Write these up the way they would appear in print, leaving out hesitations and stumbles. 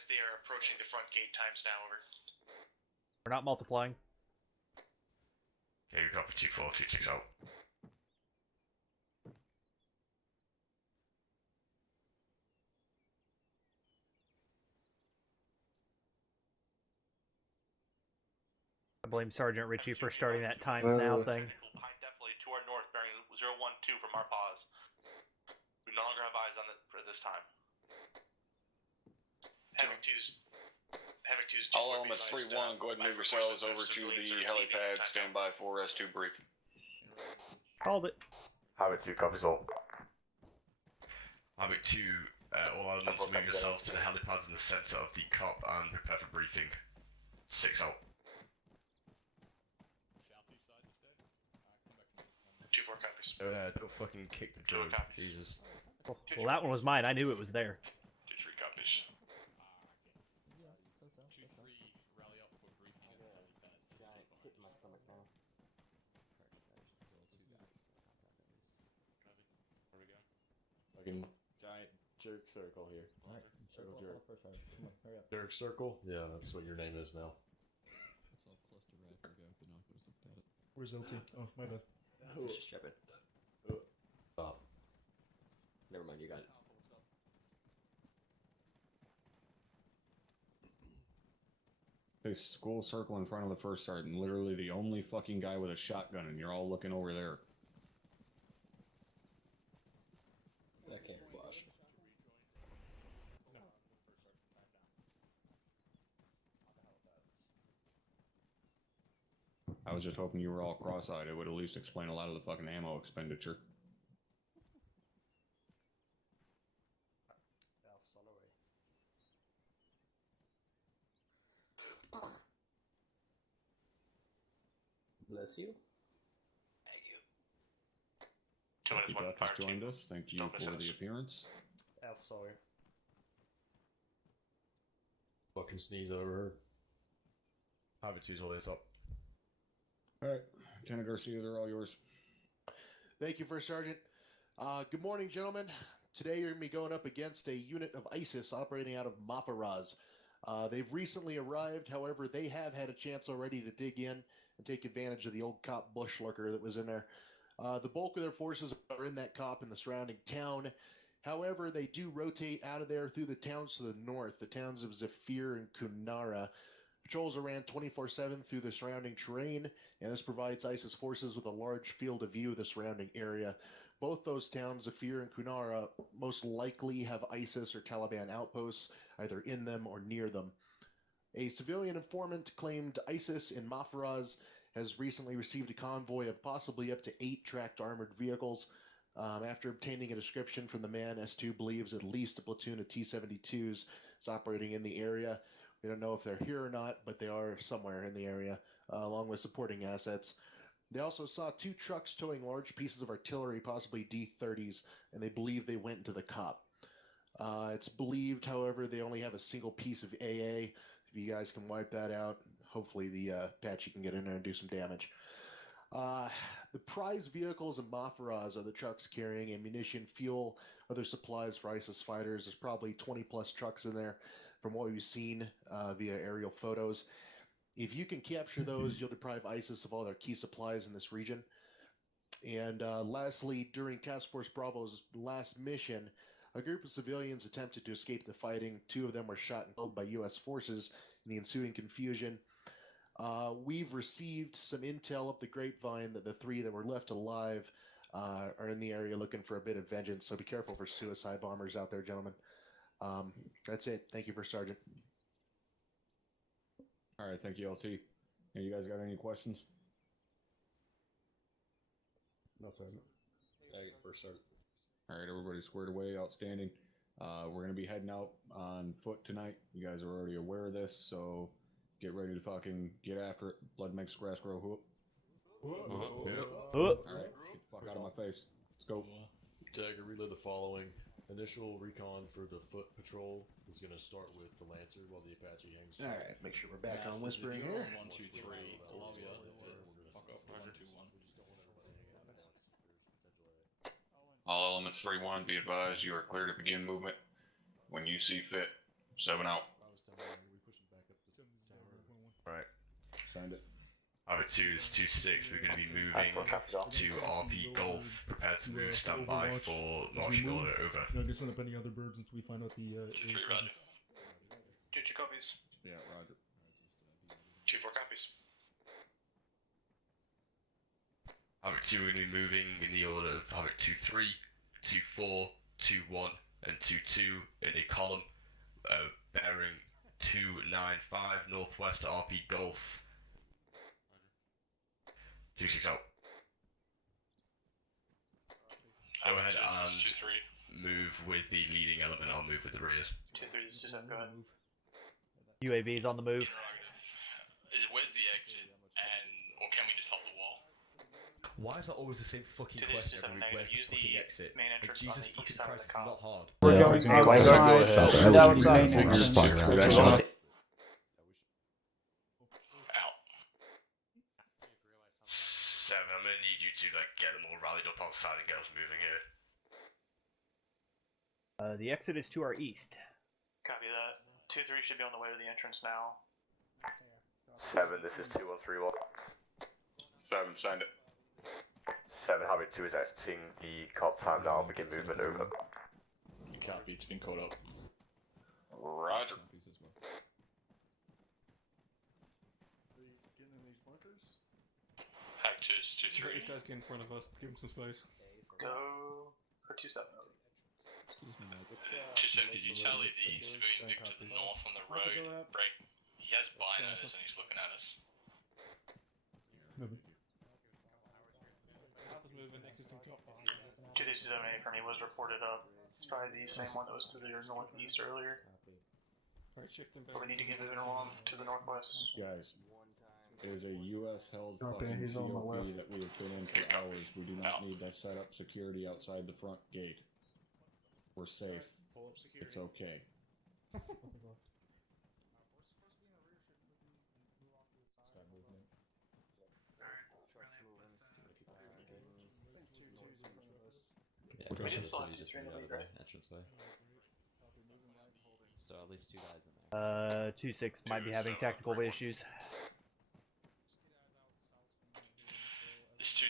advised they are approaching the front gate times now, over. We're not multiplying. Yeah, you copy 2-4, 2-6 out. I blame Sergeant Ritchie for starting that times now thing. Definitely to our north, bearing 012 from our pause. We no longer have eyes on it for this time. Havoc 2's. All elements 3-1, go ahead and move yourselves over to the helipad. Stand by for S2 brief. Called it. Havoc 2 copies all. Havoc 2, all elements move yourselves to the helipads in the center of the COP and prepare for briefing. 6 out. 2-4 copies. Don't fucking kick the door. Jesus. Well, that one was mine. I knew it was there. 2-3 copies. Fucking giant jerk circle here. Alright, circle jerk. Come on, hurry up. Jerk circle? Yeah, that's what your name is now. That's all cluster rifle guy with binoculars looked at it. Where's LT? Oh, my bad. It's just Shepard. Stop. Never mind, you got it. They school circle in front of the first sergeant. Literally the only fucking guy with a shotgun, and you're all looking over there. That camouflage. I was just hoping you were all cross-eyed. It would at least explain a lot of the fucking ammo expenditure. Bless you. Thank you. 2 minutes, 1 Beth fire has joined team. us. Thank you Don't miss for us. the appearance. Alpha Sawyer. Fucking sneeze over her. Havoc 2's all this up. Alright, Lieutenant Garcia, they're all yours. Thank you, First Sergeant. Good morning, gentlemen. Today you're going to be going up against a unit of ISIS operating out of Mafaraz. They've recently arrived, however, they have had a chance already to dig in and take advantage of the old cop bush lurker that was in there. The bulk of their forces are in that cop in the surrounding town. However, they do rotate out of there through the towns to the north, the towns of Zafir and Kunara. Patrols are ran 24/7 through the surrounding terrain, and this provides ISIS forces with a large field of view of the surrounding area. Both those towns, Zafir and Kunara, most likely have ISIS or Taliban outposts, either in them or near them. A civilian informant claimed ISIS in Mafaraz has recently received a convoy of possibly up to 8 tracked armored vehicles. After obtaining a description from the man, S2 believes at least a platoon of T-72s is operating in the area. We don't know if they're here or not, but they are somewhere in the area, along with supporting assets. They also saw 2 trucks towing large pieces of artillery, possibly D-30s, and they believe they went into the cop. It's believed, however, they only have a single piece of AA. If you guys can wipe that out, hopefully the Apache can get in there and do some damage. The prize vehicles in Mafaraz are the trucks carrying ammunition, fuel, other supplies for ISIS fighters. There's probably 20-plus trucks in there from what we've seen via aerial photos. If you can capture those, you'll deprive ISIS of all their key supplies in this region. And lastly, during Task Force Bravo's last mission, a group of civilians attempted to escape the fighting. 2 of them were shot and killed by U.S. forces in the ensuing confusion. We've received some intel up the grapevine that the 3 that were left alive are in the area looking for a bit of vengeance, so be careful for suicide bombers out there, gentlemen. That's it. Thank you, First Sergeant. Alright, thank you, LT. Hey, you guys got any questions? No, Sergeant. Hey, First Sergeant. Alright, everybody squared away, outstanding. We're gonna be heading out on foot tonight. You guys are already aware of this, so get ready to fucking get after it. Blood makes grass grow. Whoop. Alright, get the fuck out of my face. Let's go. Dagger, relay the following. Initial recon for the foot patrol is going to start with the Lancer while the Apache hangs. Alright, make sure we're back on whispering here. 1, 2, 3. Columbia. Fuck off. 1, 2, 1. All elements 3-1, be advised you are clear to begin movement when you see fit. 7 out. Alright. Send it. Alright, 2 is 2-6. We're going to be moving to RP Golf. Prepare to move standby for marching order. Over. You're not gonna send up any other birds until we find out the. 2-3, roger. 2 copies. Yeah, roger. 2-4 copies. Havoc 2, we're going to be moving in the order of Havoc 2-3, 2-4, 2-1, and 2-2 in a column, bearing 295 northwest RP Golf. 2-6 out. Go ahead and move with the leading element, I'll move with the rears. 2-3, this is go ahead. UAV's on the move. Where's the exit, or can we just hold the wall? Why is that always the same fucking question every week? Where's the fucking exit? Main Like, entrance Jesus on the fucking east side of Christ, the it's column. not hard. We're going outside. Outside. Out. 7, I'm going to need you to get them all rallied up outside and get us moving here. The exit is to our east. Copy that. 2-3 should be on the way to the entrance now. 7, this is 2131. 7, send it. 7, Havoc 2 is exiting the cop time now. Begin movement. Over. You copy, it's been code up. Roger. Havoc 2 is 2-3. This guy's getting in front of us. Give him some space. Go for 2-7. Excuse me, man. 2-7, did you tally the civilian Vic to the north on the road? Break. He has binos and he's looking at us. Moving. Alpha's moving, exiting top. 2-7 from me was reported up. It's probably the same one that was to the northeast earlier. Alright, shifting back. But we need to get moving along to the northwest. Guys, there's a U.S. held Okay, fucking he's on my COP left. that we have been in for hours. We do not need to set up security outside the front gate. We're safe. It's okay. We just still have 2-3 in the lead, right? Entranceway. So at least 2 guys in there. 2-6 might be having tactical issues. This 2-3,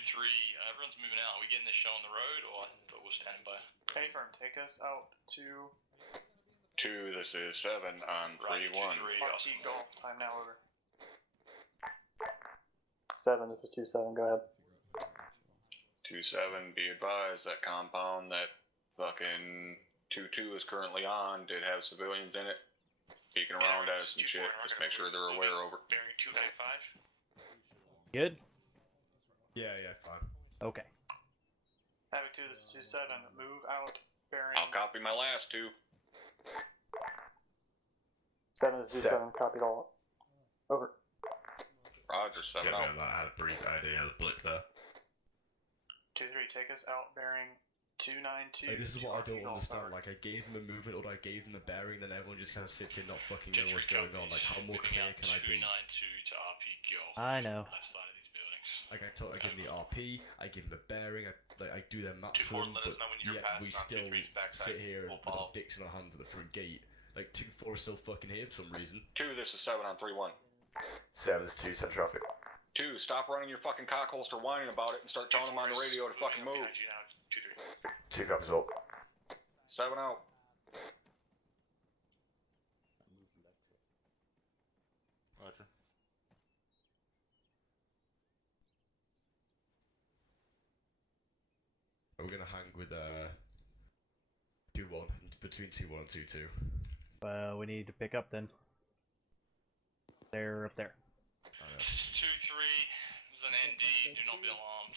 everyone's moving out. Are we getting this show on the road, or we're standing by? Hey, firm, take us out to 2, this is 7 on 3-1. RT Golf, time now over. 7, this is 2-7, go ahead. 2-7, be advised that compound that fucking 2-2 is currently on did have civilians in it. Peeking around at us and shit. Just make sure they're aware. Over. Bearing 295. Good? Yeah, fine. Okay. Havoc 2, this is 2-7, move out, bearing... I'll copy my last 2. 7 is 2-7, copied all. Over. Roger, 7 Get out. me on that, I had a brief idea of the blip there. 2-3, take us out, bearing 292. This is what I don't understand. Like, I gave them a movement or I gave them a bearing, then everyone just kind of sits here not fucking know what's going on. Like, how more clear can I be? 292 to RP Golf. I know. Left side of these buildings. Like, I give them the RP, I give them a bearing, I do their maps for them, but yet we still sit here and put our dicks in our hands at the front gate. Like, 2-4 is still fucking here for some reason. 2, this is 7 on 3-1. 7 is 2, send traffic. 2, stop running your fucking cock holster whining about it and start telling them on the radio to fucking move. 2 copies up. 7 out. Roger. We're gonna hang with 2-1, between 2-1 and 2-2. Well, we need to pick up then. They're up there. 2-3 is an ND, do not be alarmed.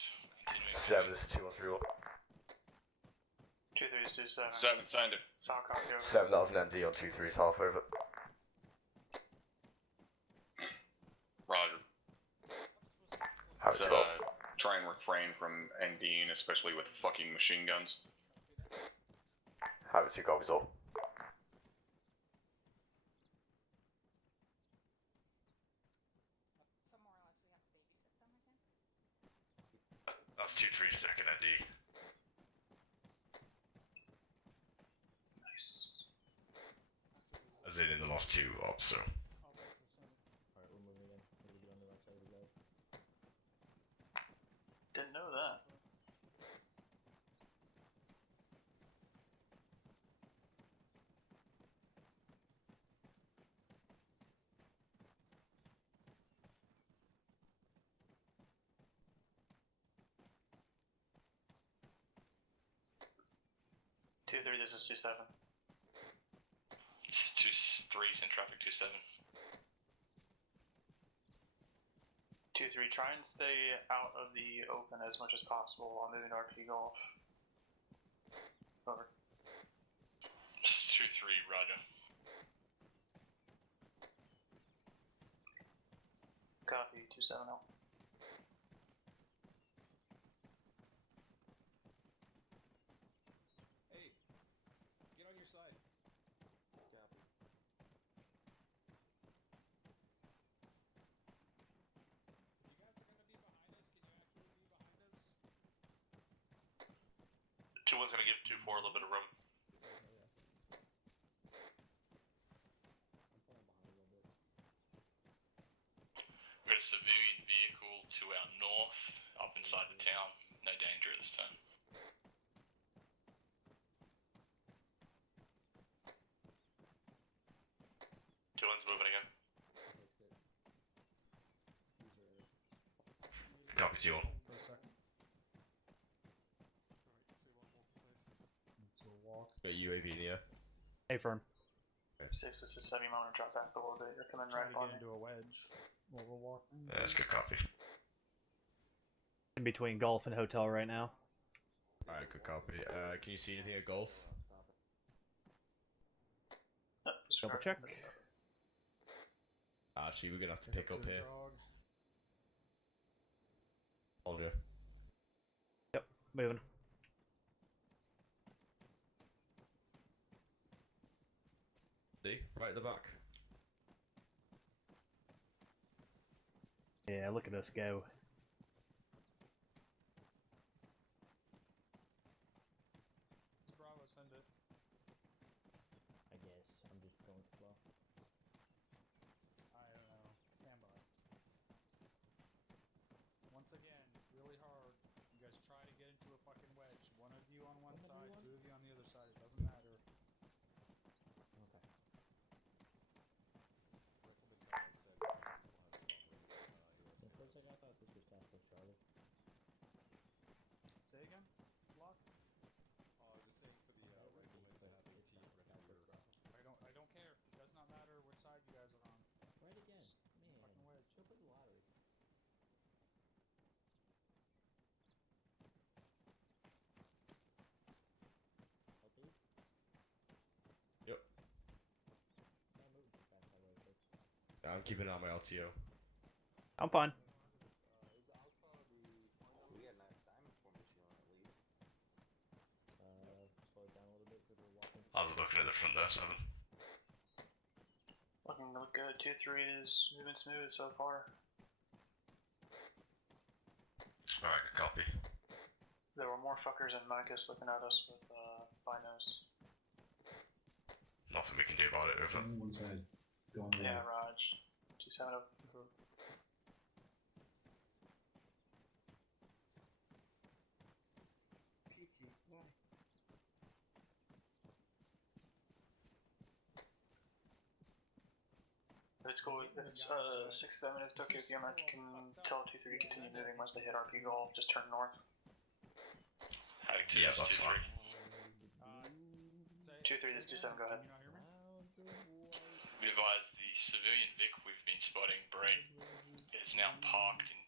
7 Continuing. is 2131. 2-3 is 2-7. 7, send it. Saw copy over. 7, that was an ND on 2-3's half over. Roger. How's it Try and refrain from NDing, especially with fucking machine guns. How's 2 copies up? That's 2-3 second ND. Nice. As in the last 2 ops, so. Alright, we're moving in. 2-3, this is 2-7. 2-3's in traffic, 2-7. 2-3, try and stay out of the open as much as possible while moving to RP Golf. Over. 2-3, roger. Copy, 2-7 out. Hey, get on your side. Copy. You guys are gonna be behind us. Can you actually be behind us? 2-1's gonna give 2-4 a little bit of room. We've got a civilian vehicle to our north, up inside the town. No danger at this time. Two one's moving again. Copy 2-1. For a second. Got UAV in the air. Hey, firm. 6, this is 7, you might want to drop back a little bit. You're coming right Trying to on get me. into a wedge while we're walking. That's good copy. In between golf and hotel right now. Alright, good copy. Can you see anything at golf? Double check. Actually, we're gonna have to pick up here. Hold you. Yep, moving. See? Right at the back. Yeah, look at us go. It's Bravo, send it. I guess I'm just going slow. I don't know. Stand by. Once again, really hard. You guys try to get into a fucking wedge. One of you on one side, two of you on the other side. It doesn't matter. Okay. For a second, I thought this was Task Force Charlie. Say again? Block? The same for the riflemen to have the T for I don't care. It does not matter which side you guys are on. Right again. Man, Fucking wedge. she'll put the lottery. LT? Yep. Can't move too fast that way, folks. I'm keeping an eye on my LTO. I'm fine. We got nice diamond formation on at least. Slow it down a little bit because we're walking. I was looking at the front there, 7. Looking look good. 2-3 is moving smooth so far. Alright, good copy. There were more fuckers than Micah's looking at us with binos. Nothing we can do about it, over. One side. Going Yeah, right. Raj. 2-7 up. It's cool. It's 6-7. If Tokyo Gamer can tell 2-3 continue moving once they hit RP goal. Just turn north. Yeah, that's fine. 2-3. This 2-7. Go ahead. We advise the civilian Vic we've been spotting break is now parked and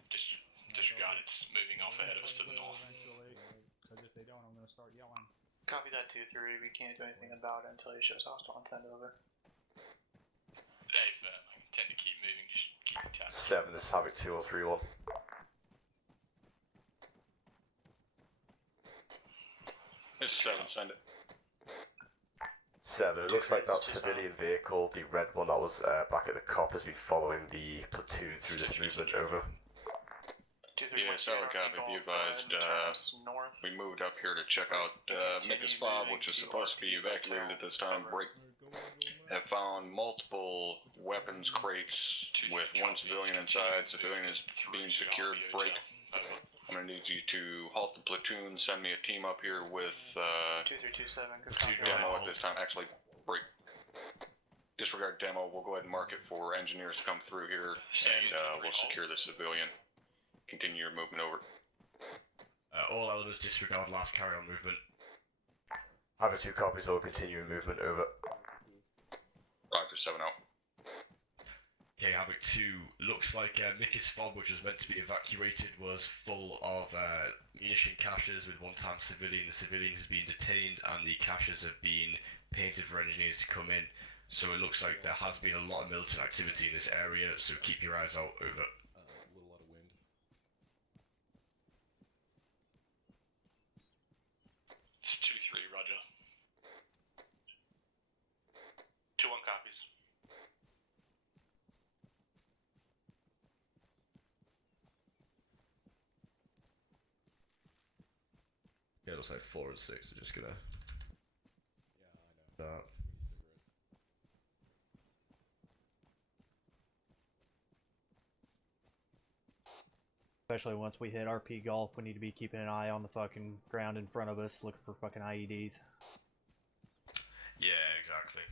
disregarded. It's moving off ahead of us to the north. Because if they don't, I'm going to start yelling. Copy that 2-3. We can't do anything about it until he shows hostile intent over. Hey, I intend to keep moving, just keep it tapped. 7, this is Havoc 2 or 3-1. This is 7, send it. 7, it looks like that civilian vehicle, the red one that was back at the cop, has been following the platoon through this movement, over. Yeah, solid copy. Be advised, we moved up here to check out Micah's fob, which is supposed to be evacuated at this time. Break. Have found multiple weapons crates with one civilian inside. Civilian is being secured. Break. I'm gonna need you to halt the platoon. Send me a team up here with 2-3-2-7. demo at this time. Actually, break. Disregard demo. We'll go ahead and mark it for engineers to come through here, and we'll secure the civilian. Continue your movement over. All elements disregard last carry-on movement. Havoc 2 copies, all continuing movement, over. Roger, 7-0. Okay, Havoc 2, looks like Mickey's fob, which was meant to be evacuated, was full of munition caches with one-time civilian. The civilians have been detained and the caches have been painted for engineers to come in. So it looks like there has been a lot of militant activity in this area, so keep your eyes out, over. A little out of wind. It's 2-3, roger. 2-1 copies. Yeah, it looks like 4 and 6 are just gonna. Yeah, I know. That. Especially once we hit RP Golf, we need to be keeping an eye on the fucking ground in front of us, looking for fucking IEDs. Yeah, exactly.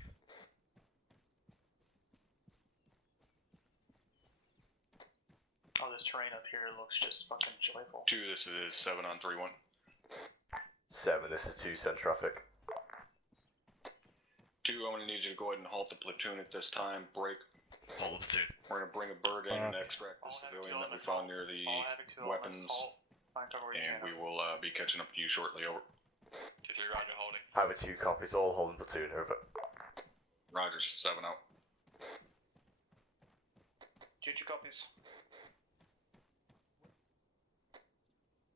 Oh, this terrain up here looks just fucking joyful. 2, this is 7 on 3-1. 7, this is 2, send traffic. 2, I'm gonna need you to go ahead and halt the platoon at this time. Break. Hold the platoon. We're gonna bring a bird in and extract the civilian that we found near the weapons, and we will be catching up to you shortly, over. 2-3, roger, holding. Havoc 2 copies, all holding platoon, over. Roger, 7-0. 2-2 copies.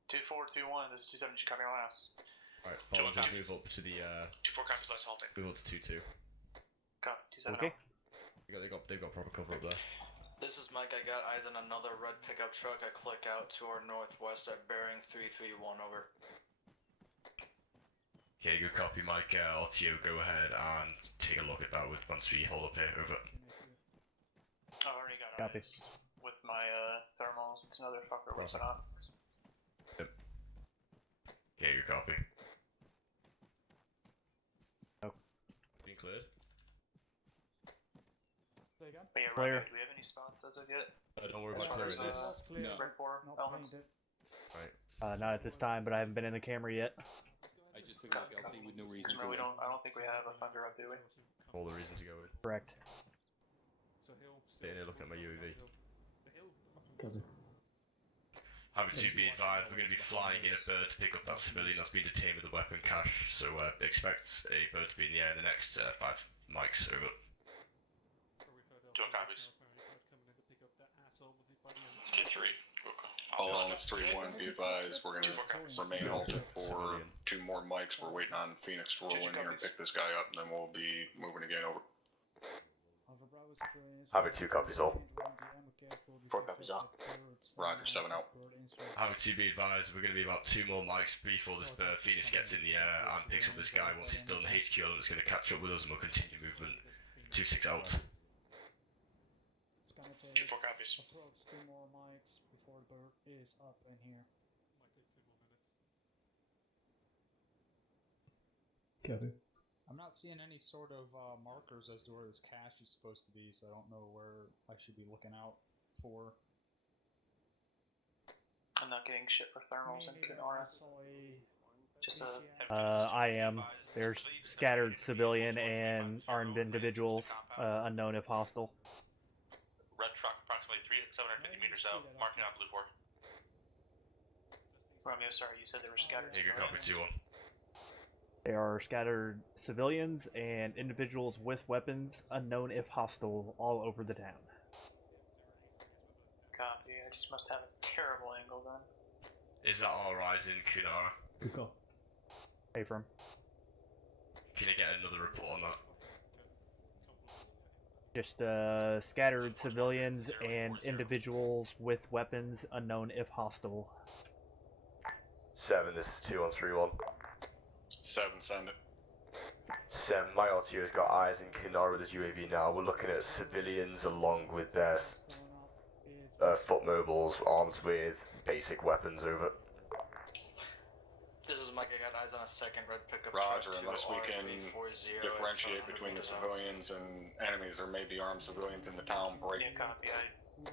2-4, 2-1, this is 2-7, you copy last. Alright, I'll just move up to the 2-4 copies, last halting. move up to 2-2. Copy, 2-7. Okay. They've got proper cover up there. This is Mike, I got eyes on another red pickup truck. I click out to our northwest at bearing 331, over. Okay, good copy, Mike. RTO, go ahead and take a look at that once we hold up here, over. I already got Copy. eyes with my thermals. It's another fucker with Awesome. optics. Yep. Okay, good copy. Being cleared. Say again? But yeah, Clear. Romeo, do we have any spots as of yet? Don't worry As about far clearing as, this. No. Red 4 Not elements? painted. Right. Not at this time, but I haven't been in the camera yet. I just took out LT with no reason to We go. don't, I don't think we have a thunder up, do we? All the reason to go in. Correct. So he'll Sitting here looking at my UAV. Havoc 2, be advised, we're going to be flying in a bird to pick up that civilian that's been detained with the weapon cache, so expect a bird to be in the air in the next 5 mics, over. 2 copies. 2-3. All elements 3-1, be advised, we're gonna remain halted for 2 more mics. We're waiting on Phoenix to roll in here and pick this guy up, and then we'll be moving again, over. Havoc 2 copies, all. 4 copies off. Roger, 7-0. Havoc 2, be advised, we're going to be about 2 more mics before this bird Phoenix gets in the air and picks up this guy. Once he's done, the HQ element's going to catch up with us and we'll continue movement. 2-6 out. 2-4 copies. Approach 2 more mics before the bird is up in here. Copy. I'm not seeing any sort of markers as to where this cache is supposed to be, so I don't know where I should be looking out for. I'm not getting shit for thermals and Kunara. Just a... I am. There's scattered civilian and armed individuals, unknown if hostile. Red truck, approximately 750 meters out, marking out blue 4. Romeo, sorry, you said they were scattered. Yeah, good copy, 2-1. They are scattered civilians and individuals with weapons, unknown if hostile, all over the town. Copy, I just must have a terrible angle then. Is that all rise in Kunara? Good call. Hey, firm. Can I get another report on that? Just scattered civilians and individuals with weapons, unknown if hostile. 7, this is 2 on 3-1. 7, send it. 7, my RTO has got eyes in Kunara with his UAV now. We're looking at civilians along with their foot mobiles armed with basic weapons, over. This is Mike, I got eyes on a second red pickup Roger, truck. unless we can differentiate between the civilians and enemies. There may be armed civilians in the town. Break. Yeah, copy, I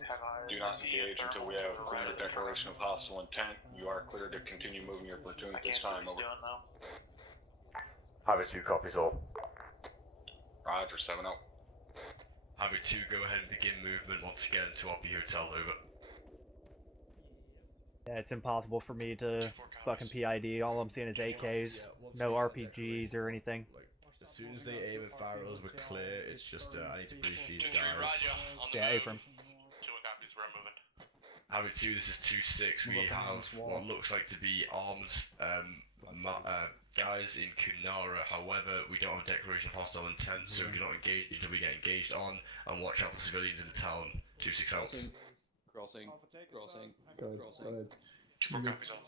have eyes. Do not engage until we have a clear declaration of hostile intent. You are cleared to continue moving your platoon at this time, over. Havoc 2 copies all. Roger, 7-0. Havoc 2, go ahead and begin movement once again to RP Hotel, over. Yeah, it's impossible for me to fucking PID. All I'm seeing is AKs, no RPGs or anything. As soon as they aim and fire at us, we're clear. It's just, I need to brief these guys. Yeah, A-firm. 2-1 copies, we're moving. Havoc 2, this is 2-6. We have what looks like to be armed guys in Kunara. However, we don't have a declaration of hostile intent, so we do not engage until we get engaged on, and watch out for civilians in the town. 2-6 out. Crossing. Go ahead. 2-4 copies all.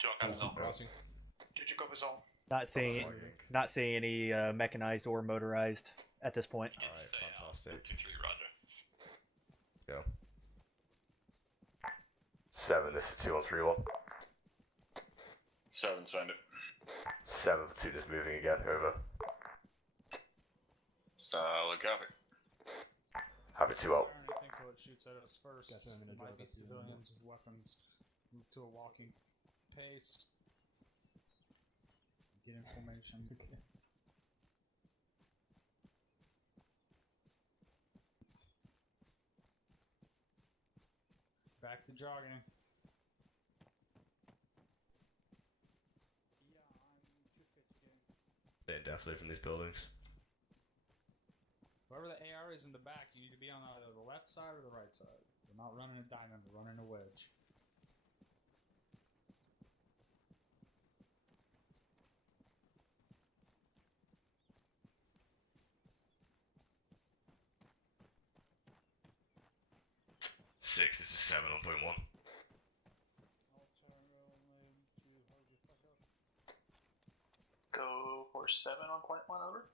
2-1 copies all. Crossing. 2-2 copies all. Not seeing any mechanized or motorized at this point. Alright, fantastic. 2-3, roger. Go. 7, this is 2-1-3-1. 7, send it. 7 for 2, just moving again, over. Solid copy. Havoc 2 out. Anything till it shoots at us first. Might be civilians with weapons. Move to a walking pace. Get information. Back to jogging. Staying definitely from these buildings. Whoever the AR is in the back, you need to be on either the left side or the right side. We're not running a diamond, we're running a wedge. This is 7 on point 1. Go for 7 on point 1, over.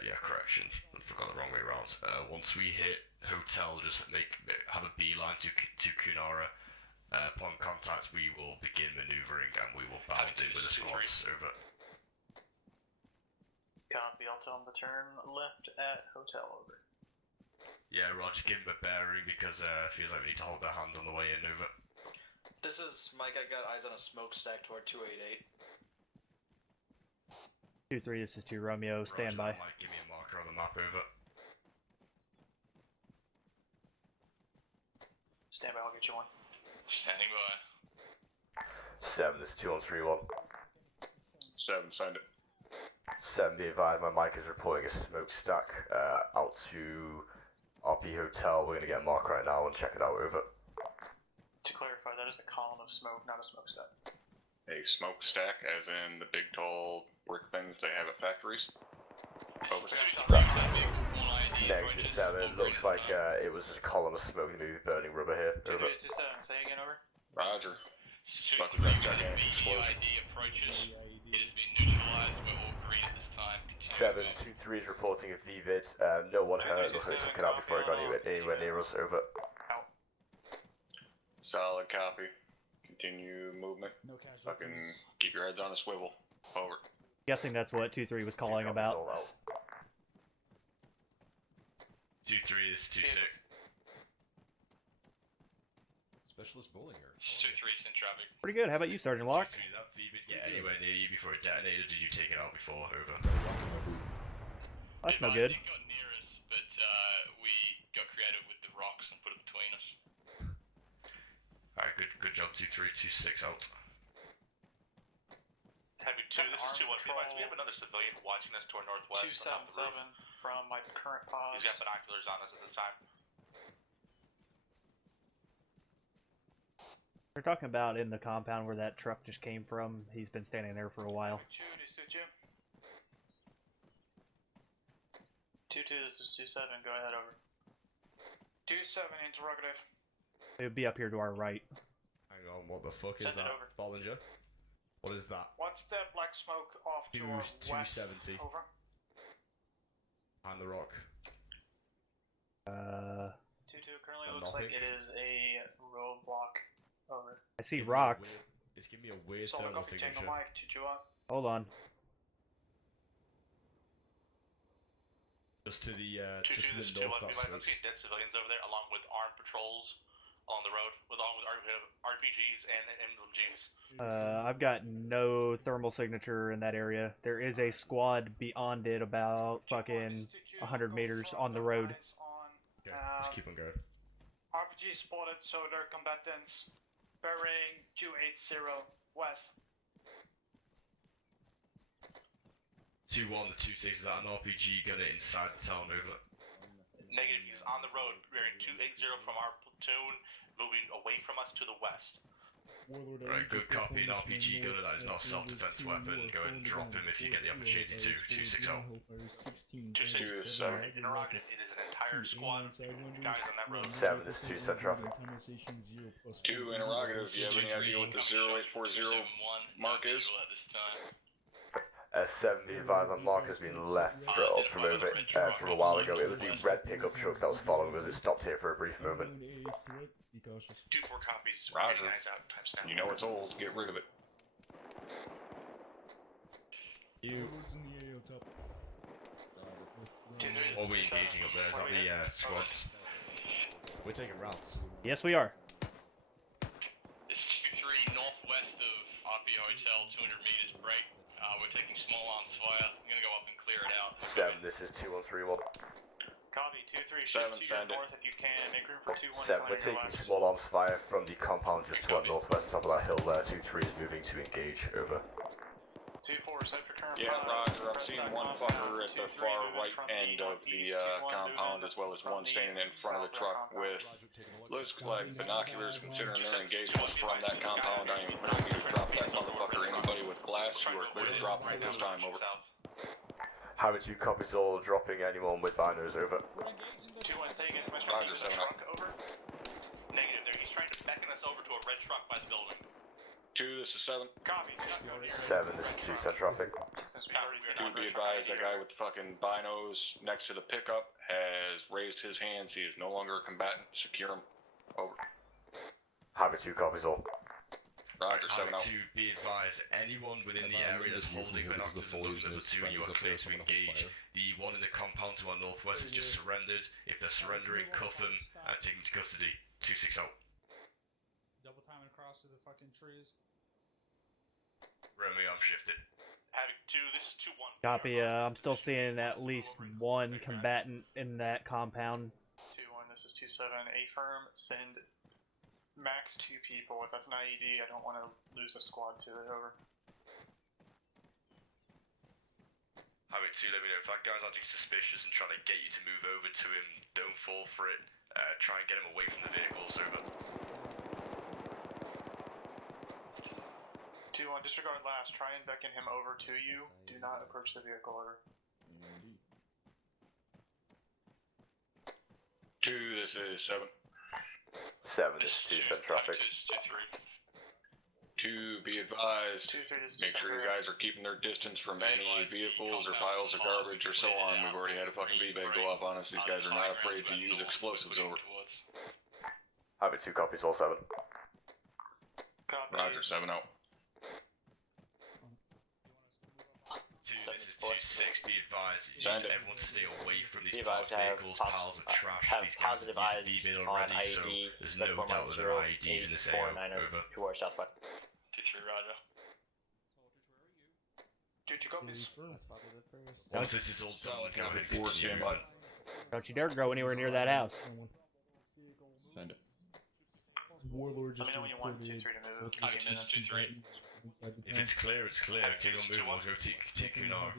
Yeah, correction. I forgot the wrong way around. Once we hit hotel, just have a beeline to Kunara. Upon contact, we will begin maneuvering and we will bound in with the squads. Over. Copy. I'll tell them to turn left at hotel, over. Yeah, Roger, give him a bearing because it feels like we need to hold their hand on the way in, over. This is Mike, I got eyes on a smokestack toward 288. 2-3, this is 2 Romeo, stand by. Mike, give me a marker on the map, over. Stand by, I'll get you one. Standing by. 7, this is 2-1-3-1. 7, send it. 7, be advised, my mic is reporting a smokestack out to RP Hotel. We're gonna get a mark right now and check it out, over. To clarify, that is a column of smoke, not a smokestack. A smokestack, as in the big tall brick things they have at factories. Over. Negative 7, looks like it was just a column of smoke, maybe burning rubber here, over. 2-3, say again, over. Roger. 2-3, EID approaches. It has been neutralized, we're all green at this time. 7-2-3 is reporting a VVID. No one hurt, looks like they took it out before it got anywhere near us, over. Solid copy. Continue movement. No casualties. Fucking keep your heads on a swivel. Over. Guessing that's what 2-3 was calling about. 2-3, this is 2-6. Specialist Bullinger. 2-3, in traffic. Pretty good. How about you, Sergeant Locke? Did that VBID get anywhere near you before it detonated? Did you take it out before? Over. That's no good. It got near us, but we got creative with the rocks and put it between us. Alright, good job, 2-3, 2-6 out. Heavy 2, this is 2-1, we have another civilian watching us to our northwest. 277 from my current pause. He's got binoculars on us at this time. We're talking about in the compound where that truck just came from. He's been standing there for a while. 2-2, this is 2-7, go ahead, over. 2-7, interrogative. It would be up here to our right. Hang on, what the fuck is that, Bollinger? What is that? Watch that black smoke off to our west. 270. Over. And the rock. 2-2, currently looks like it is a roadblock. Over. I see rocks. It's giving me a weird thermal signature. Hold on. Just to the north, that's dead civilians over there, along with armed patrols on the road with RPGs and MLGs? I've got no thermal signature in that area. There is a squad beyond it about fucking 100 meters on the road. Okay, let's keep on going. RPG spotted, so they're combatants. Bearing 280 west. 2-1, the 2-6, is that an RPG gunner inside the town, over? Negative, he's on the road, bearing 280 from our platoon, moving away from us to the west. Right, good copy, an RPG gunner that is not a self-defense weapon. Go ahead and drop him if you get the opportunity to. 260. 267. Interrogative, it is an entire squad of guys on that road. 7, this is 2 traffic. 2 interrogative, do you have any idea what the 0840 mark is? 7, be advised, that mark has been left up from over from a while ago. It was the red pickup truck that was following us. It stopped here for a brief moment. 2-4 copies. Roger. Out, you know it's old. Get rid of it. What are we engaging up there? Is that the squads? We're taking rounds. Yes, we are. This is 2-3 northwest of RPO Hotel, 200 meters break. We're taking small arms fire. I'm gonna go up and clear it out. 7, this is 2131. Copy, 2-3, 7, send north if you can. Make room for 2-1. 7, we're taking small arms fire from the compound just to our northwest, top of that hill there. 2-3 is moving to engage, over. 2-4, set for current. Yeah, Roger, I'm seeing one fucker at the far right end of the compound, as well as one standing in front of the truck with looks like binoculars. Considering their engagement from that compound, I am clearing you to drop that motherfucker. Anybody with glass, you are clear to drop at this time, over. Havoc 2 copies all, dropping anyone with binos, over. 2-1, say against my Roger, 7 truck, over. Negative there, he's trying to beckon us over to a red truck by the building. 2, this is 7. Copy. 7, this is 2 traffic. 2, be advised, that guy with the fucking binos next to the pickup has raised his hands. He is no longer a combatant. Secure him. Over. Havoc 2 copies all. Roger, 7 out. 2, be advised, anyone within the area that's holding binoculars and looks at the 2, you are clear to engage. The one in the compound to our northwest has just surrendered. If they're surrendering, cuff them and take them to custody. 2-6 out. Double timing across to the fucking trees. Romeo, I'm shifted. Havoc 2, this is 2-1. Copy, I'm still seeing at least one combatant in that compound. 2-1, this is 2-7. A-firm, send max 2 people. If that's an IED, I don't want to lose a squad to it, over. Havoc 2, let me know if that guy's acting suspicious and trying to get you to move over to him, don't fall for it. Try and get him away from the vehicles, over. 2-1, disregard last. Try and beckon him over to you. Do not approach the vehicle, over. 2, this is 7. 7, this is 2, send traffic. 2, be advised, make sure you guys are keeping their distance from any vehicles or piles of garbage or so on. We've already had a fucking V-bag go off on us. These guys are not afraid to use explosives, over. Havoc 2 copies all, 7. Copy. Roger, 7 out. 2, this is 2-6, be advised, everyone stay away from these advised, vehicles, piles of trash. These guys have used V-bait already, so there's no doubt that there are IEDs in this area, over. To our southwest. 2-3, roger. 2 copies. Once this is all done, go ahead and continue. Don't you dare go anywhere near that house. Send it. Let me know when you want 2-3 to move. 2-3. If it's clear, it's clear. If you don't move, we'll go take Kunar.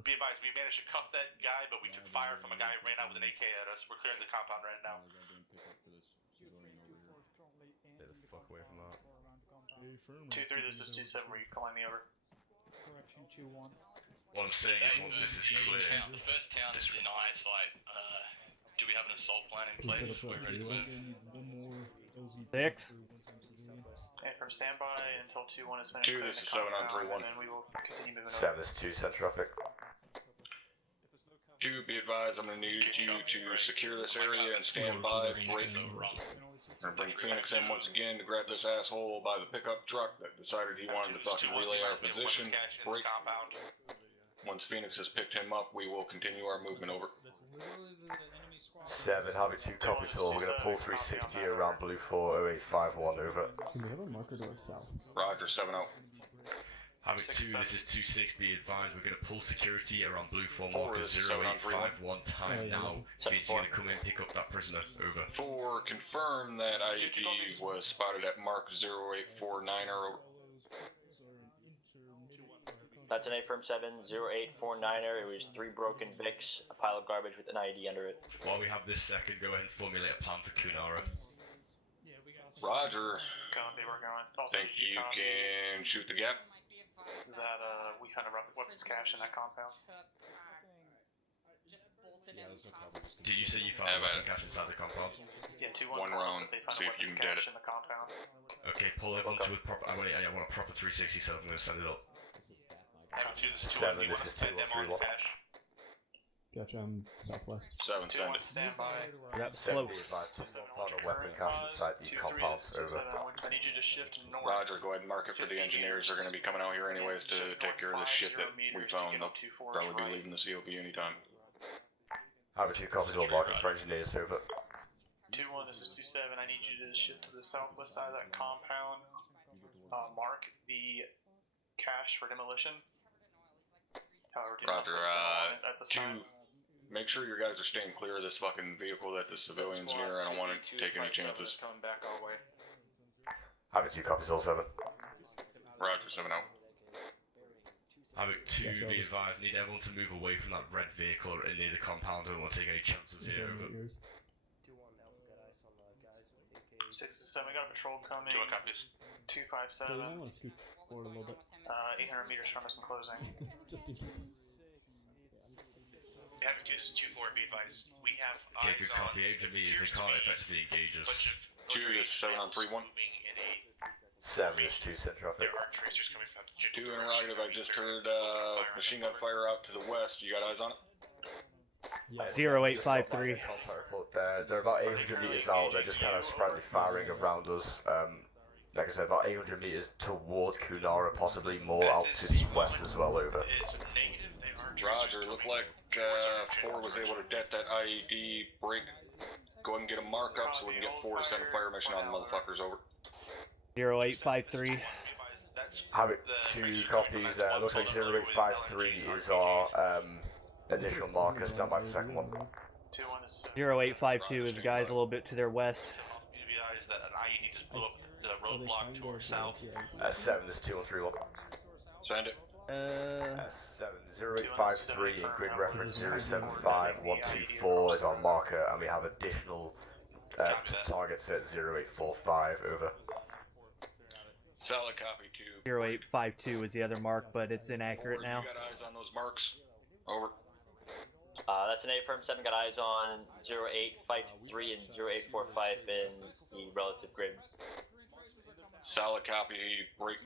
Be advised, we managed to cuff that guy, but we took fire from a guy who ran out with an AK at us. We're clearing the compound right now. Get the fuck away from that. 2-3, this is 2-7. Were you calling me, over? Correction, 2-1. What I'm saying is, once this is clear, The first town is in eyesight. Do we have an assault plan in place? We're ready to move. 6. And from standby until 2-1 is finished. 2, this is 7 on 3-1. And then we will continue moving 7, this is 2, send traffic. 2, be advised, I'm going to need you to secure this area and stand by. We're going to bring Phoenix in once again to grab this asshole by the pickup truck that decided he wanted to fucking relay our position. Break. Once Phoenix has picked him up, we will continue our movement over. 7, Havoc 2 copies, so we're going to pull 360 around Blue 4, 0851, over. Can we have a marker to our south? Roger, 7-0. Havoc 2, this is 2-6, be advised, we're going to pull security around Blue 4, marker 0851, time now. Phoenix, you're going to come in and pick up that prisoner, over. 4, confirm that IED was spotted at mark 0849, over. That's an A firm 7, 0849er. It was 3 broken Vics, a pile of garbage with an IED under it. While we have this second, go ahead and formulate a plan for Kunara. Roger. Copy, we're going. Also, Think you can shoot the gap? That, we found a weapons cache in that compound. Yeah, there's no coverage. Did you say you found a weapon cache inside the compound? Yeah, 2-1. One round, see if you can get it. In the compound. Okay, pull everyone to a proper, I want a proper 360 so I'm going to send it up. 7, this is 2-131. Gotcha, I'm southwest. 7, send it. Stand by. That's 7, close. found a weapon cache inside the compound, over. I need you to shift north. Roger, go ahead and mark it for the engineers. They're going to be coming out here anyways to take care of the shit that we found. They'll probably be leaving the COP anytime. Havoc 2 copies, all marking for engineers, over. 2-1, this is 2-7. I need you to shift to the southwest side of that compound. Mark the cache for demolition. However, Roger, 2, make sure your guys are staying clear of this fucking vehicle that the civilians near. I don't want to take any chances. Coming back our way. Havoc 2 copies, all 7. Roger, 7-0. Havoc 2, be advised, need everyone to move away from that red vehicle near the compound. I don't want to take any chances here, over. 6-7, we got a patrol coming. 2-1 copies. 257. I want to scoot forward a little bit. 800 meters from us and closing. Just in case. Havoc 2, this is 2-4, be advised. We have Okay, eyes good on... copy. 800 meters, they can't effectively engage us. 2 is 7 on 3-1. 7 is 2 cent traffic. There are tracers coming from 2 interrogative, I just heard machine gun fire out to the west. You got eyes on it? 0853. They're about 800 meters out, they're just kind of sporadically firing around us. Like I said, about 800 meters towards Kunara, possibly more out to the west as well, over. Roger, look like 4 was able to det that IED break. Go ahead and get a mark up so we can get 4 to send a fire mission on the motherfuckers, over. 0853. Havoc 2 copies, looks like 0853 is our initial marker, stand by for the second one. 0852 is the guys a little bit to their west. That an IED just blew up the roadblock to our south. 7 is 2131. Send it. 7 0853 in grid reference 075124 is our marker, and we have additional targets at 0845, over. Solid copy, 2. 0852 is the other mark, but it's inaccurate now. You got eyes on those marks? Over. That's an A firm 7, got eyes on 0853 and 0845 in the relative grid. Solid copy, break.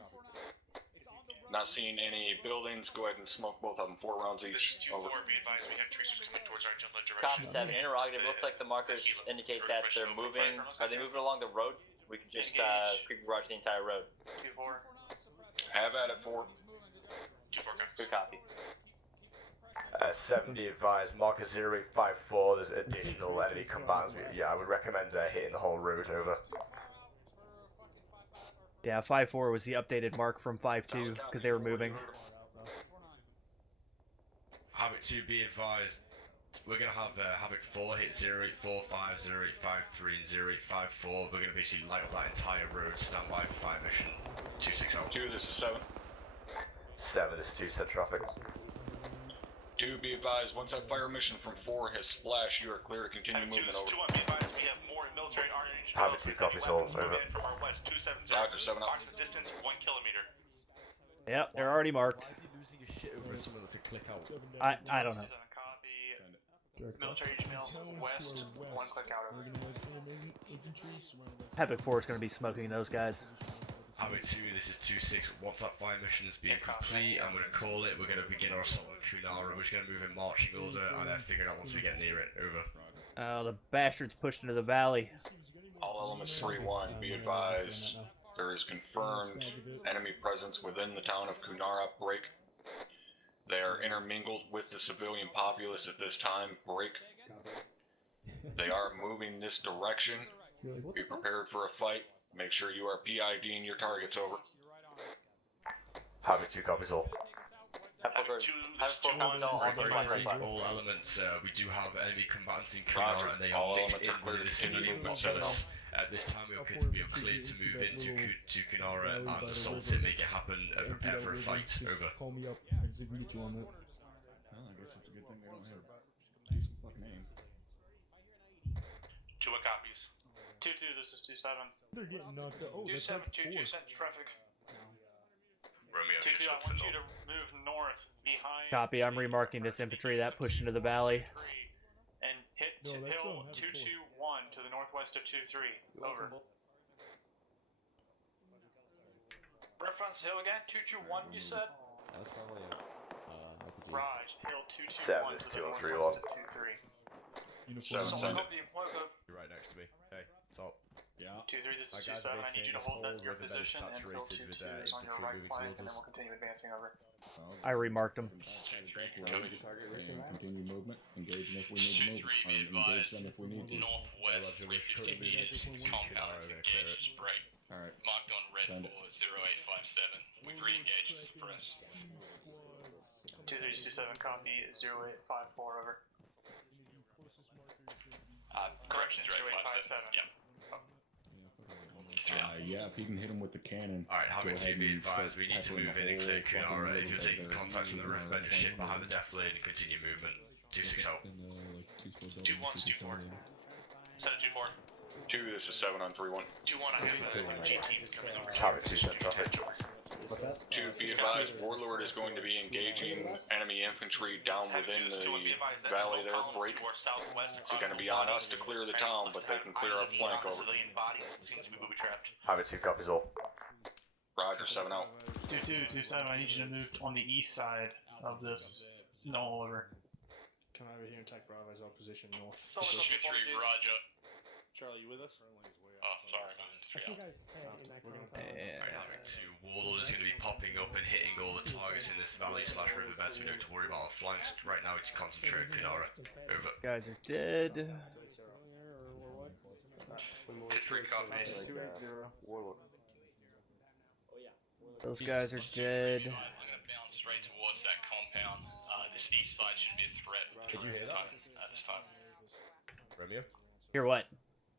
Not seeing any buildings, go ahead and smoke both of them, 4 rounds each. Over. Be advised, we have tracers coming towards our general Copy direction. 7, interrogative, looks like the markers indicate that they're moving. Are they moving along the road? We can just quick barrage the entire road. 2-4. Have at it, 4. 2-4, good copy. 7 be advised, marker 0854, there's additional enemy combatants. Yeah, I would recommend hitting the whole road, over. Yeah, 5-4 was the updated mark from 5-2 because they were moving. Havoc 2, be advised, we're going to have Havoc 4 hit 0845, 0853, and 0854. We're going to basically light up that entire road, stand by for fire mission 260. 2, this is 7. 7, this is 2 cent traffic. 2, be advised, once that fire mission from 4 has splashed, you are clear to continue moving over. 2-1, be advised, we have more military orange. Havoc 2 copies, all, over. From our west, 270. Roger, 7 up. Approximate distance, 1 kilometer. Yep, they're already marked. Why is he losing his shit over someone that's a click out? I don't know. Military emails west, 1 click out over. Havoc 4 is going to be smoking those guys. Havoc 2, this is 2-6. Once that fire mission is being complete, I'm going to call it. We're going to begin our assault on Kunara. We're just going to move in marching order and figure it out once we get near it. Over. The bastards pushed into the valley. All elements 3-1, be advised, there is confirmed enemy presence within the town of Kunara. Break. They are intermingled with the civilian populace at this time. Break. They are moving this direction. Be prepared for a fight. Make sure you are PIDing your targets. Over. Havoc 2 copies all. All elements, we do have enemy combatants in Kinara, and they are mixed in with the civilian populace. At this time, we are cleared to move into Kinara and assault it, make it happen, prepare for a fight. Over. Call me up. Execute you on it. Well, I guess it's a good thing they don't have decent fucking aim. 2 copies. 2-2, this is 2-7. They're getting knocked out. Oh, that's 2-7, 2-2, sent traffic. Romeo, 2-2, I want you to move north behind. Copy. I'm remarking this infantry that pushed into the valley. And hit hill 221 to the northwest of 2-3. Over. Reference hill again, 221 you said? That's probably it. Raj, hill 221 to the northwest of 2-3. 7, You're right next to me. Hey, top. Yeah. 2-3, this is 2-7. I need you to hold that your position until 2-2 is on your right flank, and then we'll continue advancing over. I remarked them. Continue movement. Engage them if we need to move. Engage them if we need to. Northwest, 350 meters, compound engaged, break. Alright. Marked on red for 0857. We've re-engaged and suppressed. 2-3-2-7, copy, 0854, over. Correction, 0857. Yep. Yeah, if he can hit him with the cannon. Alright, Havoc 2, be advised, we need to move in and clear Kinara. If you're taking contact from the recommended ship behind the death lane, continue movement. 2-6 out. 2-1, 2-4. Set it 2-4. 2, this is 7 on 3-1. 2-1, I have GT coming over. Havoc 2, sent traffic. What's that? 2, be advised, Warlord is going to be engaging enemy infantry down within the valley there. Break. It's going to be on us to clear the town, but they can clear our flank. Over. Havoc 2 copies all. Roger, 7 out. 2-2-2-7, I need you to move on the east side of this knoll. Over. Come over here and take Bravo's opposition north. 2-3, Roger. Charlie, you with us? Oh, sorry, man. I see you guys in that compound. Havoc 2, Warlord is going to be popping up and hitting all the targets in this valley/river bed, so we don't have to worry about our flanks. Right now, it's concentrate Kinara. Over. Guys are dead. 2-3, copies. 280, Warlord. Those guys are dead. I'm going to bounce straight towards that compound. This east side should be a threat. Did you hear that? At this time. Romeo? Hear what?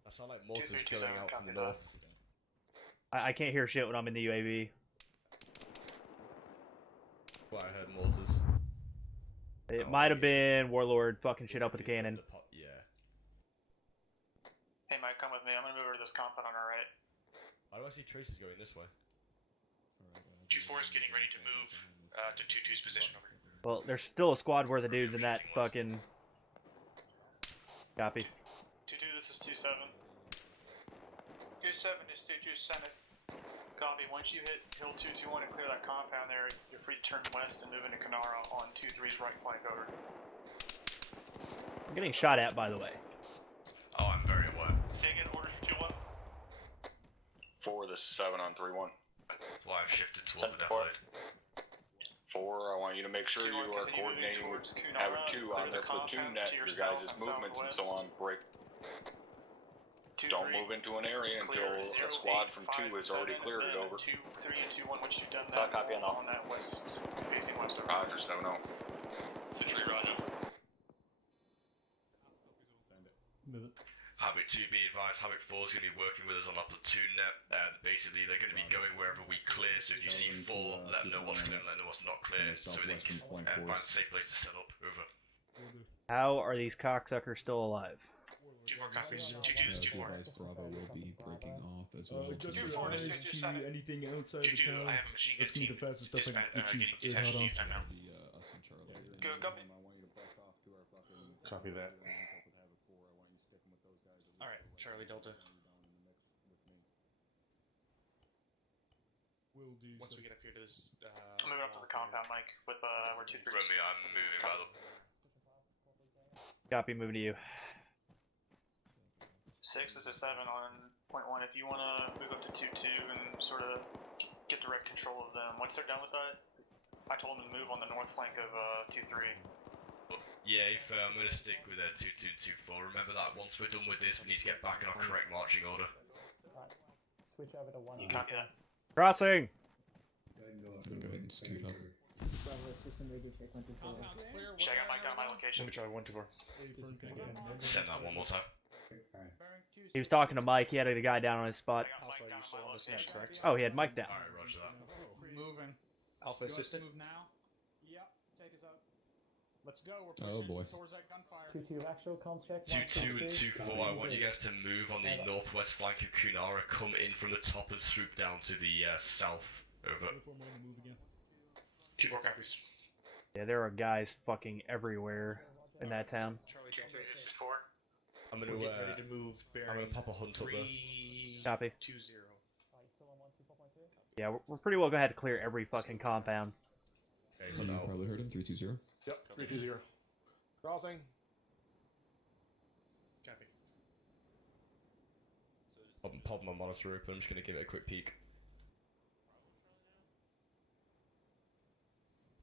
I sound like mortars going out from the north. I can't hear shit when I'm in the UAV. Well, I heard mortars. It might have been Warlord fucking shit up with the cannon. Yeah. Hey Mike, come with me. I'm gonna move over to this compound on our right. Why do I see traces going this way? 2-4 is getting ready to move to 2-2's position. Over. Well, there's still a squad worth of dudes in that fucking... Copy. 2-2, this is 2-7. 2-7 is 2-2, Senate. Copy, once you hit hill 221 and clear that compound there, you're free to turn west and move into Kinara on 2-3's right flank. Over. I'm getting shot at, by the way. Oh, I'm very aware. Say again, orders for 2-1. 4, this is 7 on 3-1. That's why I've shifted towards the death lane. 4, I want you to make sure you are coordinating with Havoc 2 on their platoon net, your guys' movements and so on. Break. Don't move into an area until a squad from 2 has already cleared it. Over. 2, 3, and 2-1, once you've done that, copy on that west, facing west. Over. Roger, 7-0. 2-3, Roger. Move it. Havoc 2, be advised, Havoc 4 is going to be working with us on our platoon net. Basically, they're going to be going wherever we clear, so if you see 4, let them know what's clear and let them know what's not clear, so they can find a safe place to set up. Over. How are these cocksuckers still alive? 2 more copies. 2-2 is 2-4. Bravo will be breaking off as well. Just 2-4 is 2-7. anything outside of 2-2, town. I have a machine gun That's gonna be the fastest stuff I can getting get hot on. detached now. Us and Charlie. Go, copy. Copy that. Alright, Charlie Delta. Will do. Once we get up here to this, I'm moving up to the compound, Mike, with where 2-3 is. Romeo, I'm moving by them. Copy, moving to you. 6, this is 7 on point 1. If you want to move up to 2-2 and sort of get direct control of them, once they're done with that, I told him to move on the north flank of 2-3. Yeah, I'm gonna stick with 2-2 and 2-4. Remember that once we're done with this, we need to get back in our correct marching order. Right. Switch over to 1. You copy that? Crossing! Go ahead and scoot up. Bravo system radio check 124. Sounds clear. Check out my location. Let me try 124. Send that one more time. He was talking to Mike. He had a guy down on his spot. Alpha, you still on this net, correct? Oh, he had Mike down. Alright, roger that. Moving. Alpha assistant? Move now. Yep, take us up. Let's go. We're Oh, pushing boy. towards that gunfire. 2-2 actual comms check. 2-2 and 2-4, I want you guys to move on the northwest flank of Kunara, come in from the top and swoop down to the south. Over. 2-4 copies. Yeah, there are guys fucking everywhere in that town. Charlie Delta. This is 4. I'm We're gonna, getting ready to move. I'm gonna pop a hunt up there. Copy. 2-0. Yeah, we're pretty well gonna have to clear every fucking compound. Okay, You probably heard him. 320. Yep, 320. Crossing. Copy. I'm popping my monitor open, I'm just gonna give it a quick peek.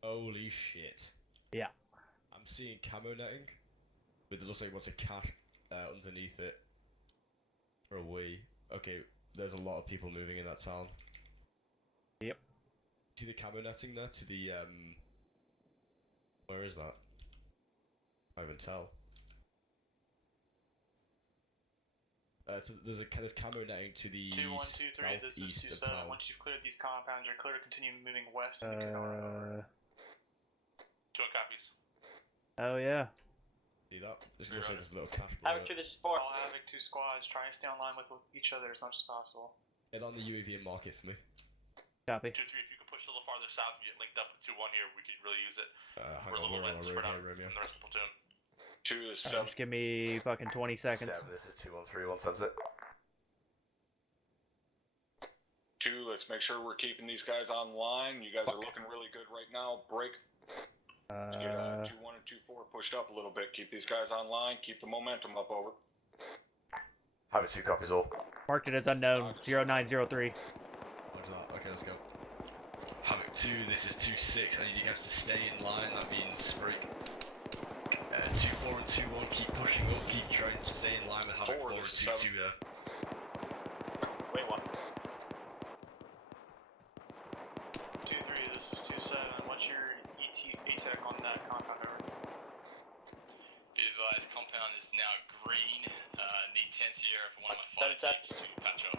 Holy shit. Yeah. I'm seeing camo netting, with it looks like what's a cache underneath it. Or away. Okay, there's a lot of people moving in that town. Yep. To the camo netting there, to the where is that? I can't even tell. There's camo netting to the 2-1-2-3, this is southeast of 2-7. town. Once you've cleared these compounds, you're clear to continue moving west. 2 copies. Oh yeah. See that? This looks like this little cache Havoc 2, this is 4. All Havoc 2 squads, try and stay on line with each other as much as possible. Get on the UAV and mark it for me. Copy. 2-3, if you could push a little farther south and get linked up with 2-1 here, we could really use it. Hang We're a on, little we're on bit a spread road out here, Romeo. from the rest of the platoon. 2 is 7. Just give me fucking 20 seconds. 7, this is 2131 Sunset. 2, let's make sure we're keeping these guys online. You guys are looking really good right now. Break. Let's get 2-1 and 2-4 pushed up a little bit. Keep these guys online. Keep the momentum up. Over. Havoc 2 copies all. Marked it as unknown. 0903. Roger that. Okay, let's go. Havoc 2, this is 2-6. I need you guys to stay in line. That means break. 2-4 and 2-1. Keep pushing up. Keep trying to stay in line with Havoc 4 and 2-2 there. Wait, 1. 2-3, this is 2-7. What's your ATEC on that compound? Over. Be advised, compound is now green. Need 10 Sierra for one of my flight teams to patch up.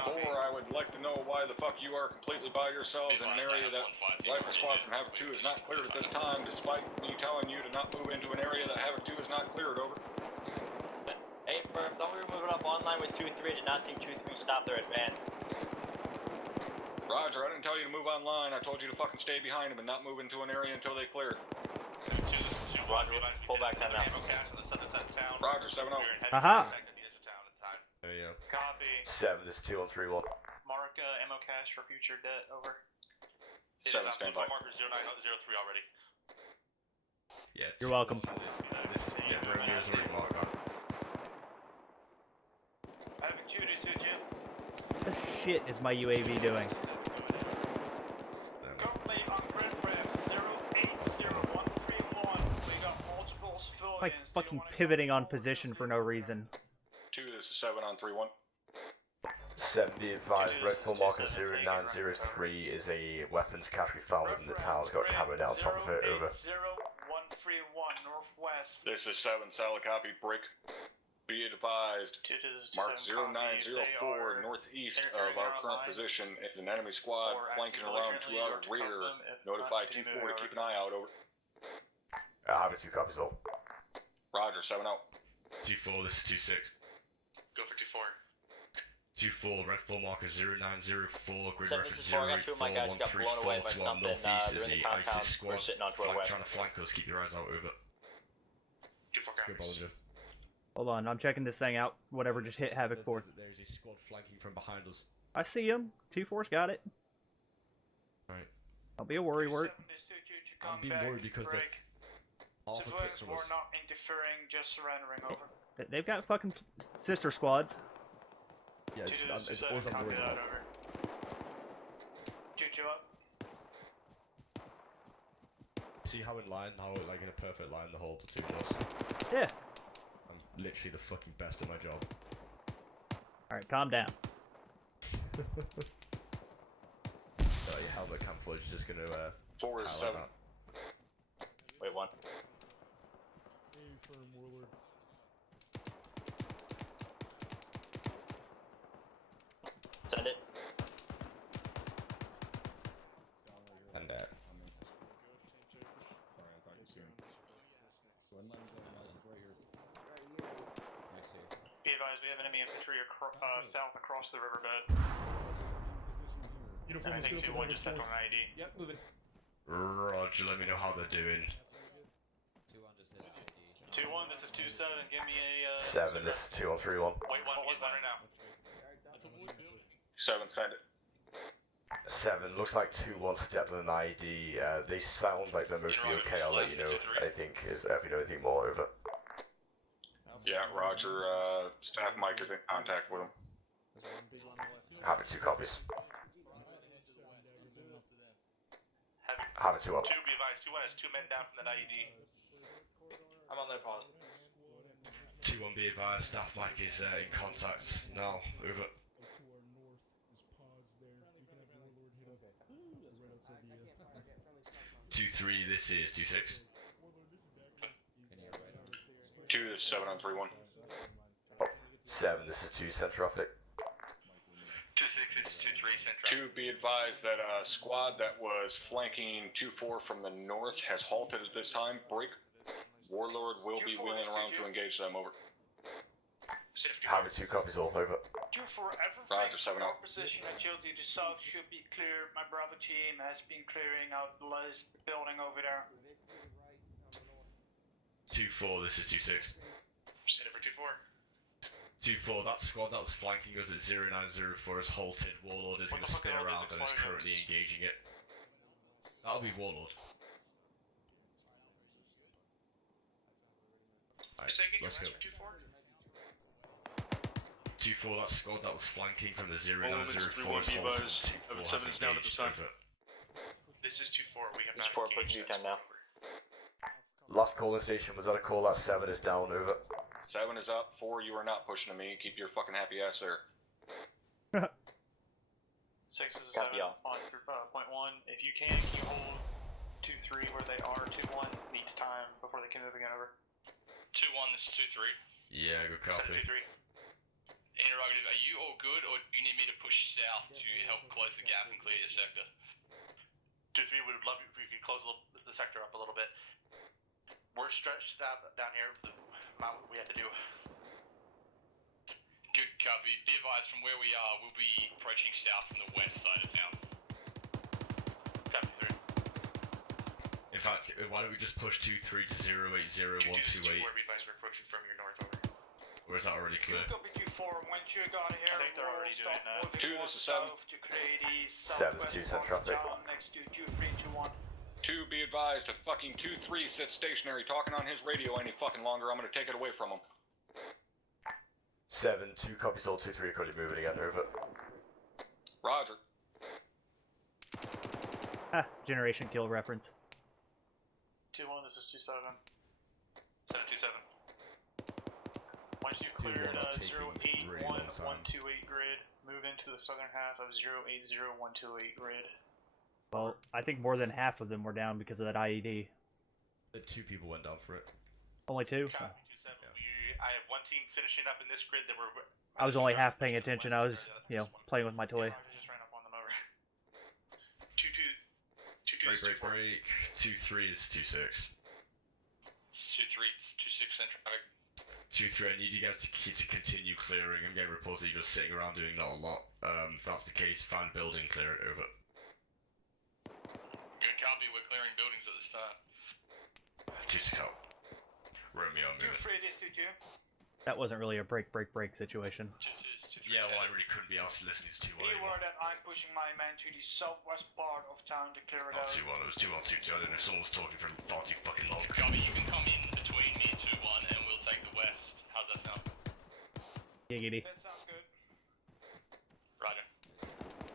4, I would like to know why the fuck you are completely by yourselves in an area that Rifle Squad from Havoc 2 is not cleared at this time, despite me telling you to not move into an area that Havoc 2 is not cleared. Over. Hey, firm, thought we were moving up online with 2-3. Did not see 2-3 stop their advance. Roger, I didn't tell you to move online. I told you to fucking stay behind them and not move into an area until they cleared. Roger, pull back 10 now. Roger, 7-0. Aha! There you go. Copy. 7, this is 2131. Mark ammo cache for future debt. Over. 7, stand by. Marker 0903 already. Yeah. You're welcome. Yeah, Romeo's already marked that. Havoc 2, this is Jim. What the shit is my UAV doing? Currently on grid rep 080131. We got multiple civilians. Like fucking pivoting on position for no reason. 2, this is 7 on 3-1. 7, be advised, Red Full Marker 0903 is a weapons cache we found within the town. It's got a camera down top of it. Over. 0131 northwest. This is 7, solid copy. Break. Be advised, Mark 0904 northeast of our current position is an enemy squad flanking around to our rear. Notify 2-4 to keep an eye out. Over. Havoc 2 copies all. Roger, 7-0. 2-4, this is 2-6. Go for 2-4. 2-4, Red Full Marker 0904, grid 7, reference this is 4. I got 2 of my guys got blown away by to our something. northeast They're is in the the compound. ISIS We're squad sitting on to our west. trying to flank us. Keep your eyes out. Over. 2-4 Good copies. Bollinger. Hold on, I'm checking this thing out. Whatever just hit Havoc 4. There's a squad flanking from behind us. I see him. 2-4's got it. Right. Don't be a worry word. I'm being worried because they're half a click Civilians from were us. not interfering, just surrendering. Over. They've got fucking sister squads. Yeah, it's 2-7, always I'm copy worried that. about. Over. Juju up. See how in line, how like in a perfect line the whole platoon was? Yeah. I'm literally the fucking best at my job. Alright, calm down. So your helmet camouflage is just gonna 4 is 7. Wait, 1. Send it. And Sorry, I thought you seen. Go ahead and let him go. Right here. I see. Be advised, we have enemy infantry south across the riverbed. Uniform I think 2-1 just sent on an ID. Yep, moving. Roger, let me know how they're doing. 2-1, this is 2-7. Give me a 7, this is 2 on 3-1. Wait, what was that right now? 7, send it. 7, looks like 2-1 stepped on an ID. They sound like they're mostly okay. I'll let you know if anything is, if you know anything more. Over. Yeah, Roger. Staff Mike is in contact with him. Having 2 copies. Having 2 up. 2, be advised, 2-1 has 2 men down from that IED. I'm on their pause. 2-1 be advised, staff Mike is in contact now. Over. 2-3, this is 2-6. 2 is 7 on 3-1. 7, this is 2 center traffic. 2-6 is 2-3 central. 2, be advised that a squad that was flanking 2-4 from the north has halted at this time. Break. Warlord will be wheeling around to engage them. Over. Having 2 copies all. Over. 2-4, every Roger, 7 out. position at GLD to south should be clear. My Bravo team has been clearing out the last building over there. 2-4, this is 2-6. Sit over 2-4. 2-4, that squad that was flanking us at 0904 has halted. Warlord is going to spin around and is currently engaging it. That'll be Warlord. Right, let's go. 2-4, that squad that was flanking from the 0904 is halted. 2-4 has engaged. Over. This is 2-4, we have This not 4 engaged pushing that time now. Last calling station, was that a call? That 7 is down. Over. 7 is up. 4, you are not pushing to me. Keep your fucking happy ass there. 6 is a 7 Copy all. on point 1. If you can you hold 2-3 where they are? 2-1 needs time before they can move again. Over. 2-1, this is 2-3. Yeah, good copy. 2-3. Interrogative, are you all good, or do you need me to push south to help close the gap and clear your sector? 2-3, we would love it if we could close the sector up a little bit. We're stretched out down here. Not what we have to do. Good copy. Be advised, from where we are, we'll be approaching south from the west side of town. Copy 3. In fact, why don't we just push 2-3 to 080128? Be advised, we're approaching from your north. Over. Or is that already clear? Copy 2-4. Once you got here, I think they're already doing that. 2, this is 7. 7 is 2 center traffic. Next to 2-3 2-1. 2, be advised, if fucking 2-3 sits stationary talking on his radio any fucking longer, I'm gonna take it away from him. 7, 2 copies all. 2-3 currently moving again. Over. Roger. Ah, generation kill reference. 2-1, this is 2-7. 7-2-7. Once you cleared 081128 grid, move into the southern half of 080128 grid. Well, I think more than half of them were down because of that IED. 2 people went down for it. Only 2? Copy 2-7. I have one team finishing up in this grid that were. I was only half paying attention. I was, playing with my toy. I just ran up on them. Over. 2-2. Break. 2-3 is 2-6. 2-3, 2-6 central traffic. 2-3, I need you guys to continue clearing. I'm getting reports that you're just sitting around doing not a lot. If that's the case, find building, clear it. Over. Good copy, we're clearing buildings at this time. 2-6 out. Romeo, move it. 2-3, this is 2. That wasn't really a break situation. Yeah, well, I really couldn't be asked to listen to 2-1 Be anymore. aware that I'm pushing my men to the southwest part of town to clear it Not out. 2-1, it was 2-1, 2-2. I don't know, someone was talking for far too fucking long. Copy, you can come in between me and 2-1 and we'll take the west. How's that sound? Giggity. That sounds good. Roger.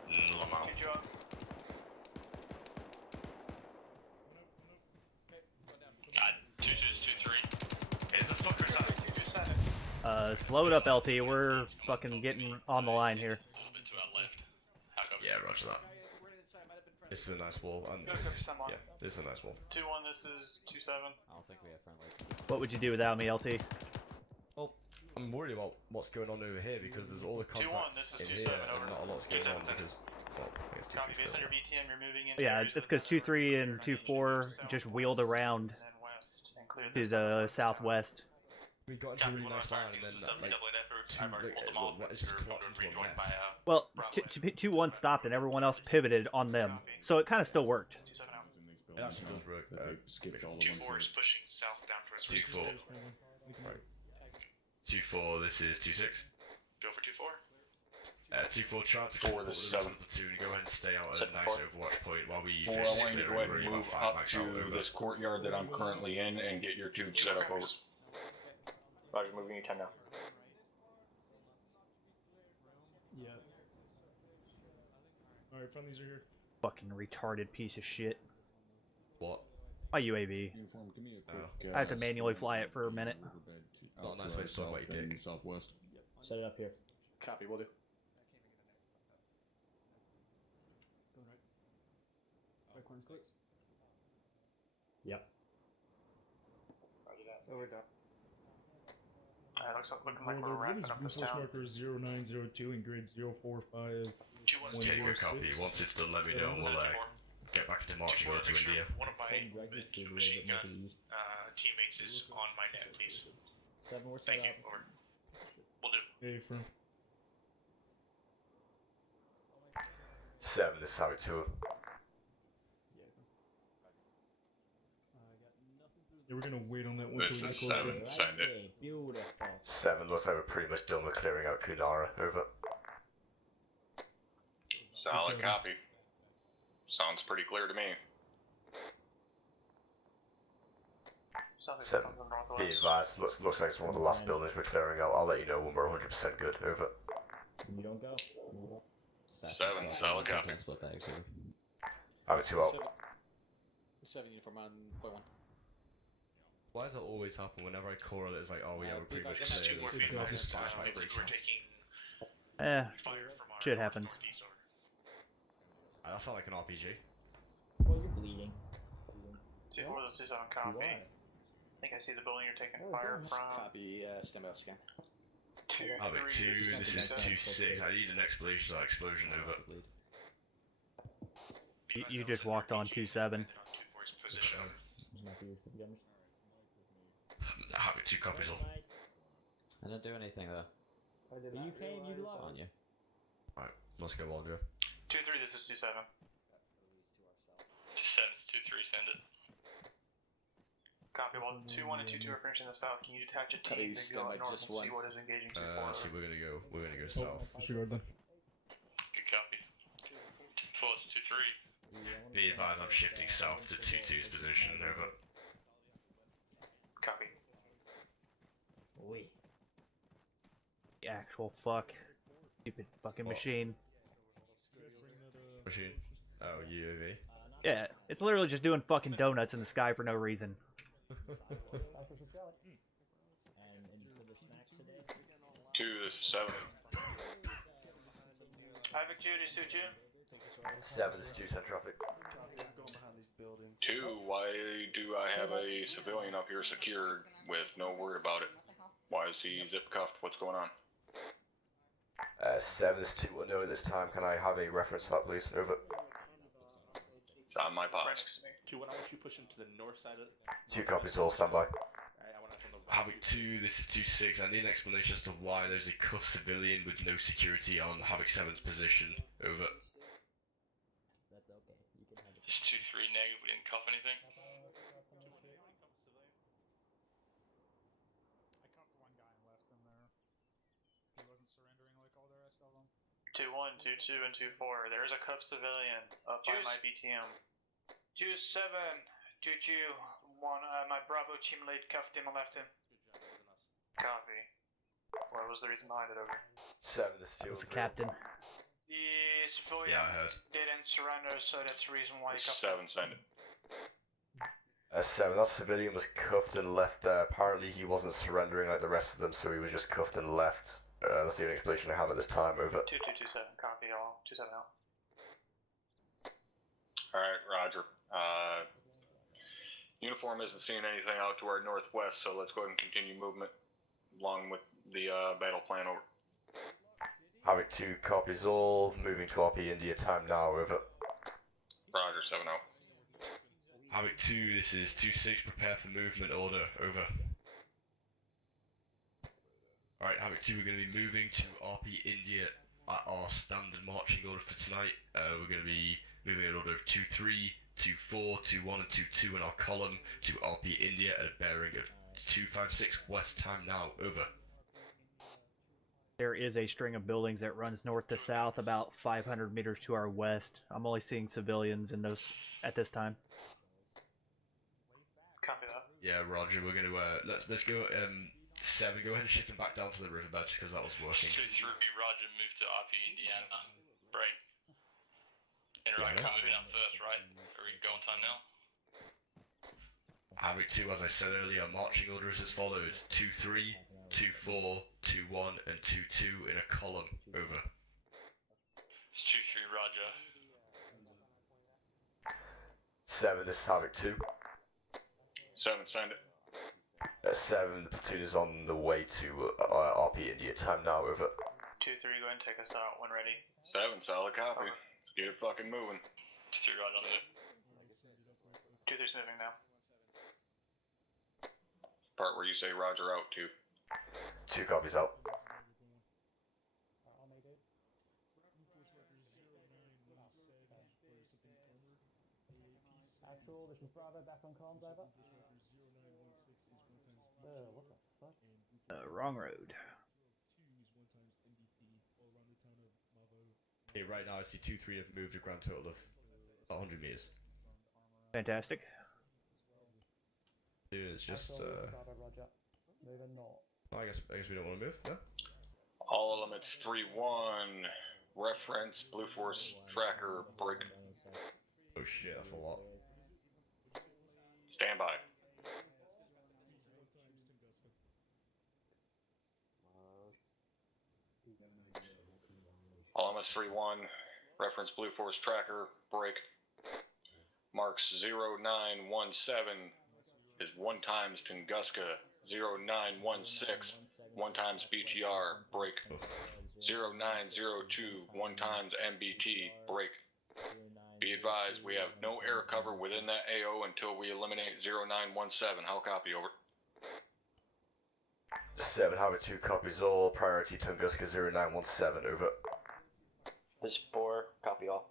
Good job. Slow it up, LT. We're fucking getting on the line here. Yeah, roger that. This is a nice wall. And, yeah, this is a nice wall. 2-1, this is 2-7. I don't think we have friendly. What would you do without me, LT? Well, I'm worried about what's going on over here because there's all the contacts in here and not a lot's going on because, well, I guess Copy, based on your BTM, you're moving in. Yeah, it's because 2-3 and 2-4 just wheeled around to the southwest. We got into a really nice line and then it's just collapsed into a mess. Well, 2-1 stopped and everyone else pivoted on them, so it kind of still worked. It actually does work. Skipped all the 2-4 is pushing south down towards 2-4. Right. 2-4, this is 2-6. Go for 2-4. 2-4, try to Four, this is 7. Platoon, go ahead and stay out at a nice overwatch point while we 4, finish I want you to go ahead and move up to over. this courtyard that I'm currently in and get your tube set up over. Roger, moving your 10 now. Yeah. Alright, friendlies are here. Fucking retarded piece of shit. What? My UAV. Uniform, give me a quick, I have to manually fly it for a minute. Not a nice way to talk about your dick. Southwest. Set it up here. Copy, will do. Yep. Roger that. Over that. Looking like we're What wrapping is up this resource town. marker 0902 and grade 045. Yeah, good copy. Once it's done, let me know and we'll get back into marching over to India. One of my machine gun teammates is on my net, please. 7, we're set Thank you. up. Over. Will do. Hey, firm. 7, this is Havoc 2. Yeah, we're gonna wait on that one. This till we is get 7, closer. send it. Beautiful. 7, looks like we're pretty much done with clearing out Kunara. Over. Solid copy. Sounds pretty clear to me. Sounds like 7. someone's on Be northwest. advised, looks like it's one of the last buildings we're clearing out. I'll let you know when we're 100% good. Over. You don't go. 7, solid copy. Split bags over. Havoc 2 out. 7 uniform on point 1. Why does that always happen whenever I call it? It's like, oh yeah, we're pretty much There's clear. two more This people. is firefight breaks We're out. taking Eh, shit happens. That sounds like an RPG. Well, you're bleeding. 2-4, this is on copy. I think I see the building you're taking fire from. Copy, stand by scan. 2-3, Havoc 2, this is 2-6. I need an explanation of that explosion. Over. You just walked on 2-7. Havoc 2 copies all. I didn't do anything though. You came, you lied. On you. Right, let's go on, Joe. 2-3, this is 2-7. 2-3, send it. Copy, while 2-1 and 2-2 are finishing this out, can you detach a team and go up north and see what is engaging 2-4? So we're gonna go south. Disregard then. Good copy. 2-4, it's 2-3. Be advised, I'm shifting south to 2-2's position. Over. Copy. Wait. The actual fuck. Stupid fucking machine. Machine. Oh, UAV. Yeah, it's literally just doing fucking donuts in the sky for no reason. And any further snacks today? 2, this is 7. Havoc 2, this is 2-2. 7, this is 2 cent traffic. 2, why do I have a civilian up here secured with no word about it? Why is he zip cuffed? What's going on? 7, this is 2 unknown at this time. Can I have a reference to that, please? Over. It's on my pods. 2, I want you pushing to the north side of 2 copies all, stand by. Havoc 2, this is 2-6. I need an explanation as to why there's a cuffed civilian with no security on Havoc 7's position. Over. That's okay. You can have it. It's 2-3 negative, we didn't cuff anything. I cuffed one guy and left him there. He wasn't surrendering like all the rest of them. 2-1, 2-2, and 2-4. There's a cuffed civilian up by my BTM. 2-7, 2-2, 1, my Bravo team lead cuffed him and left him. Copy. What was the reason behind it, over? 7, this is 2. That was the captain. The civilian Yeah, I heard. didn't surrender, so that's the reason why he cuffed him. 7, send it. 7, that civilian was cuffed and left there. Apparently he wasn't surrendering like the rest of them, so he was just cuffed and left. That's the only explanation I have at this time, over. 2227, copy all. 27 out. Alright, roger. Uniform isn't seeing anything out to our northwest, so let's go ahead and continue movement along with the battle plan, over. Havoc 2 copies all. Moving to RP India, time now, over. Roger, 7-0. Havoc 2, this is 2-6, prepare for movement, order, over. Alright, Havoc 2, we're going to be moving to RP India at our standard marching order for tonight. We're going to be moving in order of 2-3, 2-4, 2-1 and 2-2 in our column to RP India at a bearing of 256 west, time now, over. There is a string of buildings that runs north to south about 500 meters to our west. I'm only seeing civilians in those at this time. Copy that. Yeah, roger, we're going to, let's go, 7, go ahead and shift them back down to the riverbed, because that was working. 2-3, roger, move to RP Indiana. Break. Interact, moving up first, right? Are we going time now? Havoc 2, as I said earlier, marching order is as follows: 2-3, 2-4, 2-1 and 2-2 in a column, over. It's 2-3, roger. 7, this is Havoc 2. 7, send it. 7, the platoon is on the way to RP India, time now, over. 2-3, go ahead and take us out when ready. 7, solid copy. Let's get it fucking moving. 2-3, roger on the move. 2-3's moving now. Part where you say roger out, 2. 2 copies out. Actual, this is Bravo back on comms, over. What the fuck? Wrong road. Okay, right now I see 2-3 have moved a grand total of 100 meters. Fantastic. Dude, it's just, I guess we don't want to move, no? All elements 3-1. Reference Blue Force tracker break. Oh shit, that's a lot. Stand by. All elements 3-1. Reference Blue Force tracker break. Marks 0917 is 1 times Tunguska. 0916 1 times BTR break. 0902 1 times MBT break. Be advised, we have no air cover within that AO until we eliminate 0917. How copy, over? 7, Havoc 2 copies all. Priority Tunguska 0917, over. This is 4, copy all.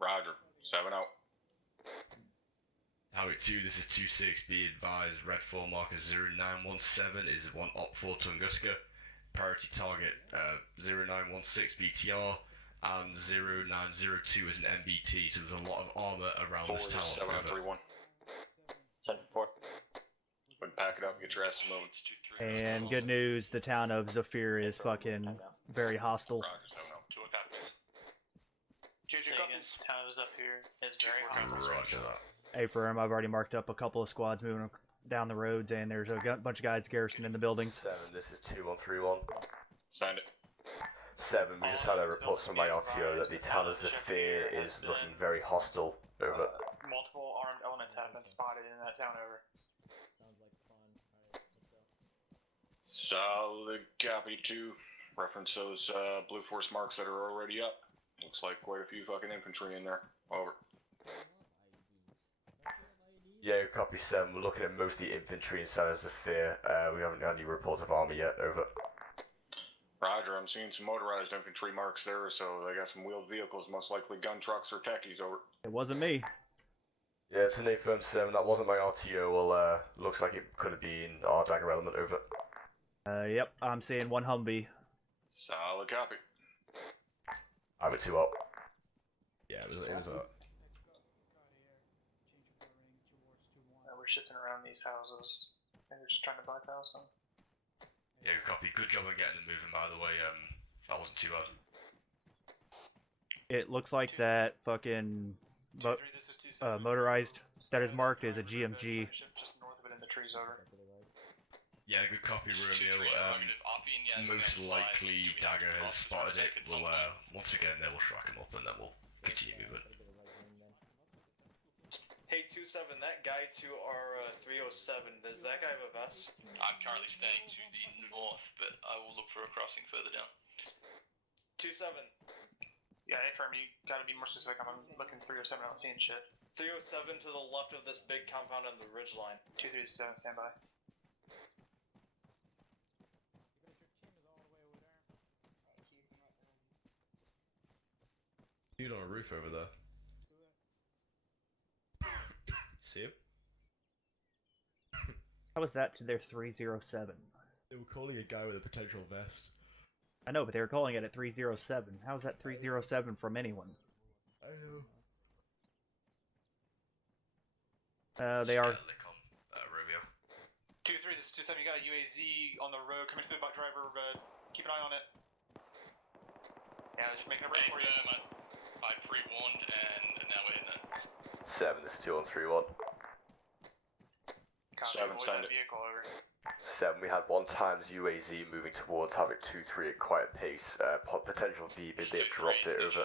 Roger, 7 out. Havoc 2, this is 2-6, be advised, red 4 marker 0917 is 1 op 4 Tunguska. Priority target 0916 BTR and 0902 is an MBT, so there's a lot of armor around this tower. 7-3-1. 7-4. When pack it up, get your ass moving. And good news, the town of Zafir is fucking very hostile. Roger, 7-0. 2 copies. Juju copies. Town is up here. Is very hostile. Roger that. Hey, firm, I've already marked up a couple of squads moving down the roads, and there's a bunch of guys garrisoned in the buildings. 7, this is 2131. Signed it. 7, we just had a report from my RTO that the town of Zafir is looking very hostile, over. Multiple armed elements have been spotted in that town, over. Solid copy, 2. Reference those Blue Force marks that are already up. Looks like quite a few fucking infantry in there. Over. Yeah, copy 7. We're looking at mostly infantry inside of Zafir. We haven't got any reports of army yet, over. Roger, I'm seeing some motorized infantry marks there, so they got some wheeled vehicles, most likely gun trucks or techies, over. It wasn't me. Yeah, it's an A-firm 7. That wasn't my RTO. Well, looks like it could have been our dagger element, over. Yep, I'm seeing 1 Humvee. Solid copy. I have a 2 up. Yeah, it was a... We're shifting around these houses. I think we're just trying to bypass them. Yeah, good copy. Good job on getting them moving, by the way. That wasn't too bad. It looks like that fucking motorized that is marked is a GMG. Just north of it in the trees over. Yeah, good copy, Romeo. Most likely Dagger has spotted it. We'll, once we get in there, we'll track him up and then we'll continue moving. Hey, 27, that guy to our 307, does that guy have a vest? I'm currently staying to the north, but I will look for a crossing further down. 27. Yeah, hey, firm, you gotta be more specific. I'm looking 307, I don't see any shit. 307 to the left of this big compound on the ridge line. 237, stand by. Dude on a roof over there. See him? How was that to their 307? They were calling a guy with a potential vest. I know, but they were calling it at 307. How is that 307 from anyone? I know. They are. Romeo. 2-3, this is 27, you got a UAZ on the road, coming to the butt driver, keep an eye on it. Yeah, just making a break for you. I pre-warned and now we're in there. 7, this is 2131. 7, send it. 7, we had 1 times UAZ moving towards Havoc 2-3 at quite a pace. Potential V, but they've dropped it over.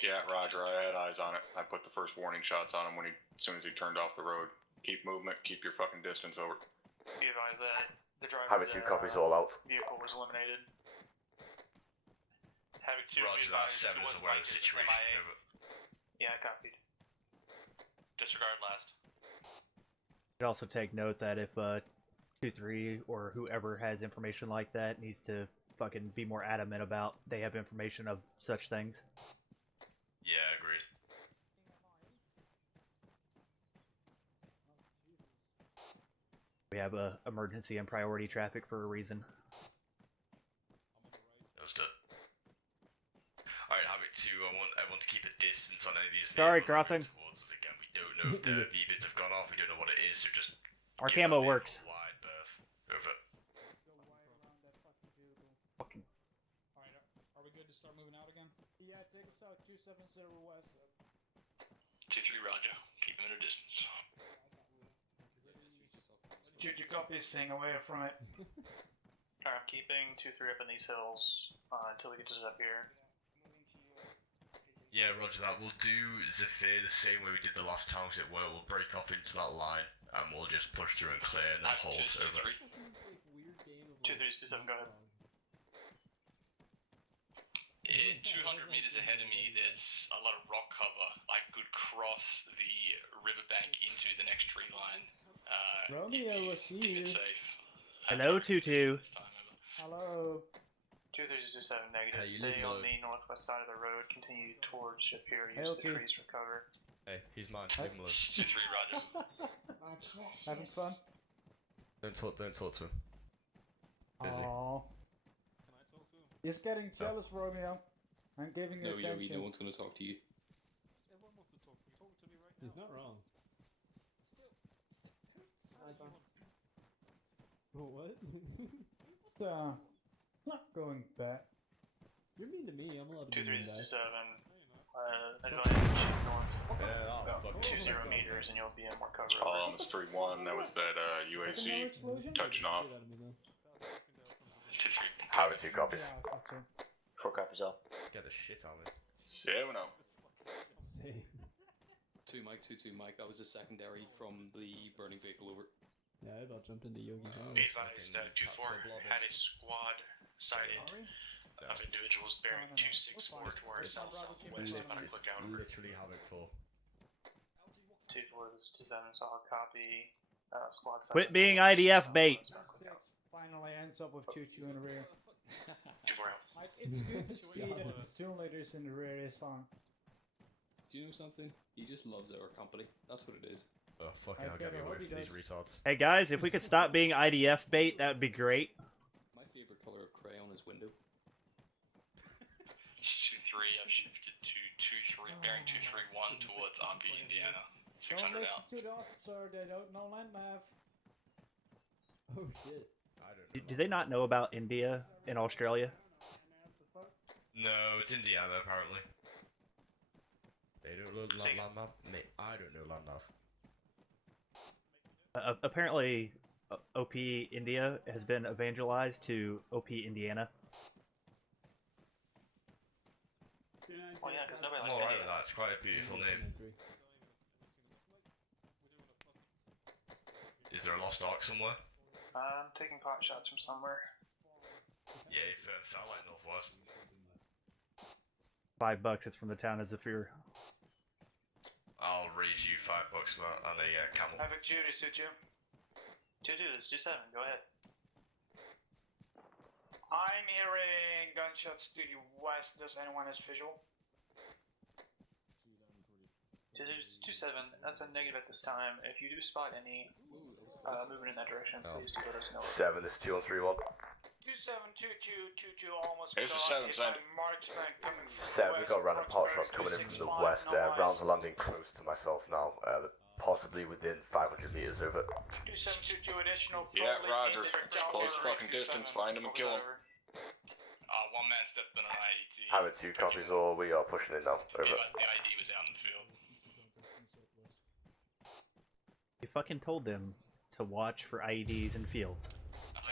Yeah, roger, I had eyes on it. I put the first warning shots on him as soon as he turned off the road. Keep movement, keep your fucking distance over. Be advised that the driver Havoc 2 copies all out. vehicle was eliminated. Havoc 2, Roger that, 7 is aware of the situation. Over. Yeah, copied. Disregard last. I'd also take note that if 2-3 or whoever has information like that needs to fucking be more adamant about they have information of such things. Yeah, agreed. We have emergency and priority traffic for a reason. Understood. Alright, Havoc 2, I want everyone to keep a distance on any of these vehicles. Sorry, crossing. Towards us again. We don't know if the V-bits have gone off, we don't know what it is, so just... Our camo works. Wide berth. Over. Fucking. Alright, are we good to start moving out again? Yeah, take us out 270 west. 2-3, roger. Keep him at a distance. Should you copy staying away from it? Alright, I'm keeping 2-3 up in these hills until we get to Zephyr. Yeah, roger that. We'll do Zephyr the same way we did the last time, as it were. We'll break off into that line, and we'll just push through and clear, and then hold over. 2-3-27, go ahead. 200 meters ahead of me, there's a lot of rock cover. I could cross the riverbank into the next tree line. Romeo, let's see you. Hello, 2-2. Hello. 2-3-27, negative. Stay on the northwest side of the road. Continue towards Shapiro. Use the trees for cover. Hey, he's mine. Leave him alone. 2-3, roger. Having fun? Don't talk to him. Busy. Aww. He's getting jealous, Romeo. I'm giving you attention. No one's gonna talk to you. He's not wrong. What? Not going back. You're mean to me. I'm allowed to be mean back. 2-3-27. Advise shift north. Yeah, about 20 meters, and you'll be in more cover. It's 3-1. That was that UAZ touching off. 2-3. Havoc 2 copies. 4 copies all. Get the shit out of me. 7-0. 2 Mike, that was a secondary from the burning vehicle over. Yeah, I about jumped into Yogi's arms. Be advised, 2-4 had a squad sighted of individuals bearing 264 towards south-southwest, about a click out. Literally Havoc 4. 2-4, this is 2-7, solid copy. Squad sighted. Quit being IDF bait. Finally ends up with 2-2 in the rear. 2-4 out. It's good to see that the platoon leaders in the rear this time. Do you know something? He just loves our company. That's what it is. Oh, fucking hell, get me away from these retards. Hey guys, if we could stop being IDF bait, that would be great. My favorite color of crayon is window. 2-3, I've shifted to 2-3, bearing 2-3-1 towards RP Indiana. 600 Don't listen out. to the officer, they don't know land math. Oh shit. I don't know. Do they not know about India in Australia? No, it's Indiana apparently. They don't know land nav. Mate, I don't know land nav. Apparently, OP India has been evangelized to OP Indiana. Oh yeah, because nobody likes Alright, India. that's quite a beautiful name. Is there a lost ark somewhere? I'm taking pot shots from somewhere. Yeah, further south, like northwest. $5, it's from the town of Zafir. I'll raise you $5 on a camel. Havoc Judy, suit you. 2-2, it's 2-7, go ahead. I'm hearing gunshots to the west. Does anyone have visual? 2-7, that's a negative at this time. If you do spot any movement in that direction, please do let us know. 7, this is 2 on 3-1. 2-7, 2-2, almost There's a 7 side. 7, we've got random pot shots coming in from the west. Rounds are landing close to myself now, possibly within 500 meters over. 2-7, 2-2, additional. Yeah, Roger. It's close fucking distance. Find him and kill him. One man stepped on an IED. Havoc 2 copies all, we are pushing in now. Over. The IED was out in the field. You fucking told them to watch for IEDs in field. That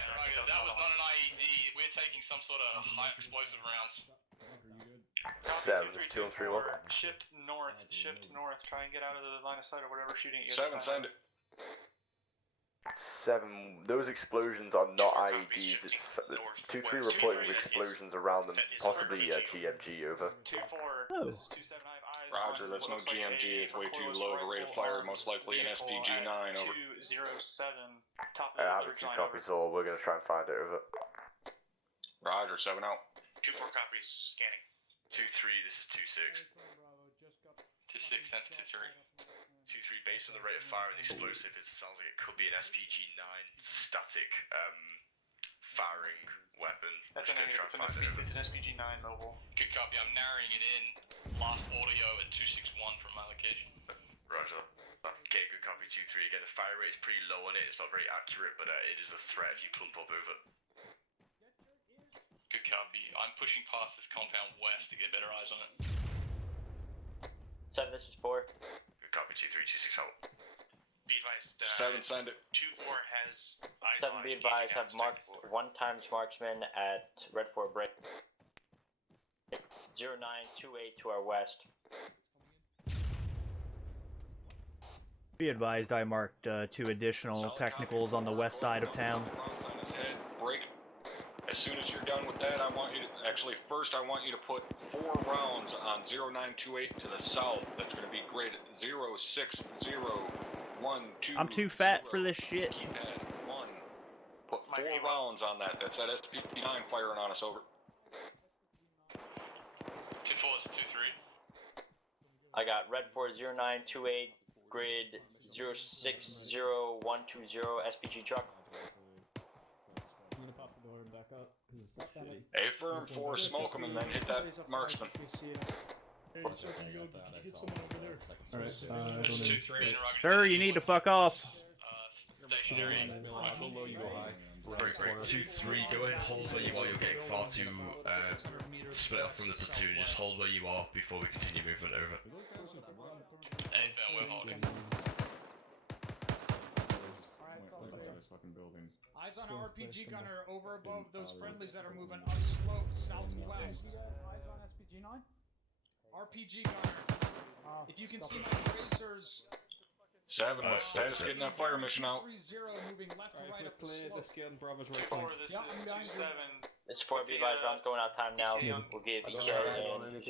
was not an IED. We're taking some sort of high explosive rounds. 7, this is 2 on 3-1. Shift north. Try and get out of the line of sight or whatever shooting at you. 7, send it. 7, those explosions are not IEDs. It's 2-3 reporting explosions around them, possibly GMG over. 2-4. This is 2-7. I have eyes. Roger, that's no GMG. It's way too low of a rate of fire. Most likely an SPG 9 over. 2-0-7. Top of the Havoc 2 copies all. We're gonna try and find it over. Roger, 7 out. 2-4 copies scanning. 2-3. This is 2-6. 2-6 and 2-3. 2-3, based on the rate of fire and the explosive, it sounds like it could be an SPG 9 static firing weapon. That's an SPG 9 mobile. Good copy. I'm narrowing it in. Last audio at 261 from my location. Roger. Okay, good copy. 2-3. Again, the fire rate is pretty low on it. It's not very accurate, but it is a threat if you plump up over. Good copy. I'm pushing past this compound west to get better eyes on it. 7, this is 4. Good copy. 2-3, 2-6 out. Be advised. 7, send it. 2-4 has eyes 7, on be advised, have marked 1 times marksman at Red 4 break. 0928 to our west. Be advised, I marked 2 additional technicals on the west side of town. Break. As soon as you're done with that, I want you to... Actually, first I want you to put 4 rounds on 0928 to the south. That's going to be grid 06012. I'm too fat for this shit. Keypad 1. Put 4 rounds on that. That's that SPG 9 firing on us, over. 2-4 is 2-3. I got Red 4 0928, grid 060120 SPG truck. I'm gonna pop the door and back up. A firm 4, smoke them and then hit that marksman. Sir, you need to fuck off. Stationary. Below you go high. Great. 2-3, go ahead and hold where you are. You're getting far too split off from the platoon. Just hold where you are before we continue movement, over. Hey, Ben, we're holding. Eyes on RPG gunner over above those friendlies that are moving upslope southwest. Eyes on SPG 9? RPG gunner. If you can see my tracers. 7, let's status getting that fire mission out. 3-0 moving left to right up the slope. This is 2-7. This is 4, be advised, rounds going out time now. We'll give EK and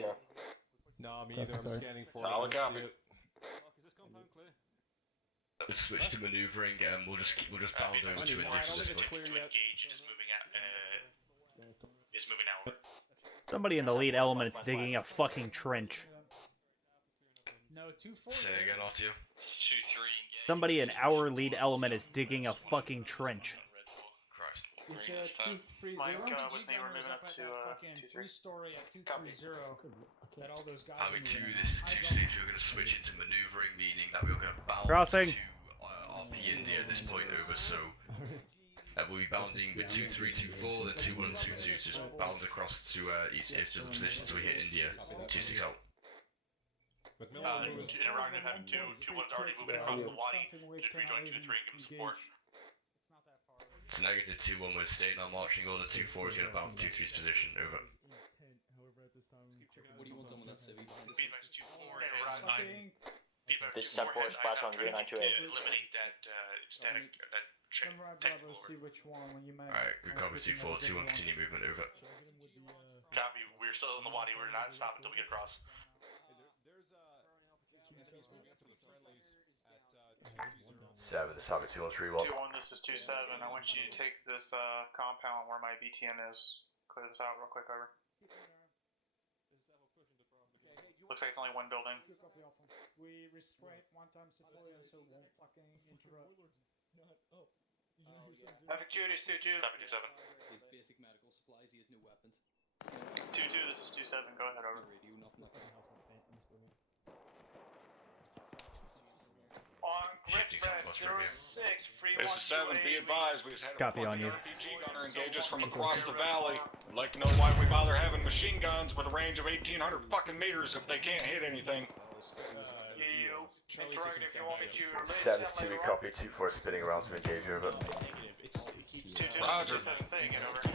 No, me either. I'm scanning for Solid copy. Let's switch to maneuvering, we'll just bound over to India at this point. Engage is moving out. Somebody in the lead element's digging a fucking trench. No, 2-4. Say again, Artio. 2-3 engage. Somebody in our lead element is digging a fucking trench. Christ. You said 2-3-0. Mike, with me, we're moving up to 2-3. 3-story at 2-3-0. That all those guys Havoc are 2, moving this is out. 2-6, we're going to switch into maneuvering, meaning that we're going to bound Crossing. to RP India at this point, over, so we'll be bounding with 2-3, 2-4, then 2-1 and 2-2, so just bound across to each of the positions so we hit India. 2-6 out. Interrogative having 2-1's already moving across the wadi. Just rejoin 2-3 and give them support. It's negative 2-1, we're staying on marching order. 2-4 is going to bounce 2-3's position, over. What do you want done with that civvy? BMX 2-4 is This is 7-4 splash on 0928. Eliminate that static, that check. Bravo, see which one when you manage. Alright, good copy 2-4, 2-1, continue movement, over. Copy, we're still in the wadi, we're not stopping until we get across. Seven, this is Havoc 2131. 2-1, this is 2-7. I want you to take this compound where my BTN is. Clear this out real quick, over. Looks like it's only one building. We restrain one-time civilian so it won't fucking interrupt. Havoc duties 2-2. Copy 2-7. He has basic medical supplies, he has no weapons. 2-2, this is 2-7. Go ahead, over. Radio, nothing. On grid red 06, free This is 7, be advised, we just had a Copy on you. RPG gunner engage us from across the valley. I'd like to know why we bother having machine guns with a range of 1,800 fucking meters if they can't hit anything. Interrogative, you want me to release 7-2, we copy. 2-4 spinning around to engage, over. 2-2, Roger. 2-7, say again, over.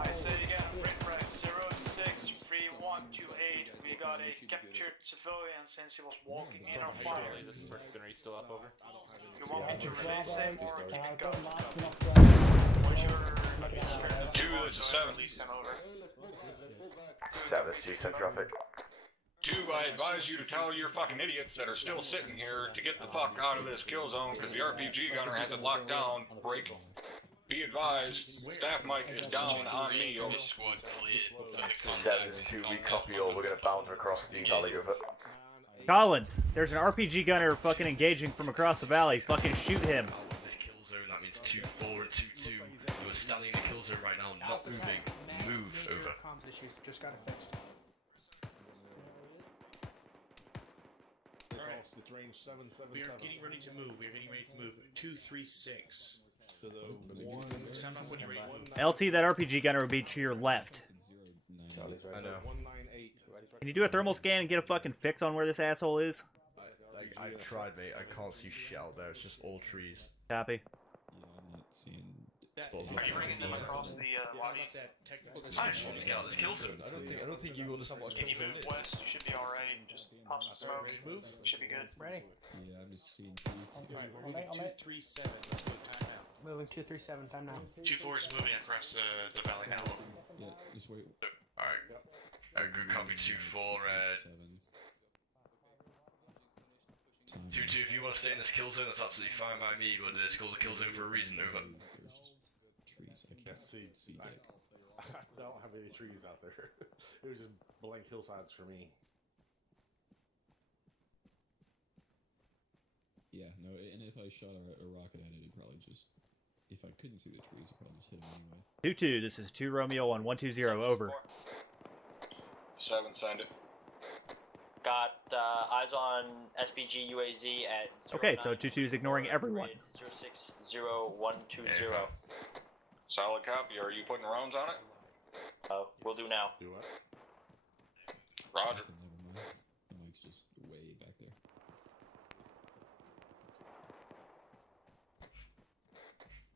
I say again, grid red 06, free 128. We got a captured civilian since he was walking in our fire. This is Perkins, are you still up over? You want me to release him or keep it going? Two, this is 7. Release him over. 7-2, send traffic. 2, I advise you to tell your fucking idiots that are still sitting here to get the fuck out of this kill zone because the RPG gunner has it locked down. Break. Be advised, staff mic is down on me, over. 7-2, we copy all. We're going to bound across the valley, over. Collins, there's an RPG gunner fucking engaging from across the valley. Fucking shoot him. This kill zone, that means 2-4 and 2-2. We're standing in the kill zone right now, not moving. Move, over. Just got it fixed. It's range 777. We are getting ready to move. 236. To the one. Sound off when you're ready. LT, that RPG gunner would be to your left. I know. 198. Can you do a thermal scan and get a fucking fix on where this asshole is? I've tried, mate. I can't see shit out there. It's just all trees. Copy. Are you bringing them across the wadi? Nice, let's get out of this kill zone. I don't think you understand what a Can kill you zone move is. west? You should be alright. Just pop some smoke. Should be good. Ready? Yeah, I'm just seeing trees. Alright, we're moving 237. Let's go time now. Moving 237, time now. 2-4 is moving across the valley now. Yeah, just wait. Alright. Good copy 2-4. 2-2, if you want to stay in this kill zone, that's absolutely fine by me, but it's called the kill zone for a reason, over. Trees, I Can't see. I don't have any trees out there. It was just blank hillsides for me. Yeah, no, and if I shot a rocket at it, it'd probably just... If I couldn't see the trees, it'd probably just hit him anyway. 2-2, this is 2 Romeo on 120, over. 7, send it. Got eyes on SPG UAZ at 09. Okay, so 2-2 is ignoring everyone. 060120. Solid copy. Are you putting rounds on it? We'll do now. Do what? Roger. Never mind. The mic's just way back there.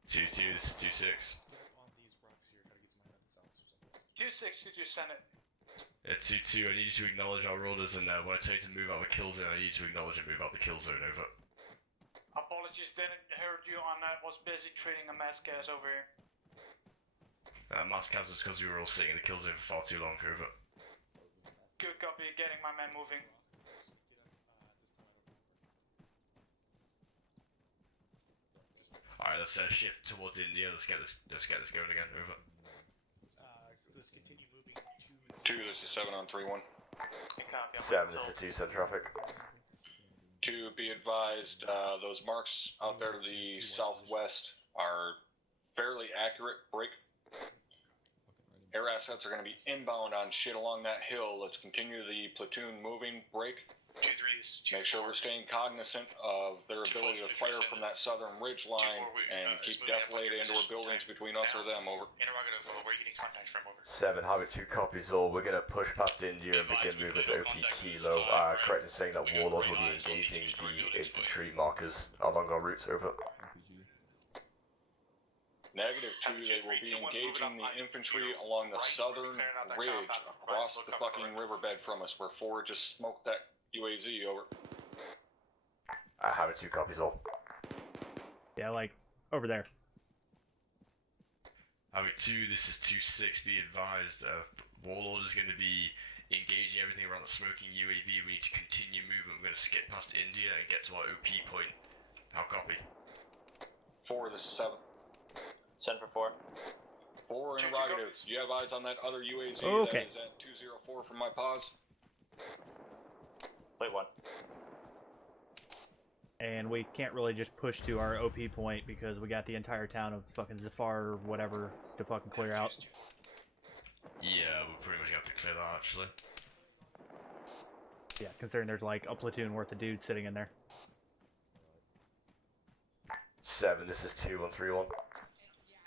2-2, this is 2-6. 2-6, send it. 2-2, I need you to acknowledge our orders, and when I tell you to move out the kill zone, I need you to acknowledge and move out the kill zone, over. Apologies, didn't hear you on that. Was busy treating a mass gas over here. Mass gas was because we were all sitting in the kill zone for far too long, over. Good copy, getting my men moving. Alright, let's shift towards India, let's get this going again, over. Let's continue moving 2, this is 7 on 3-1. 7, this is 2, send traffic. 2, be advised, those marks out there to the southwest are fairly accurate. Break. Air assets are going to be inbound on shit along that hill. Let's continue the platoon moving. Break. 2-3. Make sure we're staying cognizant of their ability to fire from that southern ridge line and keep deflated into buildings between us or them, over. Interrogative, where are you getting contact from, over? 7, Havoc 2 copies all. We're going to push past India and begin movement to OP Kilo. Correct in saying that Warlord will be engaging the infantry markers along our routes, over. Negative 2, they will be engaging the infantry along the southern ridge across the fucking riverbed from us, where 4 just smoked that UAZ, over. Havoc 2 copies all. Yeah, like, over there. Havoc 2, this is 2-6, be advised, Warlord is going to be engaging everything around the smoking UAV. We need to continue movement. We're going to skip past India and get to our OP point. How copy? 4, this is 7. Send for 4. 4 interrogatives. You have eyes on that other UAZ okay. that is at 204 from my pause? Wait, 1. And we can't really just push to our OP point because we got the entire town of fucking Zafar or whatever to fucking clear out. Yeah, we'll pretty much have to clear that, actually. Yeah, considering there's like a platoon worth of dudes sitting in there. 7, this is 2-1-3-1.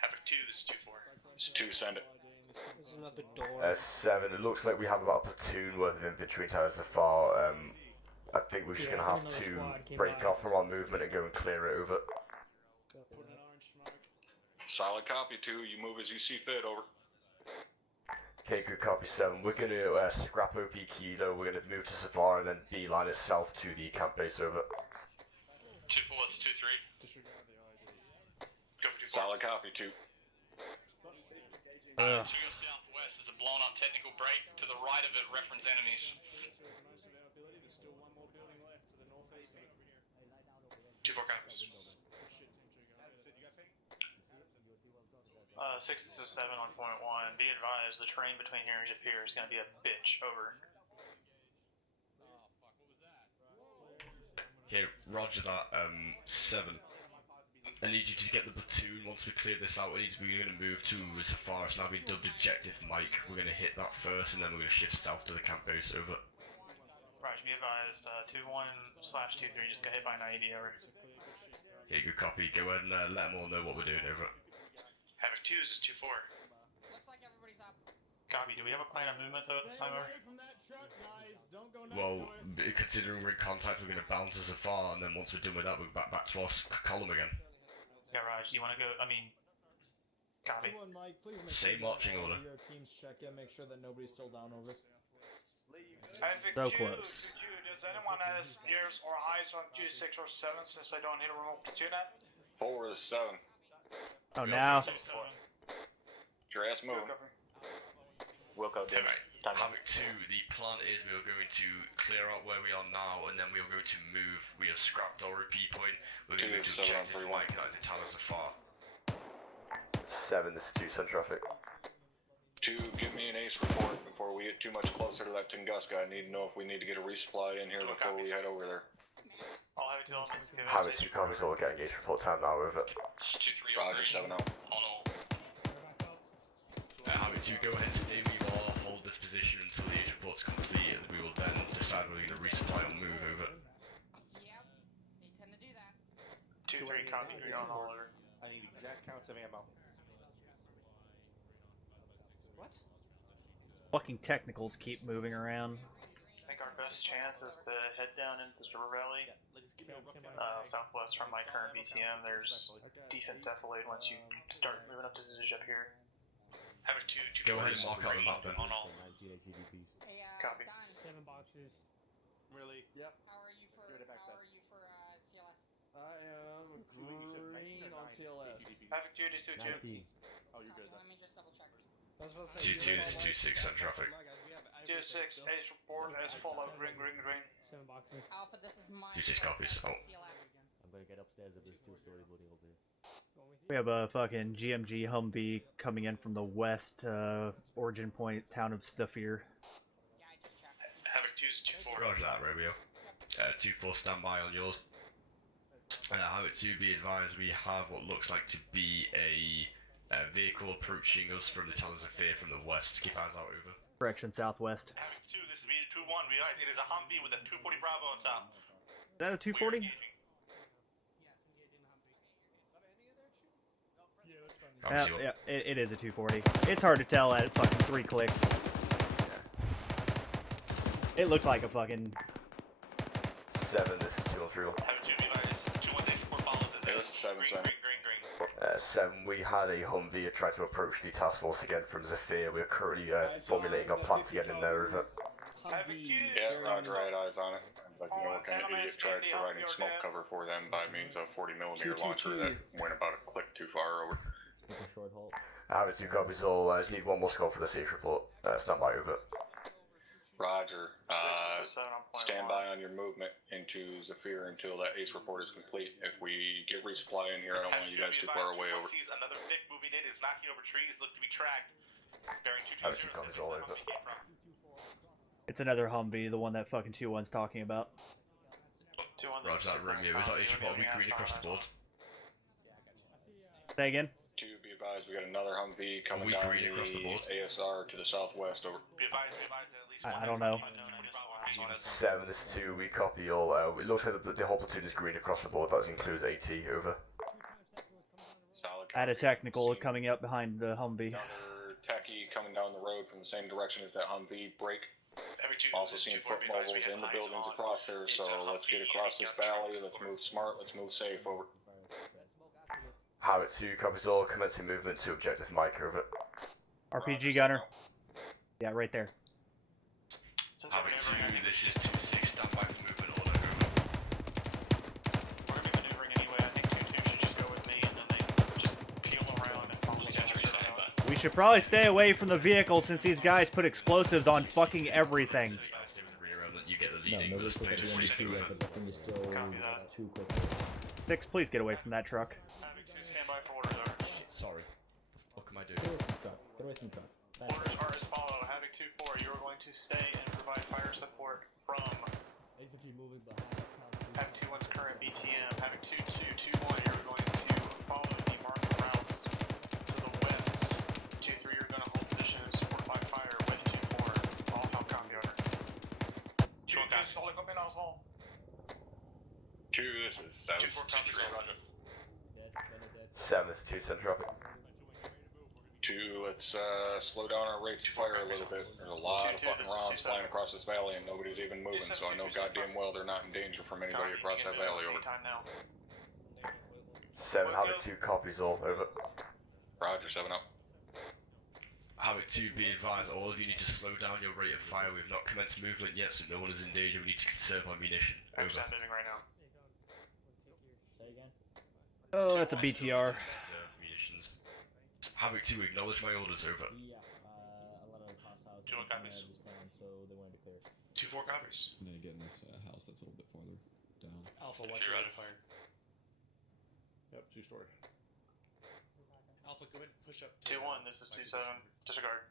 Havoc 2, this is 2-4. It's 2, send it. There's another door. 7, it looks like we have about a platoon worth of infantry in Zafar. I think we're just going to have to break off from our movement and go and clear it, over. Solid copy, 2. You move as you see fit, over. Okay, good copy, 7. We're going to scrap OP Kilo, we're going to move to Zafar and then beeline it south to the camp base, over. 2-4, this is 2-3. Go for 2-4. Solid copy, 2. 2 southwest is a blown up technical break. To the right of it, reference enemies. 2-4 copies. 6 to 7 on point 1. Be advised, the terrain between here and Japir is going to be a bitch, over. Okay, roger that, 7. I need you to get the platoon. Once we clear this out, we're going to move to Zafar. It's now been dubbed Objective Mike. We're going to hit that first, and then we're going to shift south to the camp base, over. Right, be advised, 2-1/2-3 just got hit by an IED, over. Okay, good copy. Go ahead and let them all know what we're doing, over. Havoc 2, this is 2-4. Looks like everybody's up. Copy, do we have a plan of movement though at this time, over? Well, considering we're in contact, we're going to bounce as far, and then once we're done with that, we're back to our column again. Yeah, Raj, do you want to go, copy. Mike, please make Same sure marching that all order. Your teams check in, make sure that nobody's still down, over. So close. Does anyone has ears or eyes on 2-6 or 7 since I don't need a remote platoon at? 4 is 7. Oh, now. Get your ass moving. Wilco, Yeah, mate. Havoc 2, the plan is we are going to clear out where we are now, and then we are going to move. We have scrapped our OP point. We're going to move to Objective Mike, that is the town of Zafar. 7, this is 2, send traffic. 2, give me an ace report before we get too much closer to that Tunguska. I need to know if we need to get a resupply in here before we head over there. I'll have it elements give Havoc 2 copies all, get engaged report time now, over. 2-3 Roger, 7 out. On all. Havoc 2, go ahead and stay where you are, hold this position until the age report's complete, and we will then decide whether we're going to resupply or move, over. Yep, they tend to do that. 2-3 copy, you're on all over. I need exact counts of ammo. What? Fucking technicals keep moving around. I think our best chance is to head down into this river valley. Southwest from my current BTM, there's decent defilade once you start moving up to the ridge up here. Havoc 2, Go ahead and mark out the map then. On all. Hey, Copy. Don. 7 boxes. Really? Yep. How are you for CLS? I am green on CLS. Havoc 2, just 2-2. Oh, you're good Let me just double check. 2-2, this is 2-6, send traffic. 2-6, ace report as follow, green. 7 boxes. Alpha, this is my 2-6 copies, oh. CLS. I'm gonna get upstairs of this 2-story building over here. We have a fucking GMG Humvee coming in from the west origin point town of Stafir. Havoc 2 is 2-4. Roger that, Romeo. 2-4, stand by on yours. Havoc 2, be advised, we have what looks like to be a vehicle approaching us from the town of Zafir from the west. Keep eyes out, over. Correction, southwest. Havoc 2, this is V21. Realize it is a Humvee with a 240 Bravo on top. Is that a 240? Yeah, it is a 240. It's hard to tell at fucking 3 clicks. It looked like a fucking... 7, this is 213. This is 7, 7, we had a Humvee try to approach the task force again from Zephyr. We're currently formulating our plan to get in there. Over. Yeah, Roger, I had eyes on it. I'd like to know what kind of idiot tried providing smoke cover for them by means of 40mm launcher that went about a click too far over. Havoc 2 copies all. I just need one more score for the safe report. Stand by, over. Roger. Stand by on your movement into Zephyr until that ACE report is complete. If we get resupply in here, I don't want you guys too far away, over. Another Vic moving in is knocking over trees, look to be tracked. Havoc 2 copies all, over. It's another Humvee, the one that fucking 2-1's talking about. Roger that, Romeo. Is that ACE report we green across the board? Say again? 2, be advised, we got another Humvee coming down the ASR to the southwest, over. I don't know. 7, this is 2, we copy all. It looks like the whole platoon is green across the board, that includes AT, over. I had a technical coming up behind the Humvee. Another techie coming down the road from the same direction as that Humvee, break. Also seeing foot mobiles in the buildings across there, so let's get across this valley, let's move smart, let's move safe, over. Havoc 2 copies all, commencing movement to objective Mike, over. RPG gunner. Yeah, right there. Havoc 2, this is 2-6, stand by for movement order, over. We're going to be maneuvering anyway, I think 2-2 should just go with me, and then they just peel around and follow the guys. We should probably stay away from the vehicle since these guys put explosives on fucking everything. Copy that. 6, please get away from that truck. Stand by for orders, over. Sorry. What can I do? Orders are as follow. Havoc 2-4, you are going to stay and provide fire support from Havoc 2-1's current BTM. Havoc 2-2-2-1, you're going to follow the marked routes to the west. 2-3, you're going to hold position and support by fire with 2-4. All help copy, over. 2-2, solid copy, now, all. 2, this is 7. 2-4, copy, roger. 7, this is 2, send traffic. 2, let's slow down our rates of fire a little bit. There's a lot of fucking rounds flying across this valley and nobody's even moving, so I know goddamn well they're not in danger from anybody across that valley, over. 7, Havoc 2 copies all, over. Roger, 7 up. Havoc 2, be advised, all of you need to slow down your rate of fire. We've not commenced movement yet, so no one is in danger. We need to conserve ammunition, over. I'm moving right now. Oh, that's a BTR. Havoc 2, acknowledge my orders, over. 2-1 copies. 2-4 copies. I'm gonna get in this house that's a little bit farther down. Alpha, watch your rate of fire. Yep, 2-story. Alpha, go ahead and push up. 2-1, this is 2-7. Disregard.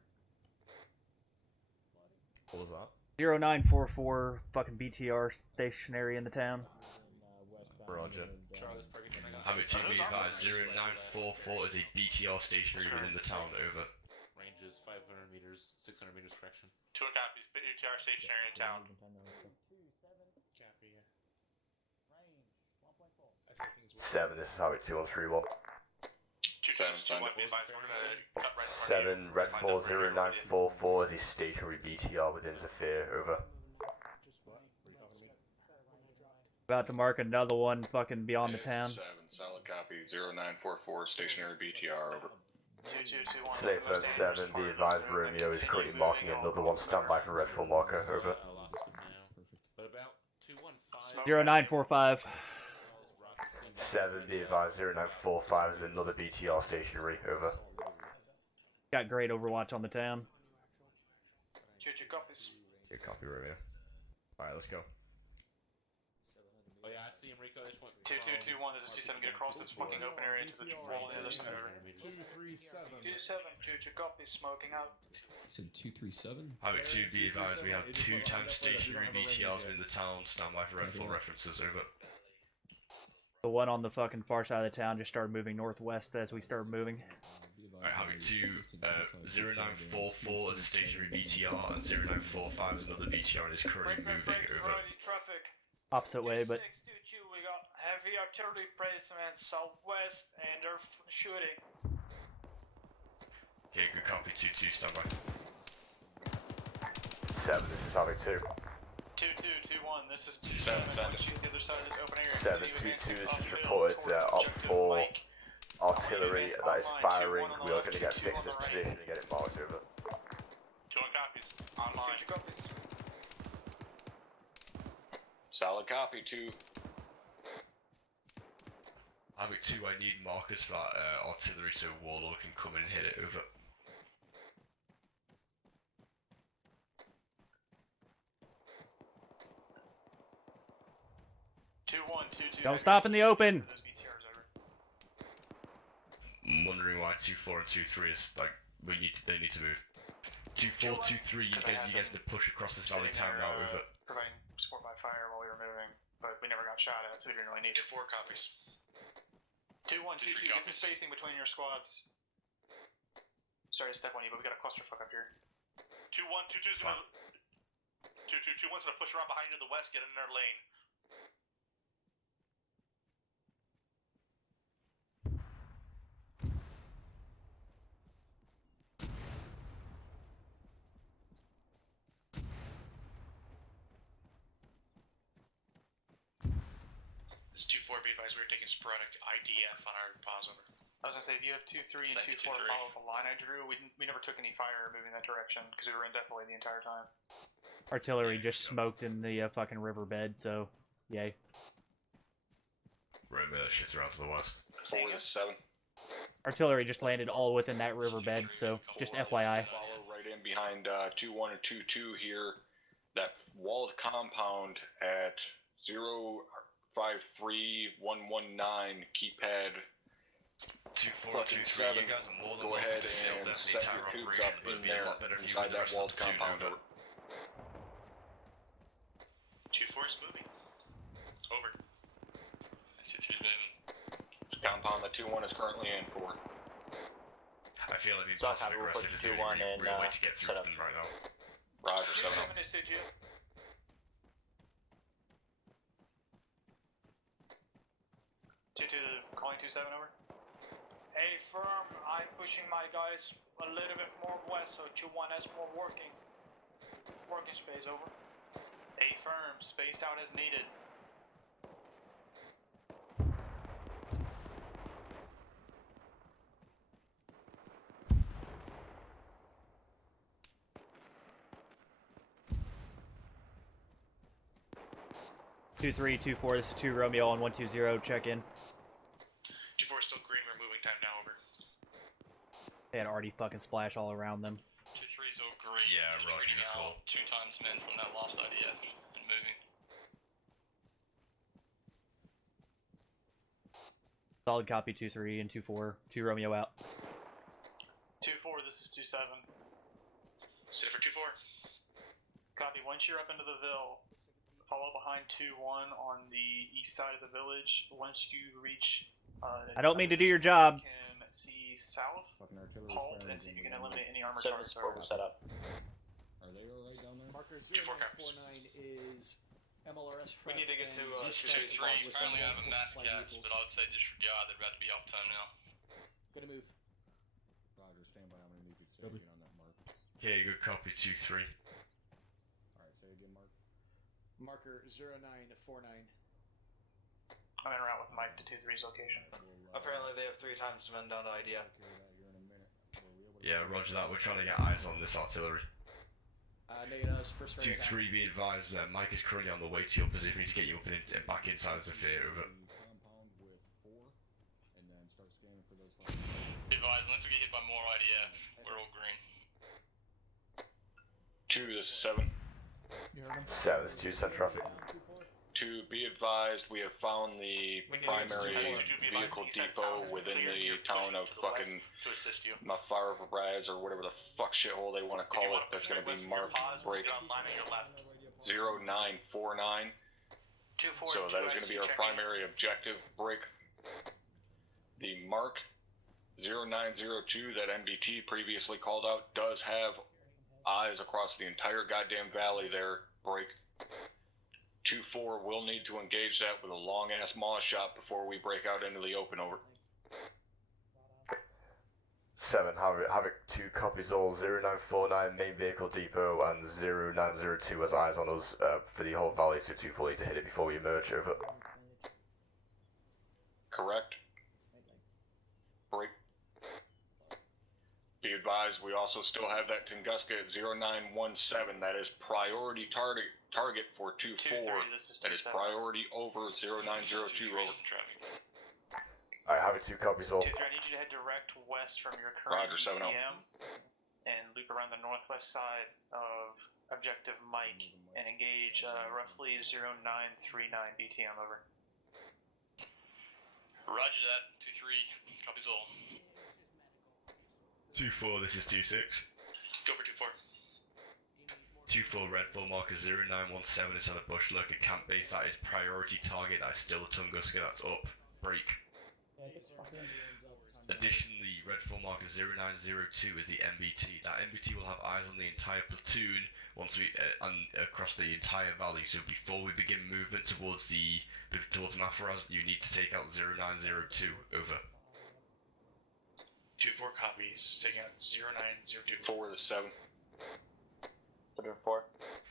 What was that? 0944, fucking BTR stationary in the town. Roger. Havoc 2, be advised, 0944 is a BTR stationary within the town, over. Range is 500 meters, 600 meters correction. 2 copies, BTR stationary in town. Copy, 7, this is Havoc 2 on 3-1. 7, signed up. 7, Red 40944 is a stationary BTR within Zephyr, over. About to mark another one fucking beyond the town. 7, solid copy. 0944, stationary BTR, over. 2-2-2-1. Slate 7, be advised, Romeo is currently marking another one, stand by for Red 4 marker, over. What about 2-1-5? 0945. 7, be advised, 0945 is another BTR stationary, over. Got great overwatch on the town. 2-2 copies. Good copy, Romeo. Alright, let's go. Oh yeah, I see him, Rico. This one. 2-2-2-1, this is 2-7, get across this fucking open area to the wall on the other side. 2-3-7. 2-7, 2-2 copies, smoking out. Said 237. Havoc 2, be advised, we have 2 times stationary BTRs in the town. Stand by for Red 4 references, over. The one on the fucking far side of the town just started moving northwest as we started moving. Alright, Havoc 2, 0944 is a stationary BTR, and 0945 is another BTR and is currently moving, over. Opposite way, but... 622, we got heavy artillery placement southwest, and they're shooting. Okay, good copy. 2-2, stand by. 7, this is Havoc 2. 2-2-2-1, this is 7, send it. The other side of this open area. 7-2-2, this is reported up for artillery that is firing. We are going to get fixed this position and get it marked over. 2-1 copies. Online. 2 copies. Solid copy, 2. Havoc 2, I need markers for that artillery so Warlord can come and hit it over. Don't stop in the open! I'm wondering why 2-4 and 2-3 is like, they need to move. 2-4, 2-3, you guys need to push across this valley town now, over. Providing support by fire while we were moving, but we never got shot at, so we didn't really need it. 4 copies. 2-1-2-2, get some spacing between your squads. Sorry to step on you, but we got a clusterfuck up here. 2-1-2-2's gonna... 2-2-2-1's gonna push around behind you to the west, get in their lane. This 2-4, be advised, we're taking sporadic IDF on our pause over. I was gonna say, if you have 2-3 and 2-4 follow the line I drew, we never took any fire moving that direction, because we were in death the entire time. Artillery just smoked in the fucking riverbed, so yay. Romeo, that shit's around to the west. 4-7. Artillery just landed all within that riverbed, so just FYI. Follow right in behind 2-1 and 2-2 here. That walled compound at 053-119 keypad 2-4-2-3, you guys are more than go ahead welcome to seal and the set entire your coops operation. up It would in be a there lot better if you inside were that the walled rest of the compound. two, 2-4's moving. Over. 2-3's moving. It's a compound that 2-1 is currently in for. I feel like these So passive we'll put aggressive is the 2-1 only and real way to get through set up. them right now. Roger, 7-0. 7 is 2-2. 2-2, calling 2-7 over. Hey, firm, I'm pushing my guys a little bit more west, so 2-1 has more working space, over. A firm, space out as needed. Two 3, 2-4. This is 2 Romeo on 120. Check in. 2-4 still green. We're moving time now. Over. They had already fucking splash all around them. 2-3's all green. Yeah, just Roger, reading good out call. 2 times men from that lost IDF and moving. Solid copy. 2-3 and 2-4. 2 Romeo out. 2-4, this is 2-7. Sit for 2-4. Copy, once you're up into the Ville, follow behind 2-1 on the east side of the village. Once you reach... I don't mean to do your job. You can see south, halt, and see if you can eliminate any armored 7 cars. support will set up. Are they alright down there? Marker 2-4 copies. 0949 is MLRS We need to get to 2-3 currently have a mass gas, but I would say disregard. They'd rather be uptime now. Gonna move. Roger, stand by. I'm gonna need you to say again on that mark. Yeah, good copy. 2-3. Alright, say again, Mark. Marker 0949. I'm en route with Mike to 2-3's location. Apparently they have 3 times men down to IDF. Yeah, roger that. We're trying to get eyes on this artillery. Negative, first range. 2-3, be advised. Mike is currently on the way to your position. We need to get you up and back inside the theatre. Over. Compound with 4, and then start scanning for those. Be advised, unless we get hit by more IDF, we're all green. 2, this is 7. You heard him? 7, this is 2 send traffic. 2, be advised, we have found the primary vehicle depot within the town of fucking To assist you. Mafara Braz or whatever the fuck shithole they want to call it. That's going to be marked break 0949. 2-4. So that is going to be our primary objective break. The mark 0902 that MDT previously called out does have eyes across the entire goddamn valley there. Break. 2-4 will need to engage that with a long-ass Maw shot before we break out into the open. Over. 7, Havoc 2 copies all. 0949 main vehicle depot and 0902 has eyes on us for the whole valley, so 240 to hit it before we emerge. Over. Correct. Break. Be advised, we also still have that Tunguska at 0917. That is priority target for 2-4. That is priority over 0902. Over. Alright, Havoc 2 copies all. 2-3, I need you to head direct west from your current BTM and loop around the northwest side of Objective Mike and engage roughly 0939 BTM. Over. Roger that. 2-3, copies all. 2-4, this is 2-6. Go for 2-4. 2-4, Redfall marker 0917 is on a bush lurker camp base. That is priority target. That is still a Tunguska. That's up. Break. Additionally, Redfall marker 0902 is the MBT. That MBT will have eyes on the entire platoon once we across the entire valley. So before we begin movement towards Mafaraz, you need to take out 0902. Over. 2-4 copies. Taking out 0902. 4 to 7. 4.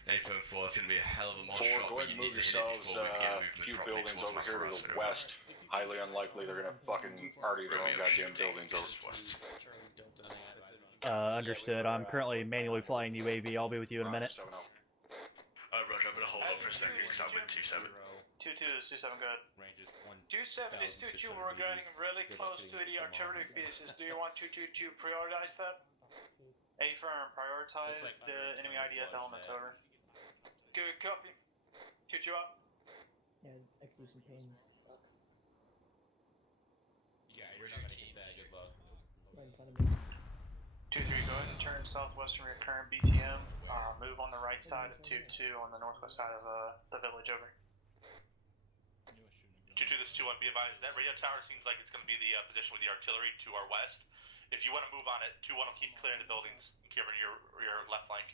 Any phone 4, that's going to be a hell of a mod 4, shot. go ahead and move yourselves a few buildings over here to the west. Highly unlikely they're going to fucking argue their own goddamn buildings over. Understood. I'm currently manually flying UAV. I'll be with you in a minute. Roger, I'm going to hold up for a second because I'm with 2-7. 2-2 is 2-7, good. 2-7 is 2-2, we're getting really close to the artillery pieces. Do you want 2-2 to prioritize that? A-firm, prioritize the enemy IDF elements. Over. Good copy. 2-2 up. Yeah, I could do some pain. Where's your team? Good luck. Right in front of me. 2-3, go ahead and turn southwest from your current BTM. Move on the right side of 2-2 on the northwest side of the village. Over. 2-2, this 2-1, be advised. That radio tower seems like it's going to be the position with the artillery to our west. If you want to move on it, 2-1 will keep clearing the buildings and covering your left flank.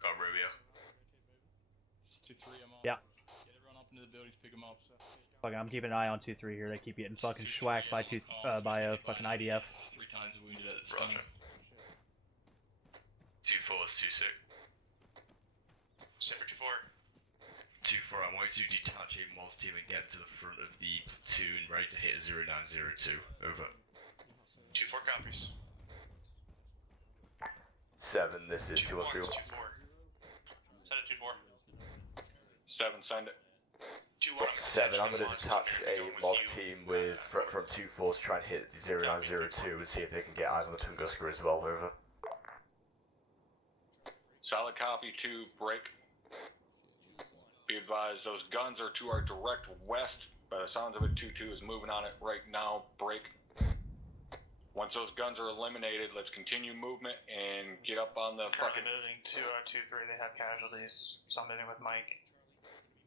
Got Romeo. 2-3, I'm on. Yeah. Get everyone up into the buildings, pick them up. Fuck, I'm keeping an eye on 2-3 here. They keep getting fucking schwacked by a fucking IDF. 3 times wounded at this Roger. 2-4 is 2-6. Separate 2-4. 2-4, I want you to detach a mod team and get to the front of the platoon, ready to hit 0902. Over. 2-4 copies. 7, this is 2-1-3-1. 2-4. Send it 2-4. 7, send it. 2-1. 7, I'm going to detach a mod team with from 2-4 to try and hit 0902 and see if they can get eyes on the Tunguska as well. Over. Solid copy. 2, break. Be advised, those guns are to our direct west. By the sounds of it, 2-2 is moving on it right now. Break. Once those guns are eliminated, let's continue movement and get up on the fucking... moving to 2-3, they have casualties, so I'm moving with Mike.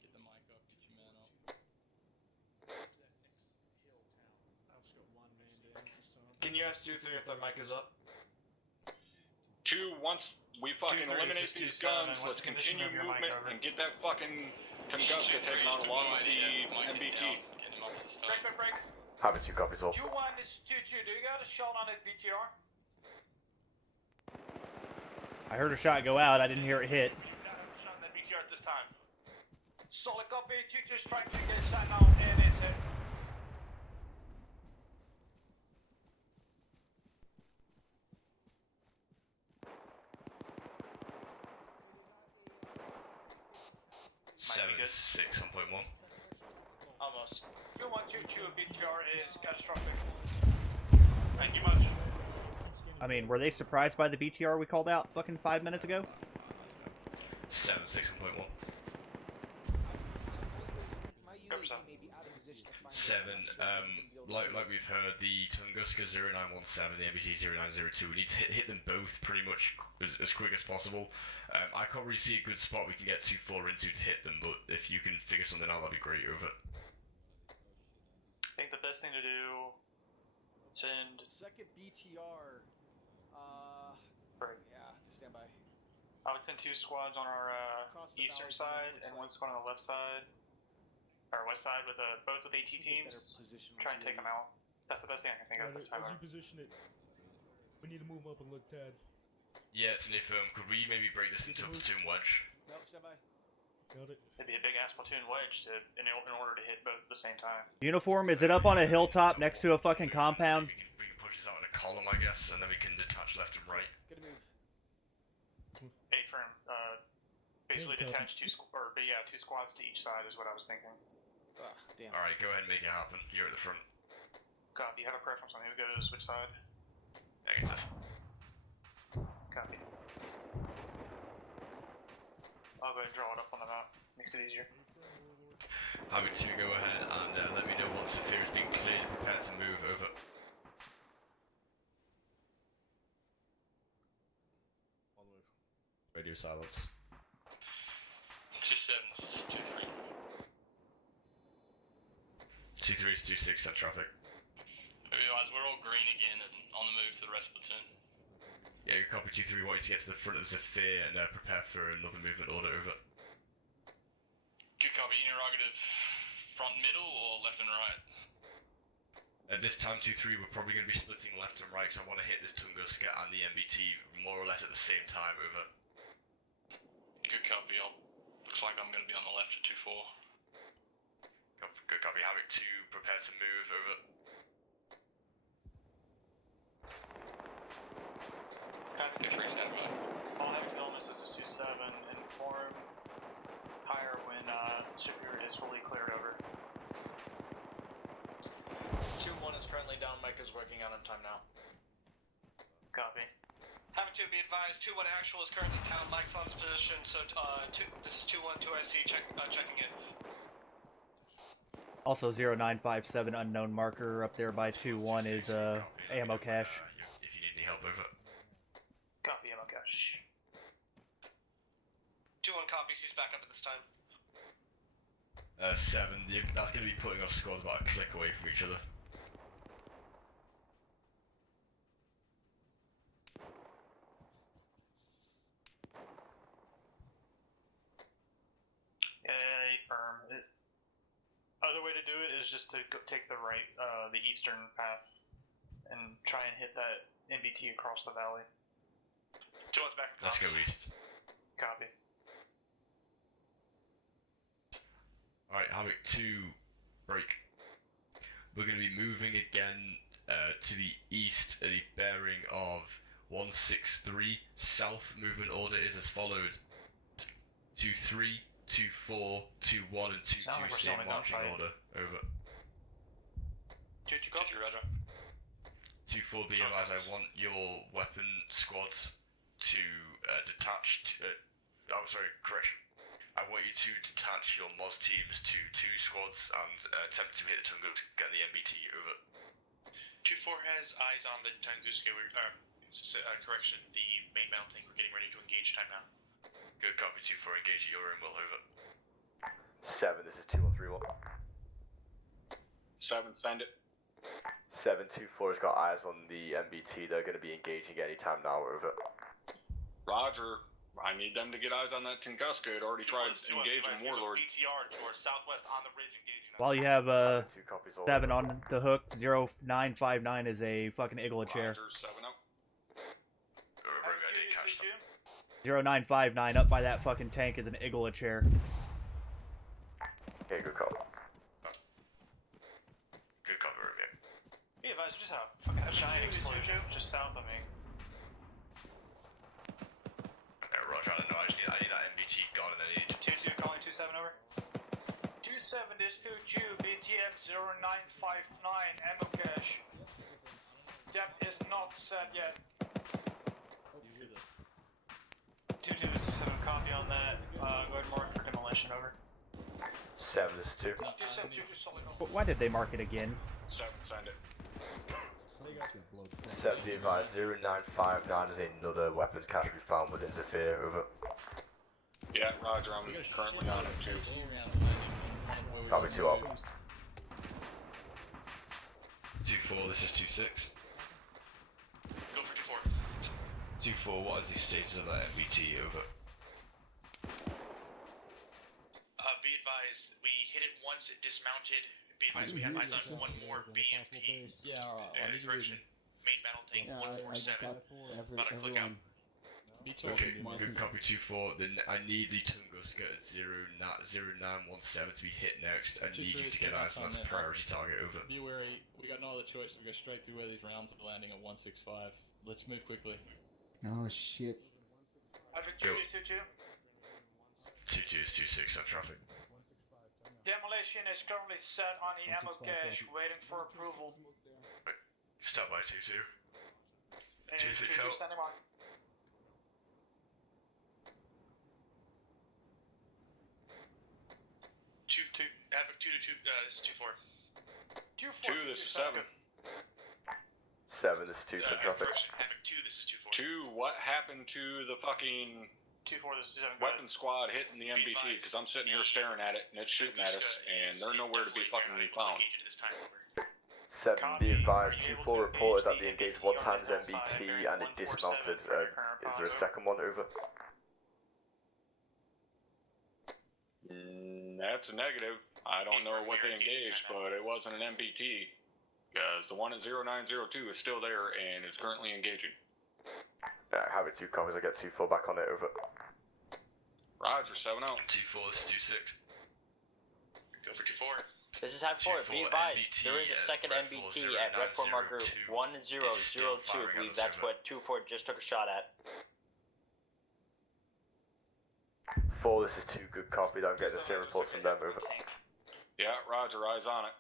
Get the mic up, get your man up. Can you ask 2-3 if their mic is up? 2, once we fucking eliminate these guns, let's continue movement and get that fucking Tunguska taken out along with the MBT. Break. Havoc 2 copies all. 2-1 is 2-2. Do you got a shot on it, BTR? I heard a shot go out. I didn't hear it hit. Shot that BTR at this time. Solid copy. 2-2 is trying to get shot now, and it's hit. Seven, 6 on point 1. Almost. 2-1-2-2 BTR is catastrophic. Thank you much. I mean, were they surprised by the BTR we called out fucking 5 minutes ago? 7, 6 on point 1. 7, like we've heard, the Tunguska 0917, the MBT 0902, we need to hit them both pretty much as quick as possible. I can't really see a good spot we can get 2-4 into to hit them, but if you can figure something out, that'd be great. Over. I think the best thing to do, send... Second BTR, Break. yeah, stand by. I would send 2 squads on our eastern side and 1 squad on the left side. Or west side with both with AT teams. Try and take them out. That's the best thing I can think of this time. As you position it We need to move up and look, Ted. Yeah, it's an affirm. Could we maybe break this into a platoon wedge? Nope, stand by. Got it. It'd be a big ass platoon wedge in order to hit both at the same time. Uniform, is it up on a hilltop next to a fucking compound? We can push this out in a column, I guess, and then we can detach left and right. Good move. Affirm. Basically detach two squads to each side is what I was thinking. Ugh, damn. Alright, go ahead and make it happen. You're at the front. Copy. You have a preference on who to go to which side? Negative. Copy. I'll go ahead and draw it up on the map. Makes it easier. Havoc 2, go ahead and let me know once the fear has been cleared. Prepare to move over. On the move. Radio silence. 27, 23. 23 is 26, send traffic. Realize we're all green again and on the move to the rest of the platoon. Yeah, you copy 2-3, want you to get to the front of the Zephyr and prepare for another movement order, over. Good copy, interrogative. Front, middle, or left and right? At this time, 2-3, we're probably going to be splitting left and right, so I want to hit this Tunguska and the MBT more or less at the same time, over. Good copy, looks like I'm going to be on the left at 2-4. Good copy, Havoc 2, prepare to move, over. Copy. All Havoc to Illness, this is 2-7. Inform higher when Shapiro is fully cleared over. 2-1 is currently down, Mike is working on time now. Copy. Havoc 2, be advised, 2-1 actual is currently down, Mike's on his position, so this is 2-1, 2IC, checking in. Also 0957 unknown marker up there by 2-1 is ammo cache. If you need any help, over. Copy, ammo cache. 2-1 copies, he's back up at this time. 7, that's going to be putting our squads about a click away from each other. Firm. Other way to do it is just to take the right, the eastern path, and try and hit that MBT across the valley. 2-1's back. Let's go east. Copy. Alright, Havoc 2, break. We're going to be moving again to the east at a bearing of 163. South movement order is as follows: 2-3, 2-4, 2-1, and 2-2, same marching order. Over. 2-2, copy. 2-4, be advised, I want your weapon squads to detach to... correction. I want you to detach your Moz teams to 2 squads and attempt to hit the Tunguska and the MBT, over. 2-4 has eyes on the Tunguska, correction, the main mounting, we're getting ready to engage time now. Good copy, 2-4, engage at your own will, over. 7, this is 2131. 7, send it. 724's got eyes on the MBT, they're going to be engaging anytime now, over. Roger. I need them to get eyes on that Tunguska. It already tried engaging Warlord. BTR to our southwest on the ridge engaging. While you have 7 on the hook, 0959 is a fucking Igla chair. Roger, 7 up. 0959 up by that fucking tank is an Igla chair. Okay, good call. Good cover, Romeo. Be advised, just have a fucking giant explosion just south of me. Okay, Roger, I don't know, I need that MBT gone and then I need... 2-2, calling 2-7 over. 2-7, this 2-2, BTM 0959, ammo cache. That is not set yet. 2-2, this is 7, copy on that. Go ahead and mark for demolition, over. 7, this is 2. 2-7, 2-2, solid. Why did they mark it again? 7, send it. 7, be advised, 0959 is another weapons cache we found within Zephyr, over. Yeah, Roger, I'm currently on it too. Copy 2 up. 2-4, this is 2-6. Go for 2-4. 2-4, what is the status of that MBT, over? Be advised, we hit it once, it dismounted. Be advised, we have eyes on one more BMP. Yeah, alright. Correction. main battle tank 147. About to click out. Okay, good copy 2-4. Then I need the Tunguska at 0917 to be hit next. I need you to get eyes on that priority target, over. Be wary, we got no other choice. We go straight through where these rounds are landing at 165. Let's move quickly. Oh shit. Havoc 2 is 2-2. 2-2 is 2-6 on traffic. Demolition is currently set on the ammo cache, waiting for approval. Stop by 2-2. 2-6 out. Standing by. Havoc 2-2, this is 2-4. 2, this is 7. 7, this is 2 for traffic. Havoc 2, this is 2-4. 2, what happened to the fucking 2-4, this is 7. weapon squad hitting the MBT? Because I'm sitting here staring at it and it's shooting at us and they're nowhere to be fucking found. 7, be advised, 2-4 reported that they engaged one times MBT and it dismounted. Is there a second one, over? That's a negative. I don't know what they engaged, but it wasn't an MBT. Because the one at 0902 is still there and is currently engaging. Havoc 2 copies, I get 2-4 back on it, over. Roger, 7 out. 2-4, this is 2-6. Go for 2-4. This is Havoc 4. Be advised, there is a second MBT at red port marker 1002. I believe that's what 2-4 just took a shot at. 4, this is 2, good copy, don't get the same reports from them, over. Yeah, roger, eyes on it.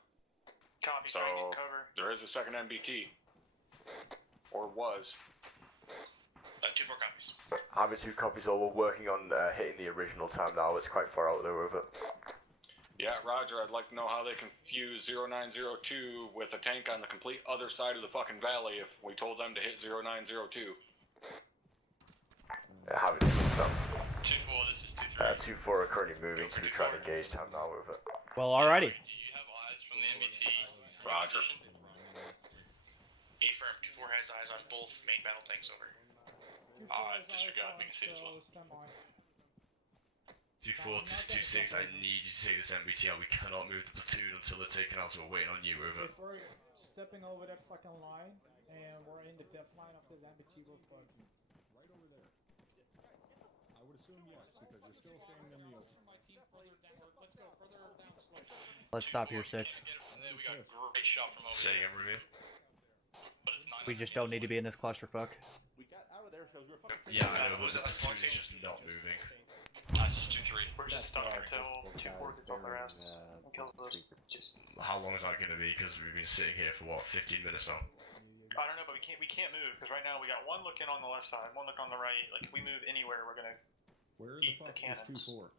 Copy, so, cover. There is a second MBT. Or was. 2-4 copies. Havoc 2 copies, all we're working on hitting the original time now, it's quite far out there, over. Yeah, roger, I'd like to know how they confuse 0902 with a tank on the complete other side of the fucking valley if we told them to hit 0902. Havoc 2, stop. 2-4, this is 2-3. 2-4 are currently moving to try and engage time now, over. Well, alrighty. Do you have eyes from the MBT? Roger. Affirm, 2-4 has eyes on both main battle tanks, over. Disregard, we can see it as well. 2-4, this is 2-6, I need you to take this MBT out. We cannot move the platoon until they're taken out, so we're waiting on you, over. If we're stepping over that fucking line, and we're in the death line of this MBT, we're fucking. Right over there. I would assume yes, because you're still standing in the open. Let's stop here, 6. We got great shot from over Say again, Romeo. We just don't need to be in this clusterfuck. We got out of there because we were fucking. Yeah, I know, but the platoon is just not moving. This is 2-3. We're just stuck until 2-4 gets on their ass and kills us. Just. How long is that going to be? Because we've been sitting here for what, 15 minutes now? I don't know, but we can't move because right now we got one looking on the left side, one look on the right. Like if we move anywhere, we're gonna. Where the fuck is 2-4?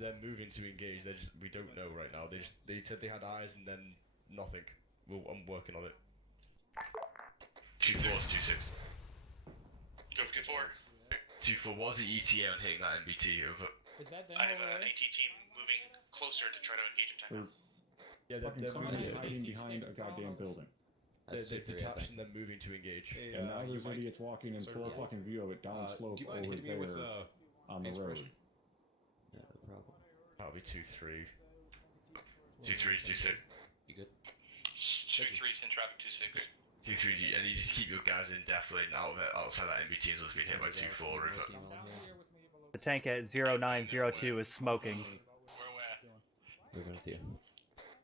They're moving to engage. We don't know right now. They said they had eyes and then nothing. I'm working on it. 2-4 is 2-6. Go for 2-4. 2-4, what was the ETA on hitting that MBT, over? Is that them I have over an there? AT team moving closer to try to engage in time now. Yeah, Fucking somebody's hiding behind a goddamn building. They're detached and they're moving to engage. Hey, and now there's idiots walking in full fucking view of it down slope over there on the road. Yeah, no problem. That'll be 2-3. 2-3 is 2-6. You good? 2-3 is in traffic, 2-6. 2-3, and you just keep your guys indefinitely out of it, outside that MBT until it's been hit by 2-4, over. The tank at 0902 is smoking. Moving with you.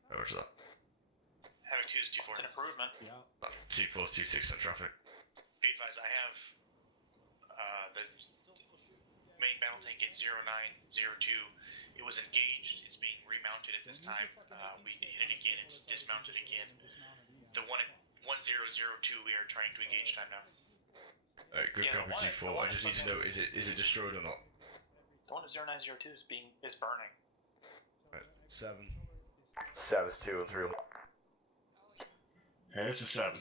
Over to that. Havoc 2 is 2-4. It's an improvement. Yeah. 2-4 is 2-6 on traffic. Be advised, I have the main battle tank at 0902. It was engaged. It's being remounted at this time. We hit it again. It's dismounted again. The one at 1002, we are trying to engage time now. Alright, good copy 2-4. I just need to know, is it destroyed or not? The one at 0902 is burning. Right, 7. 7's 2 and 3. Hey, this is 7.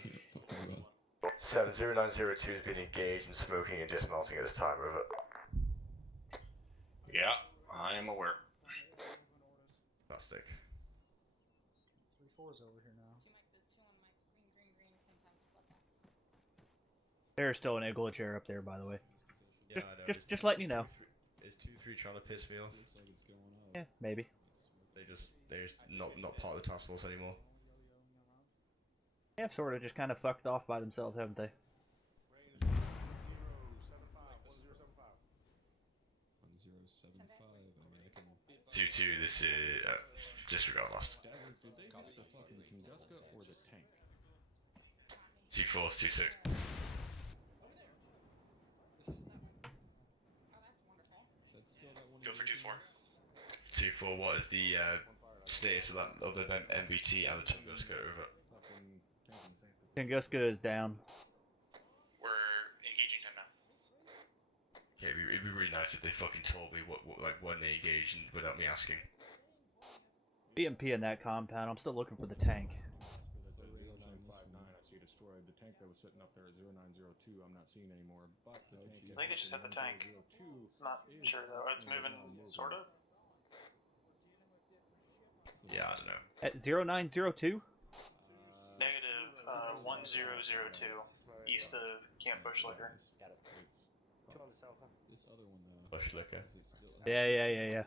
7, 0902 has been engaged and smoking and dismounting at this time, over. Yeah, I am aware. Fantastic. 3-4's over here now. There's still an Eagle chair up there, by the way. Yeah, Just letting you know. Is 2-3 trying to piss me off? Yeah, maybe. They're just not part of the task force anymore. They have sort of just kind of fucked off by themselves, haven't they? 2-2, this is disregard last. 2-4, 2-6. Go for 2-4. 2-4, what is the status of that other MBT and the Tunguska over? Tunguska is down. We're engaging him now. Yeah, it'd be really nice if they fucking told me what like when they engaged and without me asking. BMP in that compound. I'm still looking for the tank. I see destroyed. The tank that was sitting up there at 0902, I'm not seeing anymore. But the tank I think it just hit the tank. Not sure though. It's moving, sort of. Yeah, I don't know. At 0902? Negative 1002, east of Camp Bushlicker. This other one though. Bushlicker. Yeah.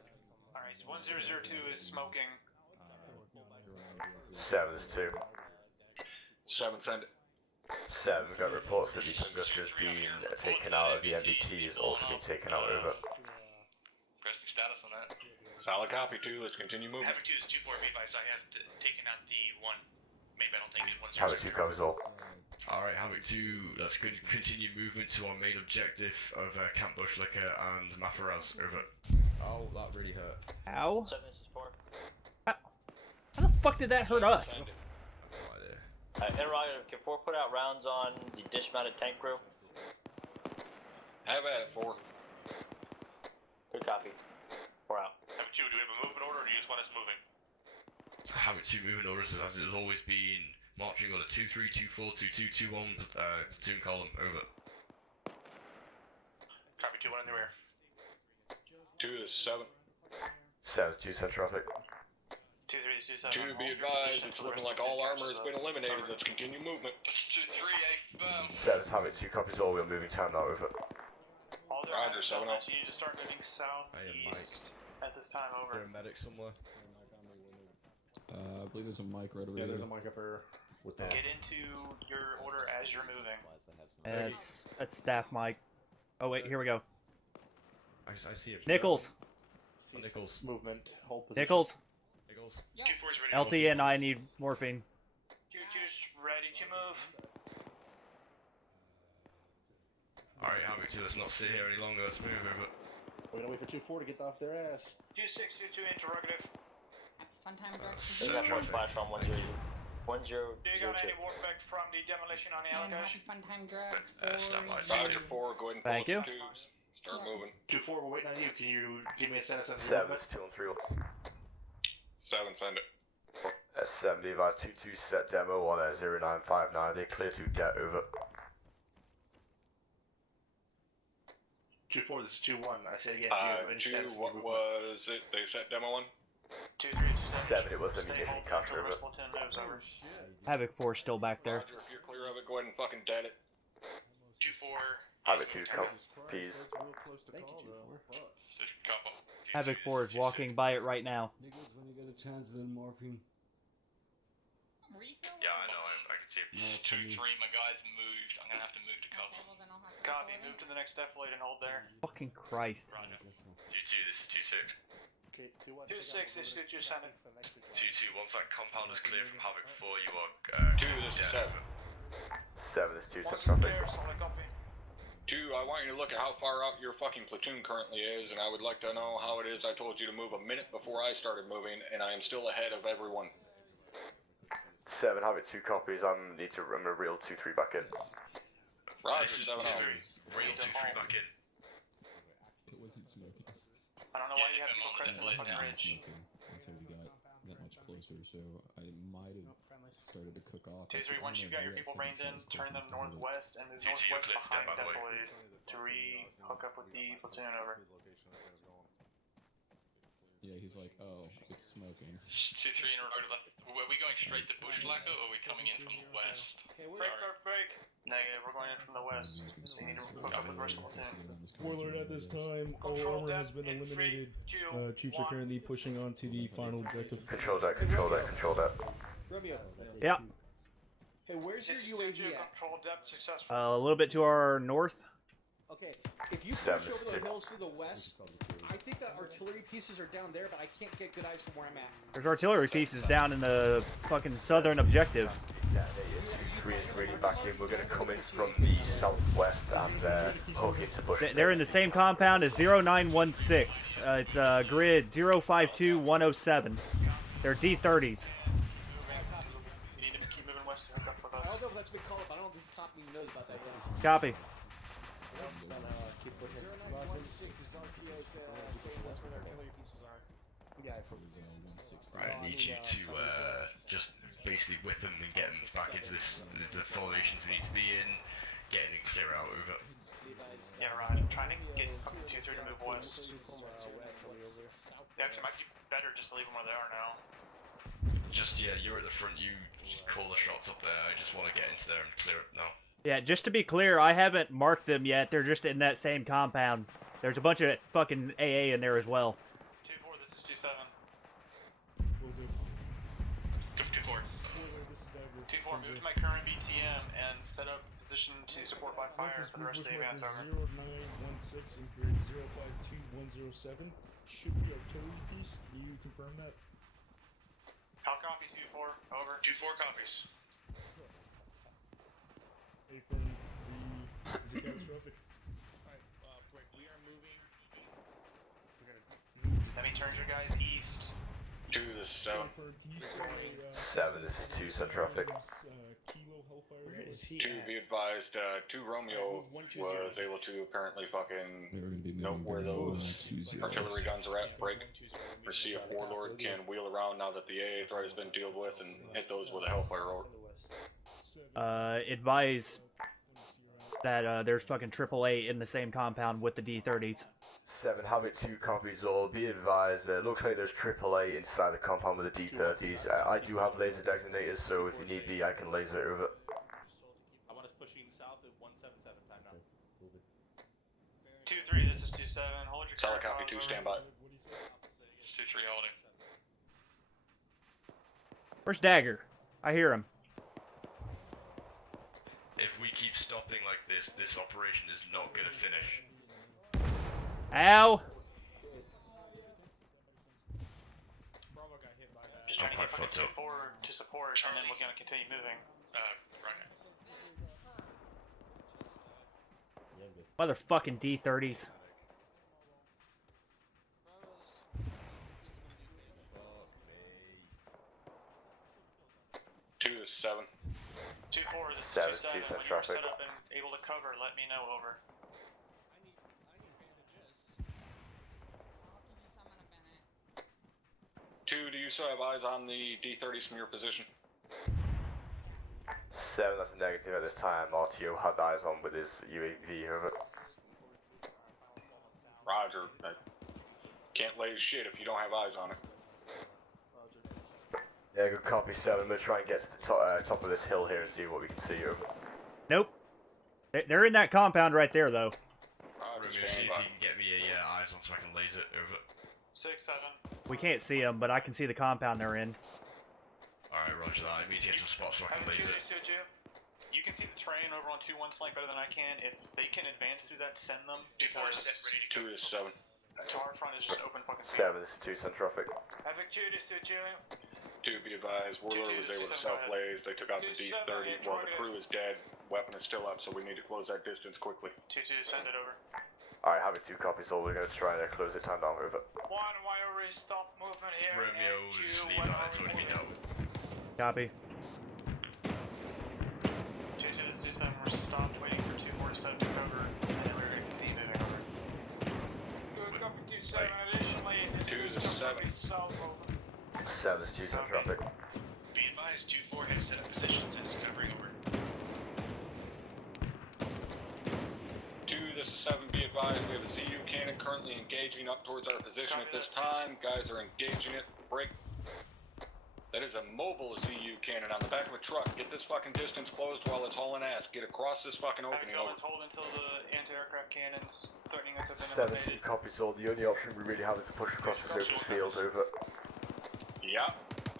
Alright, so 1002 is smoking. 7's 2. 7, send it. 7's got reports that the Tunguska has been taken out of the MBT, has also been taken out over. Pressing status on that. Solid copy, 2. Let's continue moving. Havoc 2 is 2-4, be advised. I have taken out the one main battle tank at 1-0. Havoc 2 covers all. Alright, Havoc 2, let's continue movement to our main objective of Camp Bushlicker and Mafaraz, over. Oh, that really hurt. How? 7, this is 4. How the fuck did that hurt us? Interrogative, can 4 put out rounds on the dish-mounted tank crew? Have at it, 4. Good copy. 4 out. Havoc 2, do we have a movement order or do you just want us moving? Havoc 2 movement orders as it has always been. Marching on a 2-3, 2-4, 2-2, 2-1 platoon column, over. Copy 2-1 in the rear. 2, this is 7. 7's 2 send traffic. 2, 2-3, 2-7. be advised, it's looking like all armor has been eliminated. Let's continue movement. 2-3, 7's Havoc 2 copies all, we're moving town now, over. All their Roger, 7 I need you to start moving southeast at this time, over. Is there a medic somewhere? I believe there's a mic right over Yeah, here. there's a mic up here. With that. Get into your order as you're moving. That's staff mic. Oh wait, here we go. I see it. Nichols. Nichols. Movement. Hold position. Nichols. Nichols. 2-4 is ready. LT and I need morphine. Choo-choo's ready to move. Alright, Havoc 2, let's not sit here any longer, let's move over. We're gonna wait for 2-4 to get off their ass. 2-6, 2-2, interrogative. Fun time There's that force flash on 1-0. 1-0. Do you got any work back from the demolition on the Happy allocation? fun time drugs. Roger, 4, go ahead and Thank pull you. up to 2s. Start moving. 2-4, we're waiting on you. Can you give me a status on the 7's 2 on 3. 7, send it. 7 advised 2-2 set demo on 0959, they clear to det, over. 2-4, this is 2-1. I say again. 2, what was it? They set demo 1? 2-3, 2-7. 7, it was immediately captured, over. Havoc 4 still back there. Roger, if you're clear of it, go ahead and fucking dead it. 2-4. Havoc 2 copies. Havoc 4 is walking by it right now. Nichols, when you get a chance, then morphine. Yeah, I know, I can see it. 2-3, my guys moved. I'm gonna have to move to cover. Copy, move to the next defilade and hold there. Fucking Christ. Roger. 2-2, this is 2-6. Okay, 2-1. 2-6, this is 2-2, send it. 2-2, once that compound is clear from Havoc 4, you are 2, this is 7. 7 is 2 Once send traffic. there, solid copy. 2, I want you to look at how far out your fucking platoon currently is, and I would like to know how it is I told you to move a minute before I started moving, and I am still ahead of everyone. 7, Havoc 2 copies, I need to reel 2-3 back in. Roger, 7 out. Reel 2-3 back in. It wasn't smoking. I don't know why you have to go crest the fucking ridge. Until we got that much closer, so I might have started to cook off. 2-3, once you got your people reined in, turn them northwest and move northwest behind defilade to re-hook up with the platoon, over. Yeah, he's like, oh, it's smoking. 2-3 in a row. Are we going straight to Bushlicker or are we coming in from the west? Break. Negative, we're going in from the west. So you need to hook up with the rest of the platoon. Warlord, at this time, all armor has been eliminated. Troops are currently pushing on to the final objective. Control that, control that, control that. Romeo. Yep. Hey, where's your UAV at? Control depth successful. A little bit to our north. Okay, if you push over the hills to the west, I think the artillery pieces are down there, but I can't get good eyes from where I'm at. There's artillery pieces down in the fucking southern objective. Really back in. We're gonna come in from the southwest and hook into bush. They're in the same compound as 0916. It's grid 052107. They're D30s. You need to keep moving west to hook up with us. I don't know if that's a big call up. I don't think the top even knows about that yet. Copy. Keep pushing. 0916 is RTO's saying that's where the artillery pieces are. Yeah, from Right, I need you to just basically whip them and get them back into the formations we need to be in, getting it clear out over. Yeah, right. I'm trying to get fucking 2-3 to move west. Yeah, actually, it might be better just to leave them where they are now. Just, yeah, you're at the front, you call the shots up there, I just want to get into there and clear it now. Yeah, just to be clear, I haven't marked them yet. They're just in that same compound. There's a bunch of fucking AA in there as well. 2-4, this is 2-7. 2-4. 2-4, move to my current BTM and set up position to support by fire for the rest of the advance, over. 0916 and grid 052107 should be artillery piece. Can you confirm that? How copy 2-4, over. 2-4 copies. Affirm, is it catastrophic? Alright, Brick, we are moving. That means turn your guys east. 2 to the south. 7, this is 2 traffic. 2, be advised, 2 Romeo was able to apparently fucking know where those artillery guns are at, break, or see if Warlord can wheel around now that the AA threat has been dealt with and hit those with a Hellfire rotor. Advise that there's fucking AAA in the same compound with the D30s. 7, Havoc 2 copies all. Be advised, it looks like there's AAA inside the compound with the D30s. I do have laser designators, so if you need be, I can laser it over. I want us pushing south at 177 time now. 2-3, this is 2-7. Hold your Solid copy 2, stand by. 2-3 holding. Where's Dagger? I hear him. If we keep stopping like this, this operation is not going to finish. Ow! Just trying to get fucking 2-4 to support, and then we're gonna continue moving. Motherfucking D30s. Two to 7. 2-4, this is 7, 2-7. When you're traffic. set up and able to cover, let me know, over. Two, do you still have eyes on the D30s from your position? 7, that's a negative at this time. RTO had eyes on with his UAV, over. Roger. I can't lay shit if you don't have eyes on it. Yeah, good copy 7. We'll try and get to the top of this hill here and see what we can see, over. Nope. They're in that compound right there, though. Romeo, see if you can get me eyes on so I can laser it over. 6-7. We can't see them, but I can see the compound they're in. Alright, roger that. I need to get to a spot so I can laser it. You can see the terrain over on 2-1 slant better than I can. If they can advance through that, send them. 2-4 is set, ready to 2 to 7. To our front is just open fucking 7, this is 2 traffic. Havoc 2, this is 2. 2, be advised, Warlord was able to self-blaze. They took out the D30. Well, the crew is dead. Weapon is still up, so we need to close that distance quickly. 2-2, send it over. Alright, Havoc 2 copies all. We're going to try and close the time down, over. 1, why are we stop movement here? Romeo, just leave that, it's already been dealt with. Copy. 2-2, this is 2-7. We're stopped waiting for 2-4 to set to cover, and then we're going to continue moving over. Good copy 2-7. Additionally, 2 to 7. 7, this is 2 traffic. Be advised, 2-4 has set up positions and is covering over. 2, this is 7, be advised, we have a ZU cannon currently engaging up towards our position at this time. Guys are engaging it. Break. That is a mobile ZU cannon on the back of a truck. Get this fucking distance closed while it's hauling ass. Get across this fucking opening. Let's hold until the anti-aircraft cannons threatening us have been 7, eliminated. 2 copies all. The only option we really have is to push across this open field, over. Yeah,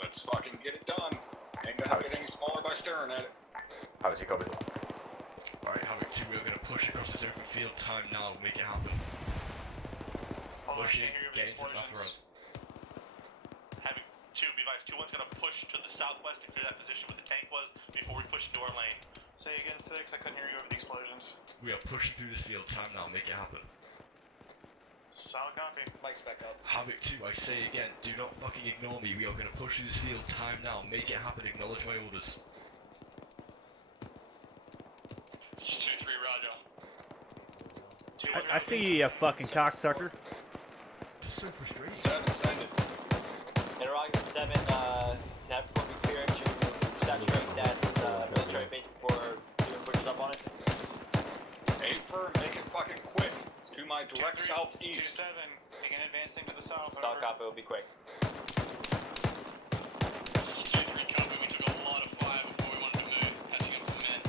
let's fucking get it done. Ain't gonna get any smaller by staring at it. Havoc 2, copy. Alright, Havoc 2, we're going to push across this open field. Time now, make it happen. Pushing, get into that for us. Havoc 2, be advised, 2-1's going to push to the southwest to clear that position where the tank was before we push into our lane. Say again, 6, I couldn't hear you over the explosions. We are pushing through this field. Time now, make it happen. Solid copy. Mike's back up. Havoc 2, I say again, do not fucking ignore me. We are going to push through this field. Time now, make it happen. Acknowledge my orders. 2-3, roger. I see you, you fucking cocksucker. So frustrating. 7, send it. Interrogative 7, have to be clear to saturate that military base before doing pushes up on it. 8 firm, make it fucking quick. To my direct southeast. 2-7, begin advancing to the south. Solid copy, will be quick. 2-3, copy. We took a lot of fire before we wanted to move. Patching up some men.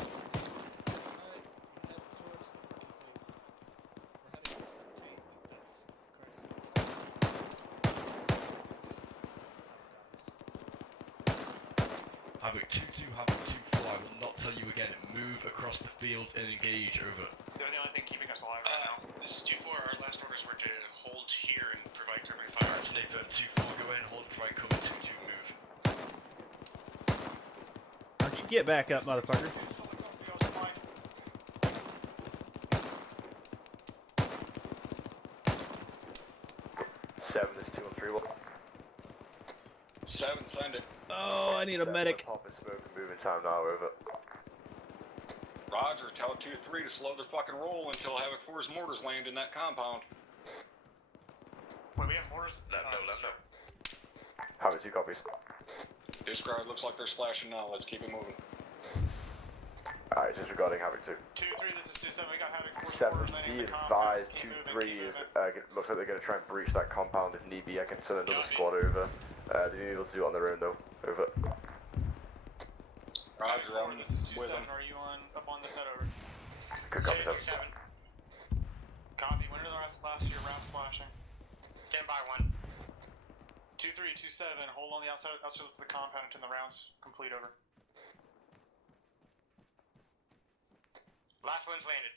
Havoc 2-2, Havoc 2-4, I will not tell you again. Move across the field and engage. Over. The only thing keeping us alive right now. This is 2-4. Our last orders were to hold here and provide covering fire. Alright, Nathan 2-4, go ahead and hold and provide cover. 2-2, move. Why don't you get back up, motherfucker? Seven, this is 2 and 3, 1. 7, send it. Oh, I need a medic. Pop and smoke and moving. Time now, over. Roger, tell 2-3 to slow their fucking roll until Havoc 4's mortars land in that compound. Wait, we have mortars? Left, no. Havoc 2, copies. Discard looks like they're splashing now. Let's keep it moving. Alright, just regarding Havoc 2. 2-3, this is 2-7, we got Havoc 4's 7, mortars landing be in the compound. advised, 2-3 is, looks like they're going to try and breach that compound if need be. I can send another squad over. They're able to do it on their own though. Over. Roger, I'm this is 2-7, with them. are you up on this net over? Good copy, 7. Copy, when did the last of your round splashing? Stand by 1. 2-3, 2-7, hold on the outside of the compound until the round's complete, over. Last one's landed.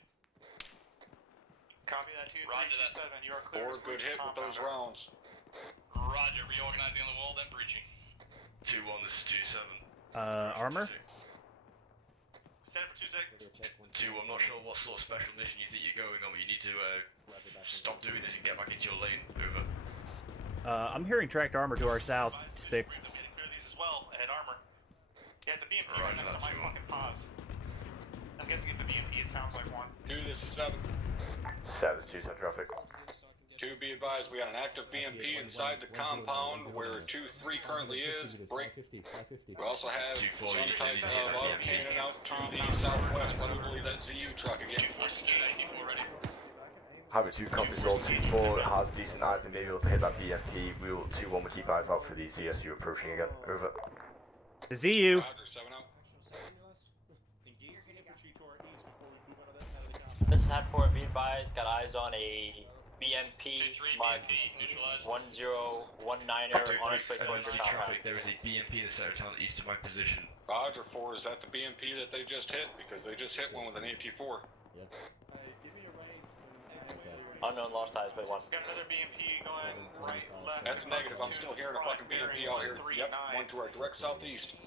Copy that, 2-3, 2-7, you are clear. 4 good hit with those rounds. Roger, reorganizing on the wall, then breaching. 2-1, this is 2-7. Armor? Set it for 2-6. 2, I'm not sure what sort of special mission you think you're going on, but you need to stop doing this and get back into your lane. Over. I'm hearing tracked armor to our south, 6. I'm getting clear of these as well, ahead armor. Yeah, it's a BMP right next to my fucking pause. I'm guessing it's a BMP, it sounds like one. 2, this is 7. 7, 2-7 traffic. 2, be advised, we got an active BMP inside the compound where 2-3 currently is. Break. We also have some type of auto cannon out to the southwest, probably that ZU truck again. Havoc 2 copies all. 2-4 has decent eyes and maybe able to hit that BMP. We will 2-1 will keep eyes out for the ZSU approaching again. Over. The ZU. Roger, 7 out. This is Hat 4, be advised, got eyes on a BMP marked 1019er on its way towards your traffic. There is a BMP in the center of town east of my position. Roger, 4, is that the BMP that they just hit? Because they just hit one with an AT4. Yep. Unknown lost eyes by 1. Got another BMP going right, left. That's negative, I'm still hearing a fucking BMP out here. Yep, one to our direct southeast.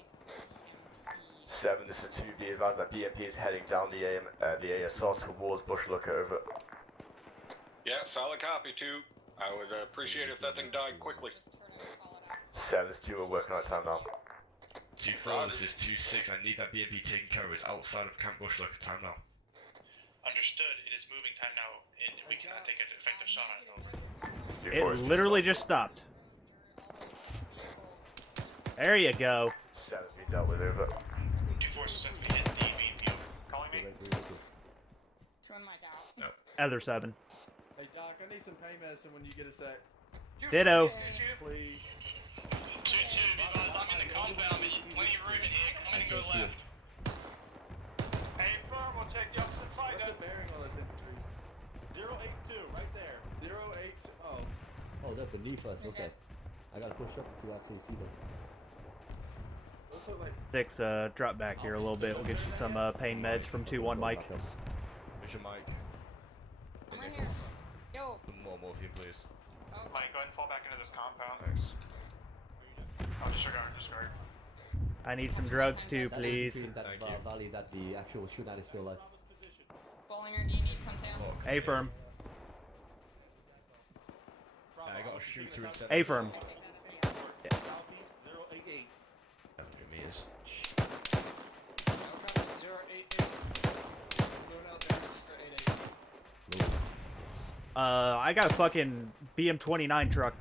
7, this is 2, be advised that BMP is heading down the ASR towards Bush Looker. Over. Yeah, solid copy, 2. I would appreciate if that thing died quickly. 7, this is 2, we're working on time now. 2-4, this is 2-6, I need that BMP taken care of. It's outside of Camp Bush Looker. Time now. Understood, it is moving time now, and we cannot take an effective shot on it. It literally just stopped. There you go. 7's been dealt with. Over. 2-4 successfully hit the BMP. Calling me? Turn my out. No. Other 7. Hey Doc, I need some pain medicine when you get a sec. Ditto. Please. 2-2, be advised, I'm in the compound, but plenty of room in here. Come in and go left. Hey, firm, we'll take the opposite side. What's the bearing on this infantry? 082, right there. 082. Oh. Oh, they're beneath us. Okay. I gotta push up to actually see them. 6, drop back here a little bit. We'll get you some pain meds from 2-1 Mike. Where's your mic? I'm right here. Yo. More morphine, please. Mike, go ahead and fall back into this compound. Thanks. Oh, disregard. I need some drugs too, please. That valley that the actual shootout is still alive. Bollinger, do you need some Sam? A firm. I got a shooter in 7. A firm. Yeah. Southeast 088. 700 meters. Copy 088. Going out there, 088. I got a fucking BM-29 truck.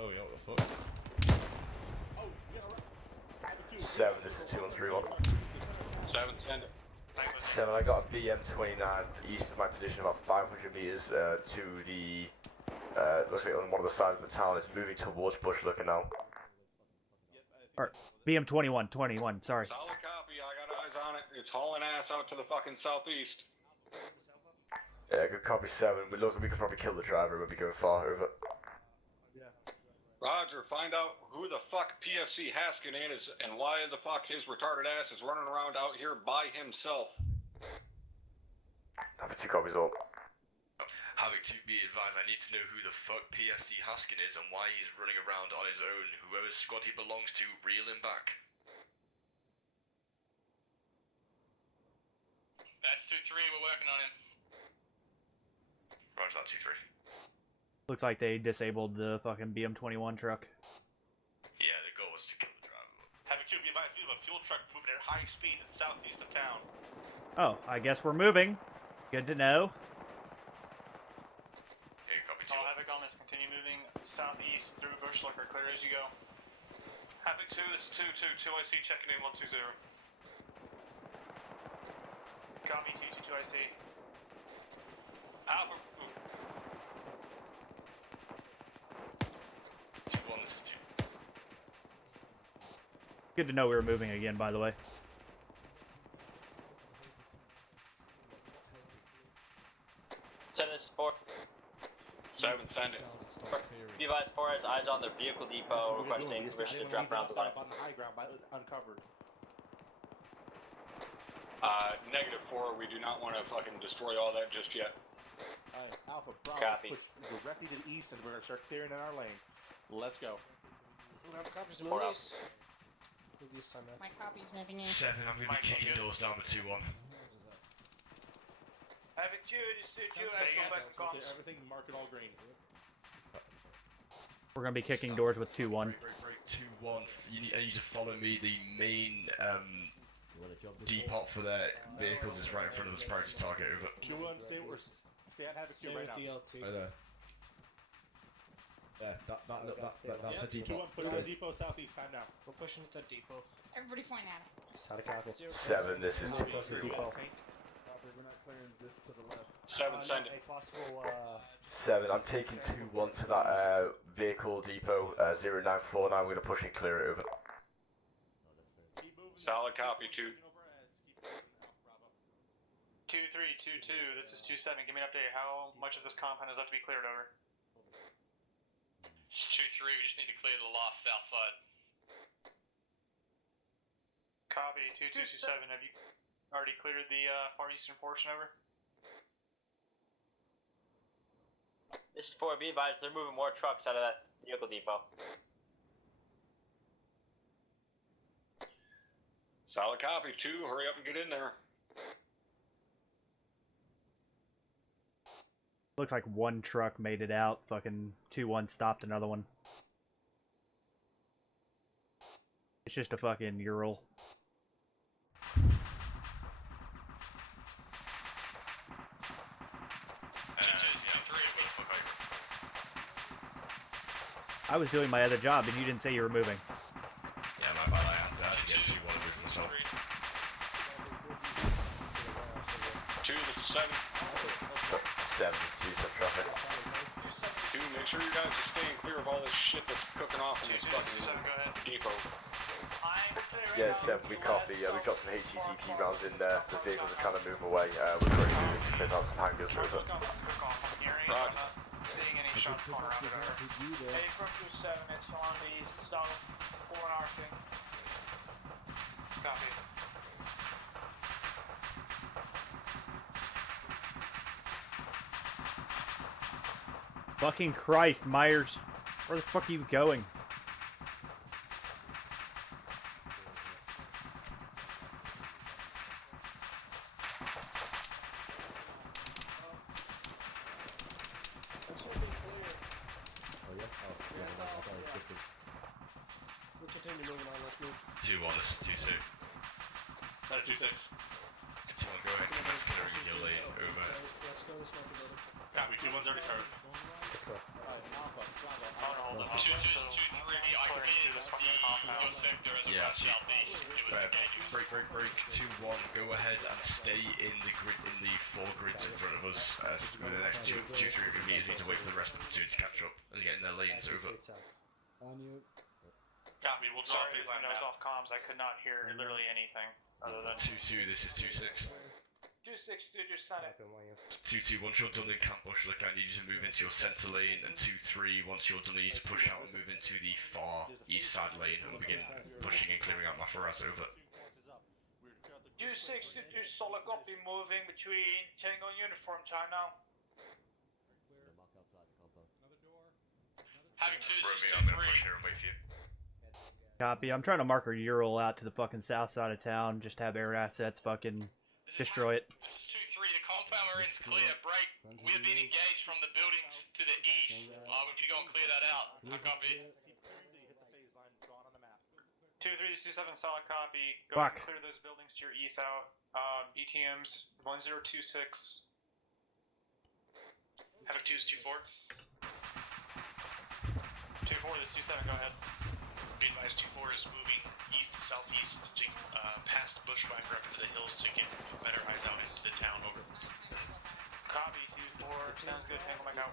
Oh yeah, what the fuck? 7, this is 2-1-3-1. 7, send it. 7, I got a BM-29 east of my position, about 500 meters to the, looks like on one of the sides of the town. It's moving towards Bush looking now. Or BM-21, 21, sorry. Solid copy, I got eyes on it. It's hauling ass out to the fucking southeast. Yeah, good copy 7. We look like we could probably kill the driver, we'll be going far over. Roger, find out who the fuck PFC Haskin is and why the fuck his retarded ass is running around out here by himself. Copy 2 copies all. Havoc 2, be advised, I need to know who the fuck PFC Haskin is and why he's running around on his own. Whoever squad he belongs to, reel him back. That's 2-3, we're working on him. Roger that, 2-3. Looks like they disabled the fucking BM-21 truck. Yeah, the goal was to kill the driver. Havoc 2, be advised, we have a fuel truck moving at high speed in southeast of town. Oh, I guess we're moving. Good to know. Here, copy 2. All Havoc on this, continue moving southeast through Bush, look are clear as you go. Havoc 2, this is 2-2, 2IC checking in 120. Copy 2-2 IC. Alpha. 2-1, this is 2. Good to know we were moving again, by the way. Send this 4. 7, send it. Be advised, 4 has eyes on the vehicle depot, requesting permission to drop around the line. On the high ground, by uncovered. -4, we do not want to fucking destroy all that just yet. Alright, Alpha, Bravo, Copy. push directly to the east and we're going to start clearing in our lane. Let's go. Copies, Four out. movies. This time, man. My copy's moving in. 7, I'm going to be kicking doors down with 2-1. Havoc 2, this is 2, I come back to comms. Everything mark it all green. We're gonna be kicking doors with 2-1. Break 2-1. I need to follow me. The main depot for their vehicles is right in front of us prior to target. Over. 2-1, stay at Havoc 2 right now. Right there. There, that's the depot. 2-1, push the depot southeast, time now. We're pushing at the depot. Everybody point at it. Solid copy. 7, this is 2-3-1. We're not clearing this to the left. 7, send it. 7, I'm taking 2-1 to that vehicle depot, 0949. We're going to push and clear it over. Solid copy 2. 2-3, 2-2, this is 2-7. Give me an update. How much of this compound is left to be cleared over? 2-3, we just need to clear the lost south side. Copy 2-2-2-7. Have you already cleared the far eastern portion over? This is 4, be advised, they're moving more trucks out of that vehicle depot. Solid copy 2, hurry up and get in there. Looks like one truck made it out. Fucking 2-1 stopped another one. It's just a fucking Ural. I was doing my other job and you didn't say you were moving. Yeah, my bad, I had to get 2-1 with myself. 2, this is 7. 7 is 2 traffic. 2, make sure you guys are staying clear of all this shit that's cooking off in this fucking depot. Yeah, 7, we copy. We got some HETP rounds in there. The vehicles are trying to move away. We're already moving to clear out some hangars over. Roger. Seeing any shots going around it over. Hey, from 2-7, it's on the east, stop 4 and arching. Copy. Fucking Christ, Myers. Where the fuck are you going? We'll continue moving on, let's move. 2-1, this is 2-6. 2-6. 2-1, go ahead, come back to clearing in your lane, over. Let's go this way. Copy, 2-1's already started. Let's go. Hold on. 2-2, 2-3, I can be in this fucking compound. Yeah, break, 2-1, go ahead and stay in the grid, in the 4 grids in front of us. For the next 2-3 meters, need to wait for the rest of the platoon to catch up and get in their lanes, over. On you. Copy, we'll sorry, when I was off comms, I could not hear literally anything other than 2-2, this is 2-6. 2-6, dude, just stand it. 2-2, once you're done in camp bush, look, I need you to move into your centre lane, and 2-3, once you're done, you need to push out and move into the far east side lane and begin pushing and clearing out Mafaraz, over. 2-6, dude, solid copy, moving between Tango and Uniform time now. Having 2, Romeo, I'm gonna push here and wait for you. Copy. I'm trying to mark a Ural out to the fucking south side of town. Just have air assets fucking destroy it. 2-3, the compound we're in is clear. Break. We have been engaged from the buildings to the east. We need to go and clear that out. I copy. 2-3-2-7, solid copy. Go ahead and clear those buildings to your east out. BTMs 1026. Havoc 2 is 2-4. 2-4, this 2-7, go ahead. Be advised, 2-4 is moving east and southeast, past Bushwhacker up to the hills to get better eyes out into the town, over. Copy, 2-4, sounds good, tangle back out.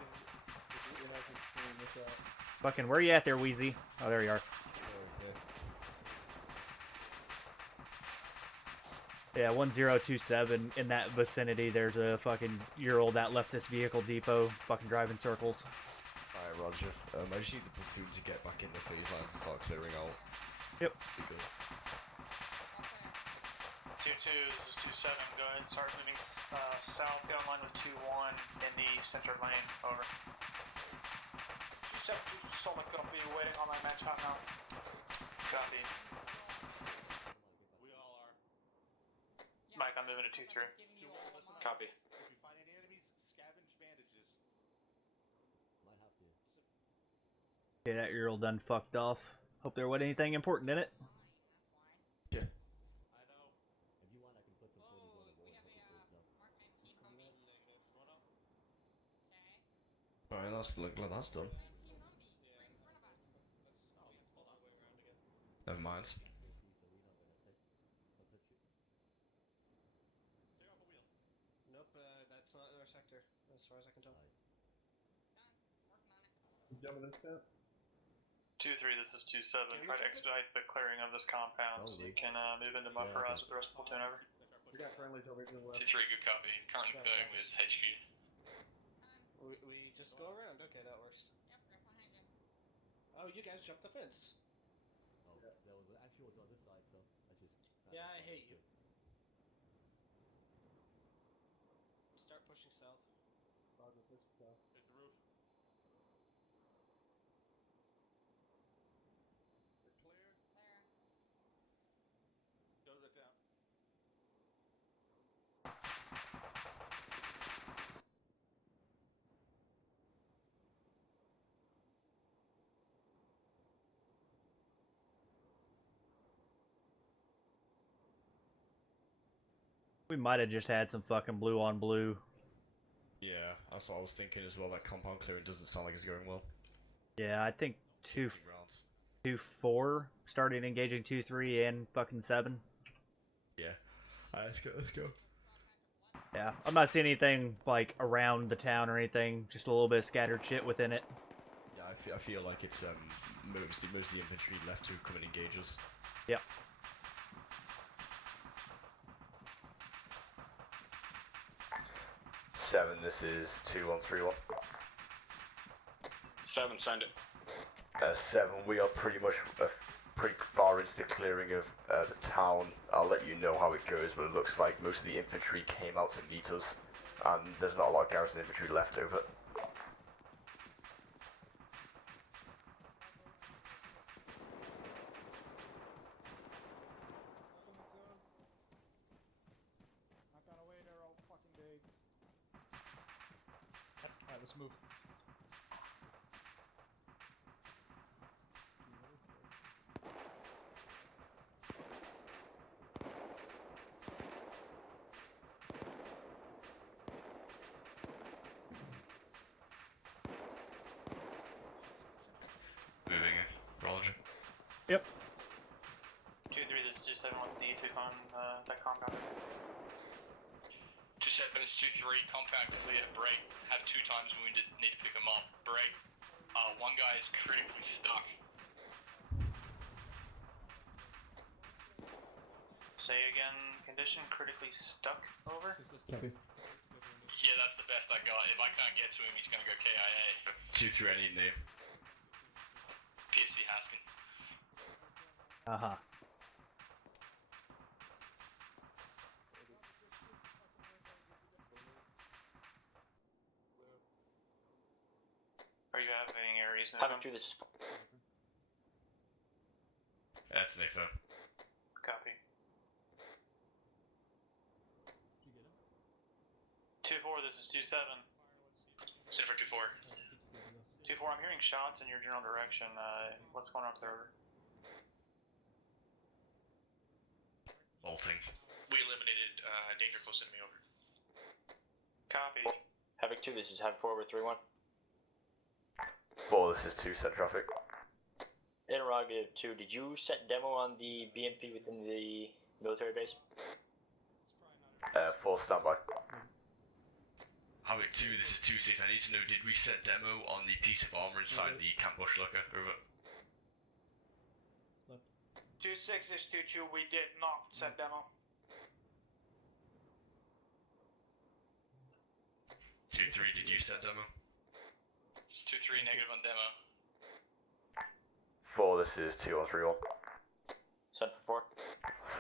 Fucking, where you at there, Wheezy? Oh, there you are. Yeah, 1027, in that vicinity, there's a fucking Ural that left this vehicle depot, fucking driving circles. Alright, Roger. I just need the platoon to get back in the phase lines and start clearing out. Yep. 2-2, this is 2-7, go ahead and start moving south, get online with 2-1 in the center lane, over. 2-7, solid copy, waiting on my match hot now. Copy. Mike, I'm moving to 2-3. Copy. Okay, that Ural done fucked off. Hope there wasn't anything important in it. Yeah. Alright, that's glad that's done. Never mind. Nope, that's not in our sector, as far as I can tell. Dominant stance. 2-3, this is 2-7. Try to expedite the clearing of this compound so you can move into Mafaraz with the rest of the platoon, over. We got friendlies over to the left. 2-3, good copy. Currently going with HQ. We just go around, okay, that works. Yep, right behind you. Oh, you guys jumped the fence. Oh, that was actually was on this side, so I just. Yeah, I hate you. Start pushing south. Roger, push south. Hit the roof. Clear. Go to the town. We might have just had some fucking blue on blue. Yeah, that's what I was thinking as well. That compound clearing doesn't sound like it's going well. Yeah, I think 2-4 started engaging 2-3 and fucking 7. Yeah. Alright, let's go. Yeah, I'm not seeing anything like around the town or anything. Just a little bit of scattered shit within it. Yeah, I feel like it's most of the infantry left to come and engage us. Yep. Seven, this is 2131. 7, send it. 7, we are pretty pretty far into the clearing of the town. I'll let you know how it goes, but it looks like most of the infantry came out to meet us, and there's not a lot of garrison infantry left over. Alright, let's move. Moving in. Roger. Yep. 2-3, this is 2-7, what's the E2 on that compound? 2-7 is 2-3, compact clear, break. Have 2 times wounded, need to pick them up. Break. One guy is critically stuck. Say again, condition critically stuck, over? Copy. Yeah, that's the best I got. If I can't get to him, he's gonna go KIA. 2-3, I need name. PFC Haskin. Uh-huh. Are you having Aries move? Havoc 2, this is... That's an info. Copy. 2-4, this is 2-7. Sit for 2-4. 2-4, I'm hearing shots in your general direction. What's going on up there? Bolting. We eliminated danger close enemy, over. Copy. Havoc 2, this is Havoc 4 over 3-1. 4, this is 2, send traffic. Interrogative 2, did you set demo on the BMP within the military base? 4, standby. Havoc 2, this is 2-6, I need to know, did we set demo on the piece of armor inside the camp bush locker? Over. 2-6 is 2-2, we did not set demo. 2-3, did you set demo? 2-3, negative on demo. 4, this is 2 or 3-1. Send for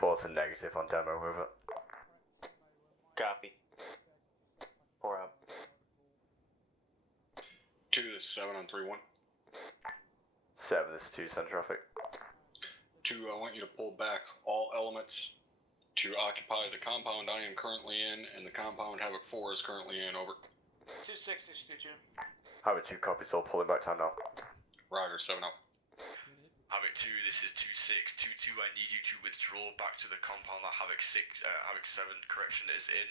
4 to negative on demo, over. 4. Copy. 4 out. 2, this is 7 on 3-1. 7, this is 2, send traffic. 2, I want you to pull back all elements to occupy the compound I am currently in, and the compound Havoc 4 is currently in, over. 2-6 is 2-2. Havoc 2 copies, all pulling back time now. Roger, 7 out. Havoc 2, this is 2-6. 2-2, I need you to withdraw back to the compound that Havoc 7, correction, is in.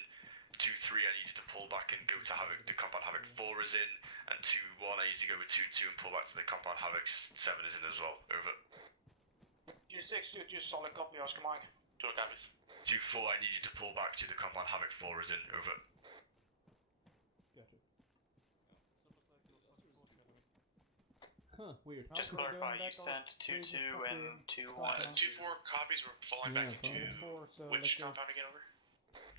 2-3, I need you to pull back and go to Havoc, the compound Havoc 4 is in. And 2-1, I need you to go with 2-2 and pull back to the compound Havoc 7 is in as well. Over. 2-6, 2-2, solid copy, Oscar Mike. 2 copies. 2-4, I need you to pull back to the compound Havoc 4 is in. Over. Huh, weird. Just clarify, you sent 2-2 and 2-1. 2-4 copies were falling back into which compound again, over?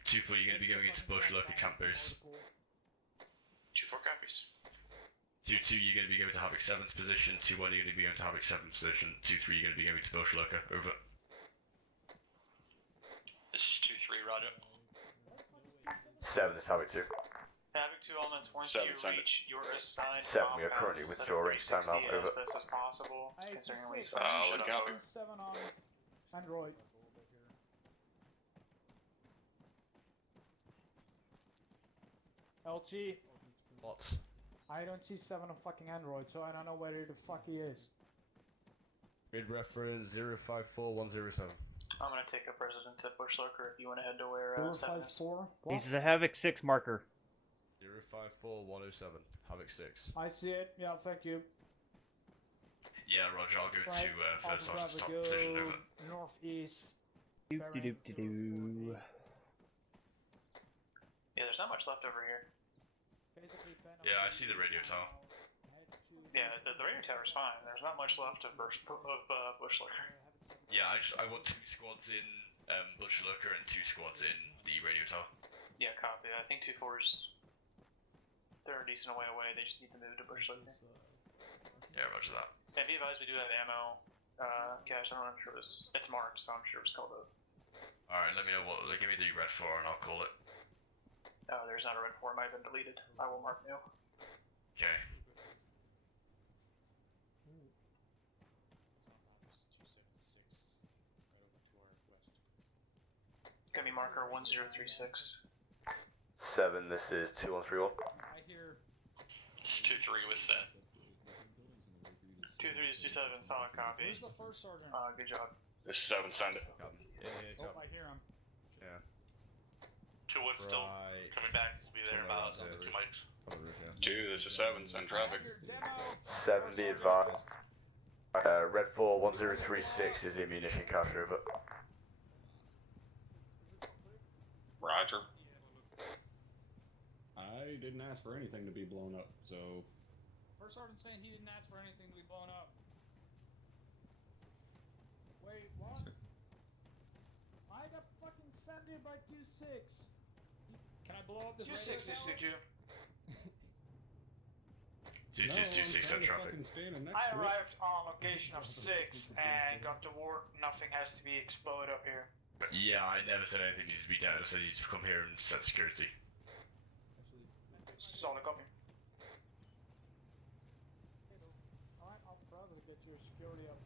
2-4, you're going to be going into bush locker camp base. 2-4 copies. 2-2, you're going to be going to Havoc 7's position. 2-1, you're going to be going to Havoc 7's position. 2-3, you're going to be going to bush locker. Over. This is 2-3, roger. 7, this is Havoc 2. Havoc 2 elements, once 7, you reach your assigned 7, we are currently withdrawing. Time out, over. as best as possible, considering we Solid copy. 7 on Android. LG. What? I don't see 7 on fucking Android, so I don't know where the fuck he is. Grid reference 054107. I'm gonna take a president at Bush Lurker if you want to head to where 7 is. 054? He's the Havoc 6 marker. 054107. Havoc 6. I see it. Yeah, thank you. Yeah, Roger, I'll go Right, to first I'll sergeant's top go position. Over. northeast. Doop-de-doop-de-doo. Yeah, there's not much left over here. Basically, Yeah, I see the radio tower. Yeah, the radio tower's fine. There's not much left of Bush Lurker. Yeah, I want 2 squads in bush locker and 2 squads in the radio tower. Yeah, copy. I think 2-4's... They're a decent way away. They just need to move to Bush Lurker. Yeah, roger that. And be advised, we do have ammo Cash, I'm not sure it's marked, so I'm sure it's called up. Alright, let me know what, give me the red 4 and I'll call it. There's not a red 4, it might have been deleted. I will mark new. Okay. Gonna be marker 1036. 7, this is 2131. I hear. 2-3 with set. 2327, solid copy. Where's the first sergeant? Good job. This is 7, send it. Oh, I hear him. Yeah. 2-1 still coming back. He'll be there about 2 mics. 2, this is 7, send traffic. 7, be advised. Red 4, 1036 is the ammunition cache, over. Roger. I didn't ask for anything to be blown up, so... First sergeant saying he didn't ask for anything to be blown up. Wait, what? I got fucking 70 by 26. Can I blow up this 26 is you. 2226 on traffic. I arrived on location of 6 and got to word nothing has to be exploded up here. Yeah, I never said anything needs to be done. I said you need to come here and set security. Solid copy. Alright, I'll probably get your security up.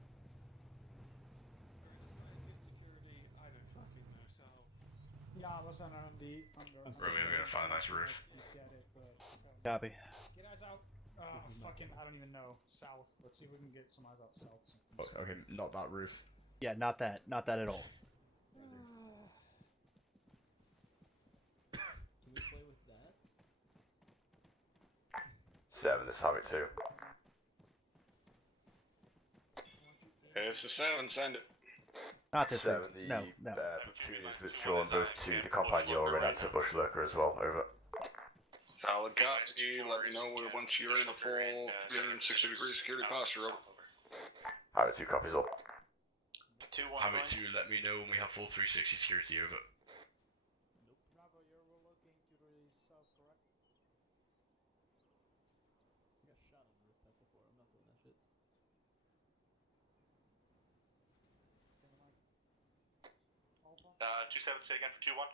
Yeah, listen, Romeo, we're gonna find a nice roof. Copy. Get eyes out. Fucking, I don't even know. South. Let's see if we can get some eyes out south. Okay, not that roof. Yeah, not that at all. Can we play with that? 7, this is Havoc 2. This is 7, send it. Not this 7, roof. the No. platoon is withdrawn both to the compound you're in and to Bush Lurker as well, over. Solid copy, let me know once you're in a full 360-degree security posture, over. Havoc 2 copies all. Havoc 2, let me know when we have full 360 security, over. Bravo, you're looking to the south, correct? I got shot on the rooftop before. I'm not doing that shit. 2-7, say again for 2-1.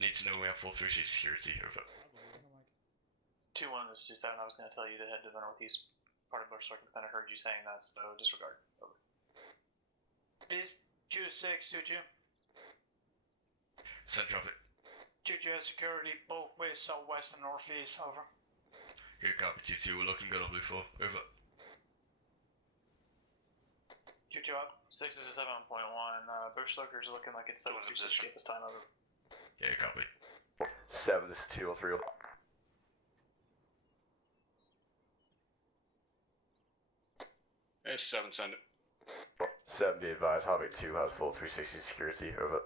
Need to know when we have full 360 security, over. 2-1 was 2-7, I was gonna tell you to head to the northeast part of Bush Circle, but then I heard you saying that, so disregard. Over. Is 2-6, 2-2. Send traffic. 2-2 has security both ways, southwest and northeast, over. Good copy, 2-2, we're looking good on Blue 4, over. 2-2 up. 6 is a 7.1. Bush Lurker's looking like it's 7-2-60 at this time, over. Yeah, copy. 7, this is 2 on 3. It's 7, send it. 7, be advised, Havoc 2 has full 360 security, over.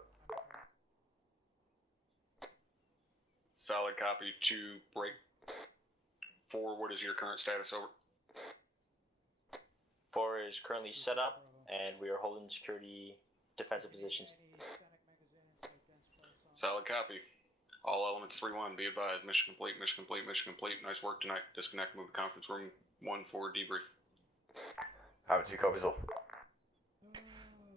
Solid copy to break. 4, what is your current status, over? 4 is currently set up, and we are holding security defensive positions. Solid copy. All elements 3-1, be advised. Mission complete, mission complete, mission complete. Nice work tonight. Disconnect, move to conference room 1 for debrief. Havoc 2 copies all.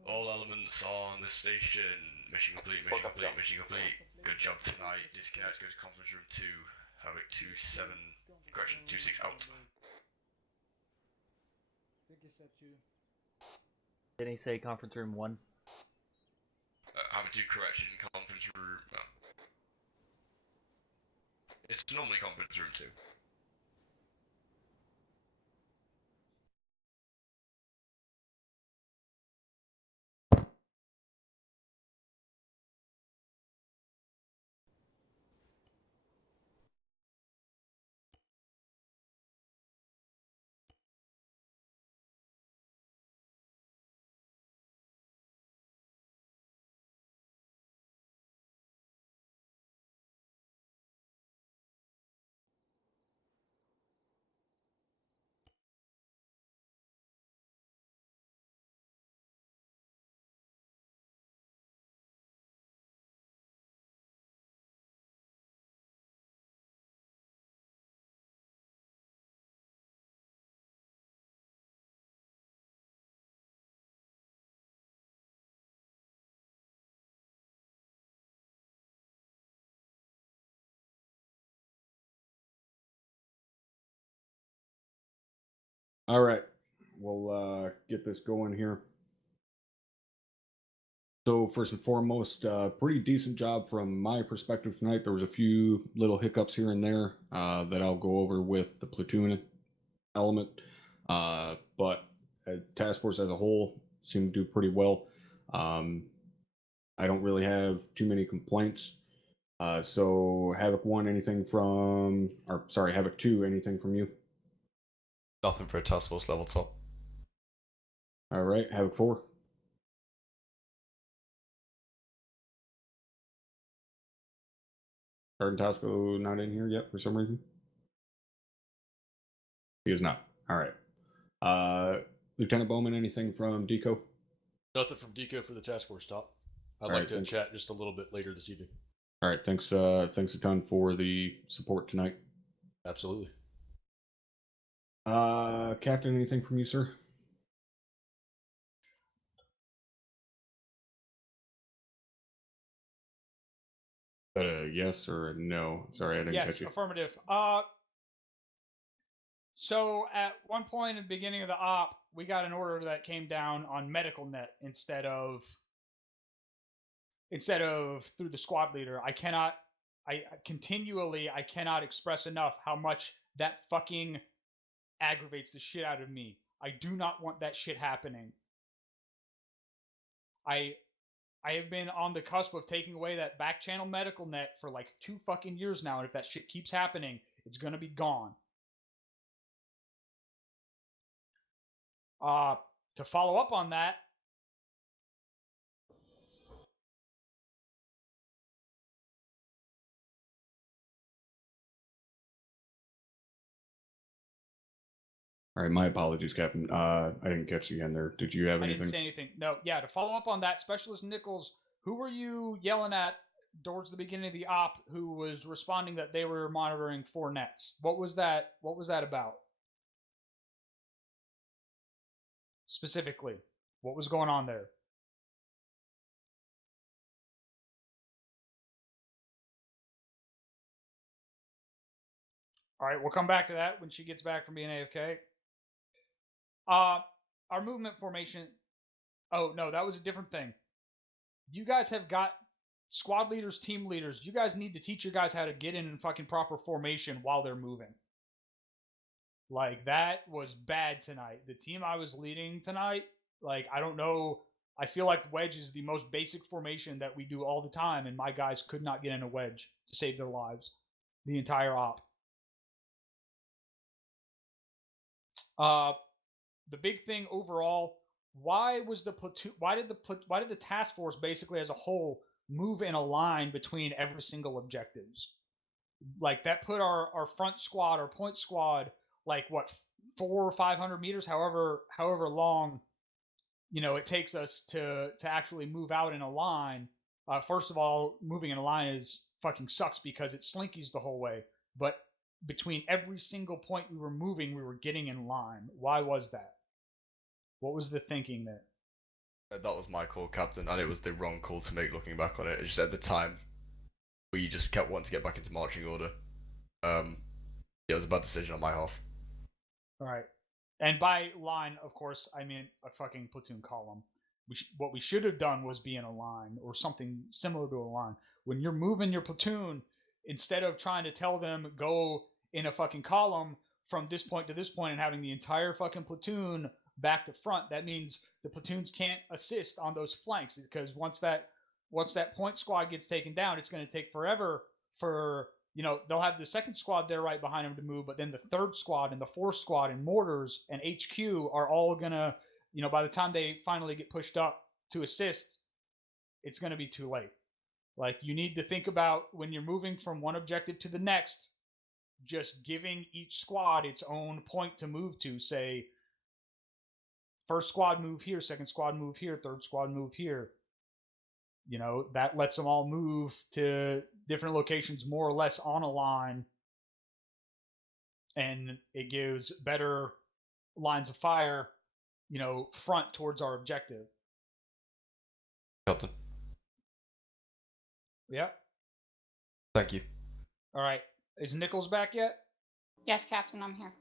All elements on the station. Mission complete, mission complete, mission complete. Good job tonight. Disconnect, go to conference room 2. Havoc 2-7, correction, 2-6 out. I think he said 2. Didn't he say conference room 1? Havoc 2, correction, conference room... It's normally conference room 2. All right, we'll get this going here. So first and foremost, pretty decent job from my perspective tonight. There was a few little hiccups here and there that I'll go over with the platoon element, but task force as a whole seemed to do pretty well. I don't really have too many complaints. So Havoc 1, anything from, or sorry, Havoc 2, anything from you? Nothing for a task force level top. All right, Havoc 4. Sergeant Tosco not in here yet for some reason. He is not. All right. Lieutenant Bowman, anything from Deco? Nothing from Deco for the task force top. I'd All like right, to thanks. chat just a little bit later this evening. All right, thanks. Thanks a ton for the support tonight. Absolutely. Captain, anything from you, sir? Yes or a no? Sorry, I didn't catch Yes, you. affirmative. So at one point in the beginning of the op, we got an order that came down on medical net instead of through the squad leader. I cannot express enough how much that fucking aggravates the shit out of me. I do not want that shit happening. I have been on the cusp of taking away that back channel medical net for like 2 fucking years now, and if that shit keeps happening, it's gonna be gone. To follow up on that, All right, my apologies, Captain. I didn't catch you again there. Did you have I anything? didn't say anything. No, yeah, to follow up on that, Specialist Nichols, who were you yelling at towards the beginning of the op who was responding that they were monitoring 4 nets? What was that about? Specifically, what was going on there? All right, we'll come back to that when she gets back from being AFK. Our movement formation. Oh, no, that was a different thing. You guys have got squad leaders, team leaders. You guys need to teach your guys how to get in fucking proper formation while they're moving. Like, that was bad tonight. The team I was leading tonight, like, I don't know. I feel like wedge is the most basic formation that we do all the time, and my guys could not get in a wedge to save their lives the entire op. The big thing overall, why did the task force basically as a whole move in a line between every single objectives? Like, that put our front squad, our point squad, like what, 400 or 500 meters, however long, it takes us to actually move out in a line. First of all, moving in a line is fucking sucks because it slinkies the whole way. But between every single point we were moving, we were getting in line. Why was that? What was the thinking there? That was my call, Captain, and it was the wrong call to make looking back on it. It's just at the time, we just kept wanting to get back into marching order. It was a bad decision on my half. Alright. And by line, of course, I mean a fucking platoon column. What we should have done was be in a line, or something similar to a line. When you're moving your platoon, instead of trying to tell them go in a fucking column from this point to this point and having the entire fucking platoon back to front, that means the platoons can't assist on those flanks, because once that point squad gets taken down, it's going to take forever for, they'll have the second squad there right behind them to move, but then the third squad and the fourth squad and mortars and HQ are all going to, by the time they finally get pushed up to assist, it's going to be too late. Like, you need to think about when you're moving from one objective to the next, just giving each squad its own point to move to. Say, first squad move here, second squad move here, third squad move here. That lets them all move to different locations more or less on a line. And it gives better lines of fire, front towards our objective. Captain. Yep. Thank you. All right. Is Nichols back yet? Yes, Captain, I'm here.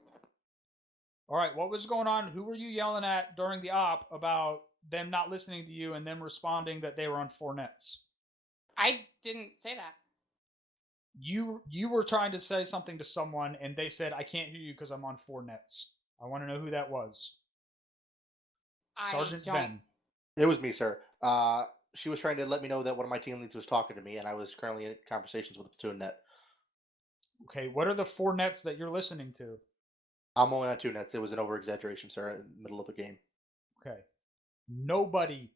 All right, what was going on? Who were you yelling at during the op about them not listening to you and them responding that they were on 4 nets? I didn't say that. You were trying to say something to someone, and they said, I can't hear you because I'm on 4 nets. I want to know who that was. Sergeant Venne. It was me, sir. She was trying to let me know that one of my team leads was talking to me, and I was currently in conversations with the platoon net. Okay, what are the 4 nets that you're listening to? I'm only on 2 nets. It was an over-exaggeration, sir, in the middle of the game. Okay. Nobody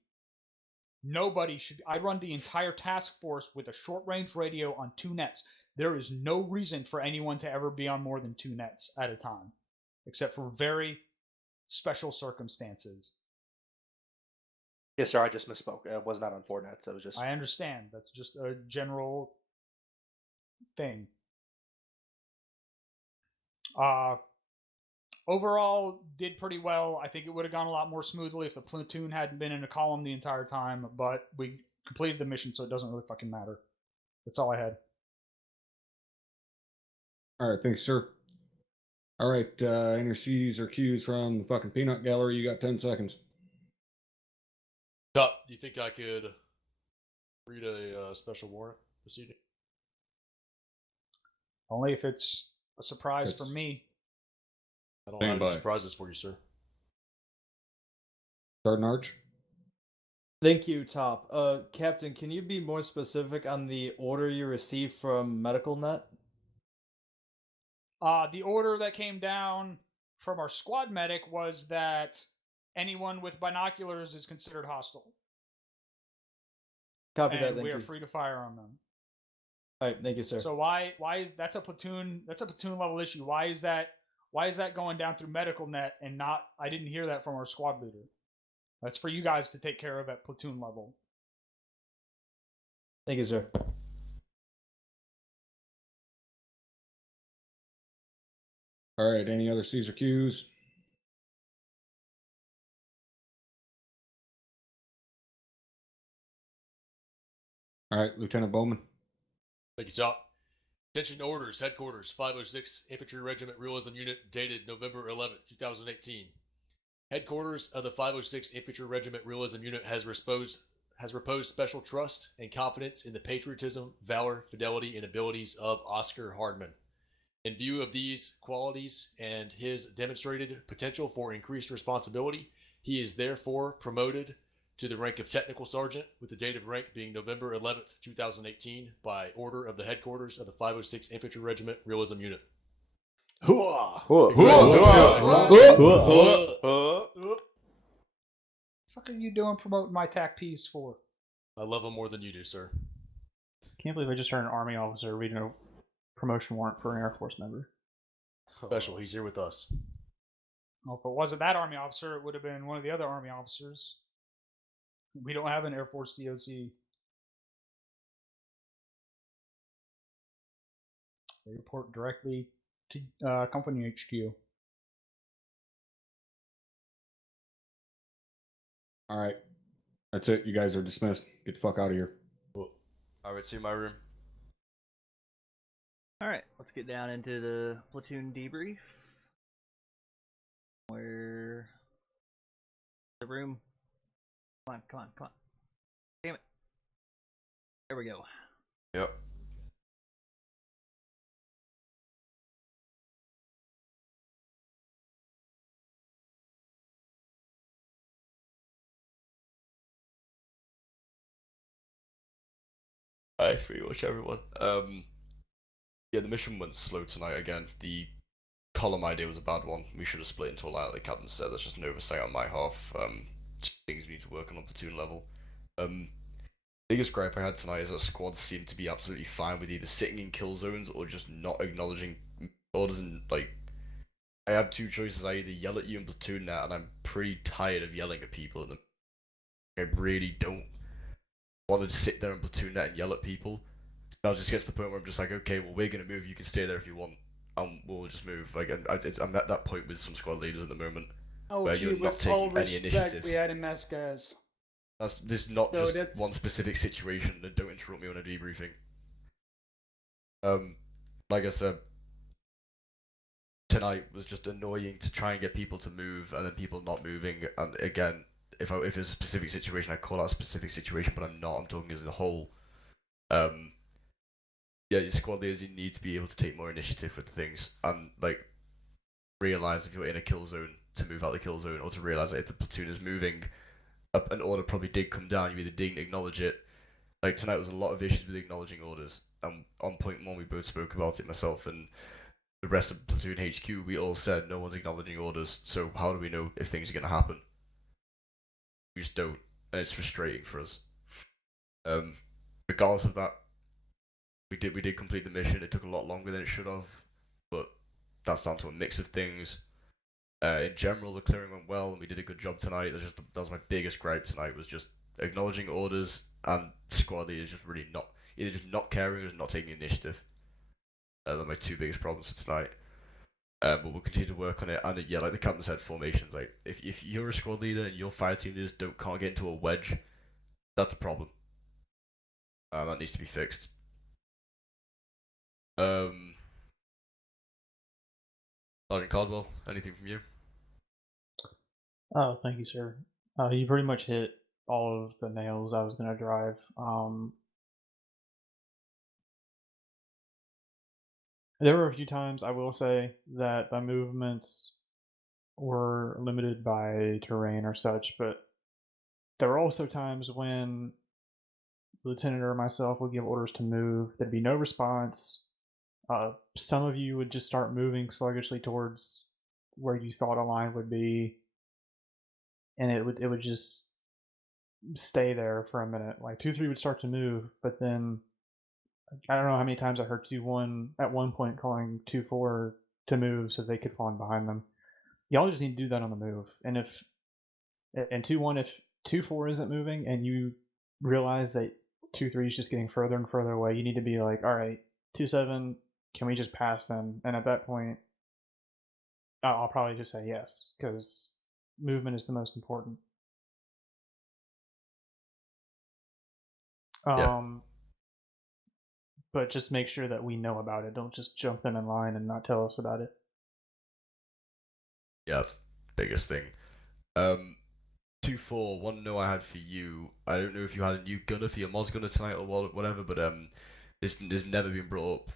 should... I run the entire task force with a short-range radio on 2 nets. There is no reason for anyone to ever be on more than 2 nets at a time, except for very special circumstances. Yes, sir, I just misspoke. I was not on 4 nets. It was just... I understand. That's just a general thing. Overall, did pretty well. I think it would have gone a lot more smoothly if the platoon hadn't been in a column the entire time, but we completed the mission, so it doesn't really fucking matter. That's all I had. Alright, thanks, sir. Alright, any C's or Q's from the fucking peanut gallery? You got 10 seconds. Top, do you think I could read a special warrant this evening? Only if it's a surprise for me. I don't have any surprises for you, sir. Sergeant Arch? Thank you, Top. Captain, can you be more specific on the order you received from MedicalNet? The order that came down from our squad medic was that anyone with binoculars is considered hostile. Copy and that, thank we you. are free to fire on them. Alright, thank you, sir. So why is that's a platoon level issue? Why is that going down through MedicalNet and not? I didn't hear that from our squad leader. That's for you guys to take care of at platoon level. Thank you, sir. Alright, any other C's or Q's? Alright, Lieutenant Bowman. Thank you, Top. Attention orders, headquarters, 506 Infantry Regiment Realism Unit, dated November 11th, 2018. Headquarters of the 506 Infantry Regiment Realism Unit has reposed special trust and confidence in the patriotism, valor, fidelity, and abilities of Oscar Hardman. In view of these qualities and his demonstrated potential for increased responsibility, he is therefore promoted to the rank of Technical Sergeant, with the date of rank being November 11th, 2018, by order of the headquarters of the 506 Infantry Regiment Realism Unit. Fuck are you doing promoting my TAC piece for? I love him more than you do, sir. Can't believe I just heard an Army officer reading a promotion warrant for an Air Force member. Special, he's here with us. Well, if it wasn't that Army officer, it would have been one of the other Army officers. We don't have an Air Force COC. They report directly to Company HQ. Alright. That's it. You guys are dismissed. Get the fuck out of here. Alright, see my room. Alright, let's get down into the platoon debrief. Where... the room. Come on. Damn it. There we go. Yep. Hi, pretty much everyone. Yeah, the mission went slow tonight again. The column idea was a bad one. We should have split into a line, like the captain said. That's just an oversight on my half. Things we need to work on platoon level. Biggest gripe I had tonight is that squads seem to be absolutely fine with either sitting in kill zones or just not acknowledging orders. And like, I have two choices. I either yell at you in platoon net, and I'm pretty tired of yelling at people at them. I really don't want to sit there in platoon net and yell at people. So it just gets to the point where I'm just like, okay, well, we're gonna move. You can stay there if you want. We'll just move. Like, I'm at that point with some squad leaders at the moment. Oh, where gee, you're not with all taking any respect, initiative. we had a mess, guys. This is not No, just that's- one specific situation, and don't interrupt me when I'm debriefing. Like I said, tonight was just annoying to try and get people to move and then people not moving. And again, if it's a specific situation, I call out a specific situation, but I'm not. I'm talking as a whole. Yeah, your squad leaders, you need to be able to take more initiative with things and like realize if you're in a kill zone to move out the kill zone, or to realize that if the platoon is moving, an order probably did come down. You either didn't acknowledge it. Like tonight, there was a lot of issues with acknowledging orders. And on point one, we both spoke about it, myself and the rest of platoon HQ. We all said no one's acknowledging orders. So how do we know if things are going to happen? We just don't, and it's frustrating for us. Regardless of that, we did complete the mission. It took a lot longer than it should have, but that's down to a mix of things. In general, the clearing went well, and we did a good job tonight. That was my biggest gripe tonight, was just acknowledging orders, and squad leaders just really either just not caring or just not taking initiative. They're my two biggest problems for tonight. But we'll continue to work on it. And yeah, like the captain said, formations. Like if you're a squad leader and your fire team leaders can't get into a wedge, that's a problem. That needs to be fixed. Sergeant Caldwell, anything from you? Oh, thank you, sir. You pretty much hit all of the nails I was gonna drive. There were a few times, I will say, that my movements were limited by terrain or such, but there were also times when the lieutenant or myself would give orders to move. There'd be no response. Some of you would just start moving sluggishly towards where you thought a line would be, and it would just stay there for a minute. Like 2-3 would start to move, but then I don't know how many times I heard 2-1 at one point calling 2-4 to move so they could fall in behind them. Y'all just need to do that on the move. And if 2-1, if 2-4 isn't moving and you realize that 2-3 is just getting further and further away, you need to be like, all right, 2-7, can we just pass them? And at that point, I'll probably just say yes, because movement is the most important. But just make sure that we know about it. Don't just jump them in line and not tell us about it. Yeah, that's the biggest thing. 2-4, one note I had for you. I don't know if you had a new gunner for your Moz gunner tonight or whatever, but this has never been brought up,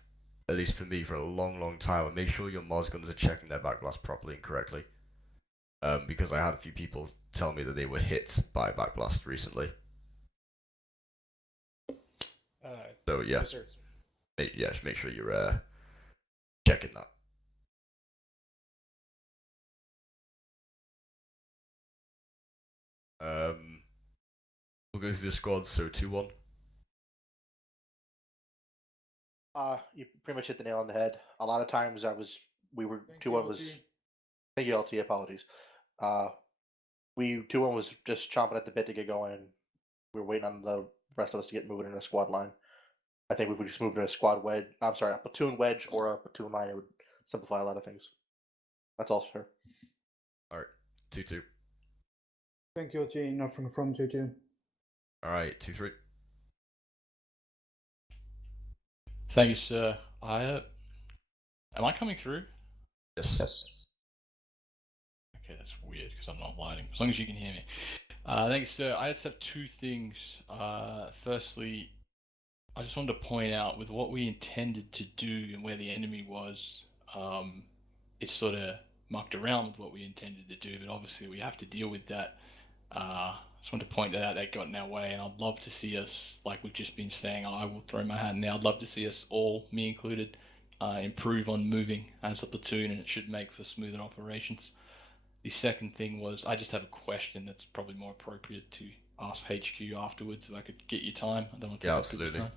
at least for me, for a long, long time. And make sure your Moz gunners are checking their backblast properly and correctly. Because I had a few people tell me that they were hit by backblast recently. So yeah, yes, sir. Just make sure you're checking that. We'll go through the squads. So 2-1. You pretty much hit the nail on the head. A lot of times 2-1 was. Thank you, LT. Apologies. 2-1 was just chomping at the bit to get going, and we were waiting on the rest of us to get moving in a squad line. I think if we just moved in a squad wedge, a platoon wedge or a platoon line, it would simplify a lot of things. That's all, sir. Alright, 2-2. Thank you, LT. Nothing from 2-2. Alright, 2-3. Thank you, sir. Am I coming through? Yes. Okay, that's weird because I'm not lighting. As long as you can hear me. Thank you, sir. I just have two things. Firstly, I just wanted to point out with what we intended to do and where the enemy was, it's sort of mucked around with what we intended to do, but obviously we have to deal with that. I just wanted to point that out. That got in our way, and I'd love to see us, like we've just been saying, I will throw my hat in there. I'd love to see us all, me included, improve on moving as a platoon, and it should make for smoother operations. The second thing was, I just have a question that's probably more appropriate to ask HQ afterwards, if I could get your time. I don't want to take absolutely. Time.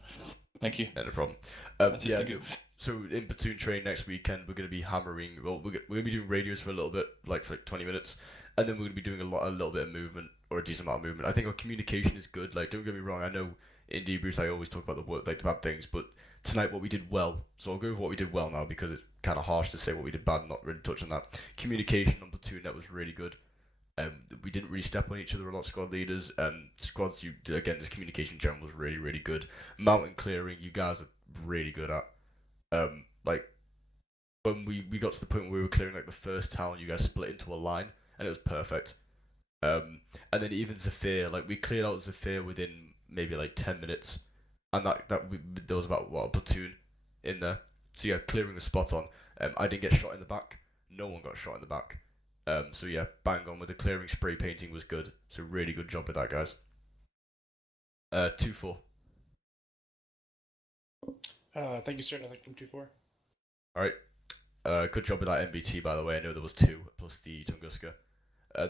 Thank you. Yeah, no problem. Thank you. So in platoon train next weekend, we're going to be hammering. Well, we're going to be doing radios for a little bit, like for 20 minutes, and then we're going to be doing a little bit of movement, or a decent amount of movement. I think our communication is good. Like, don't get me wrong. I know in debriefs I always talk about the bad things, but tonight what we did well. So I'll go over what we did well now, because it's kind of harsh to say what we did bad and not really touch on that. Communication on platoon, that was really good. We didn't really step on each other a lot, squad leaders. Squads, again, this communication in general was really, really good. Mountain clearing, you guys are really good at. Like, when we got to the point where we were clearing like the first town, you guys split into a line, and it was perfect. And then even Zephyr, like we cleared out Zephyr within maybe like 10 minutes, and there was about a platoon in there. So yeah, clearing was spot on. I didn't get shot in the back. No one got shot in the back. So yeah, bang on with the clearing. Spray painting was good. So really good job with that, guys. 2-4. Thank you, sir. Nothing from 2-4. Alright. Good job with that MBT, by the way. I know there was 2 plus the Tunguska.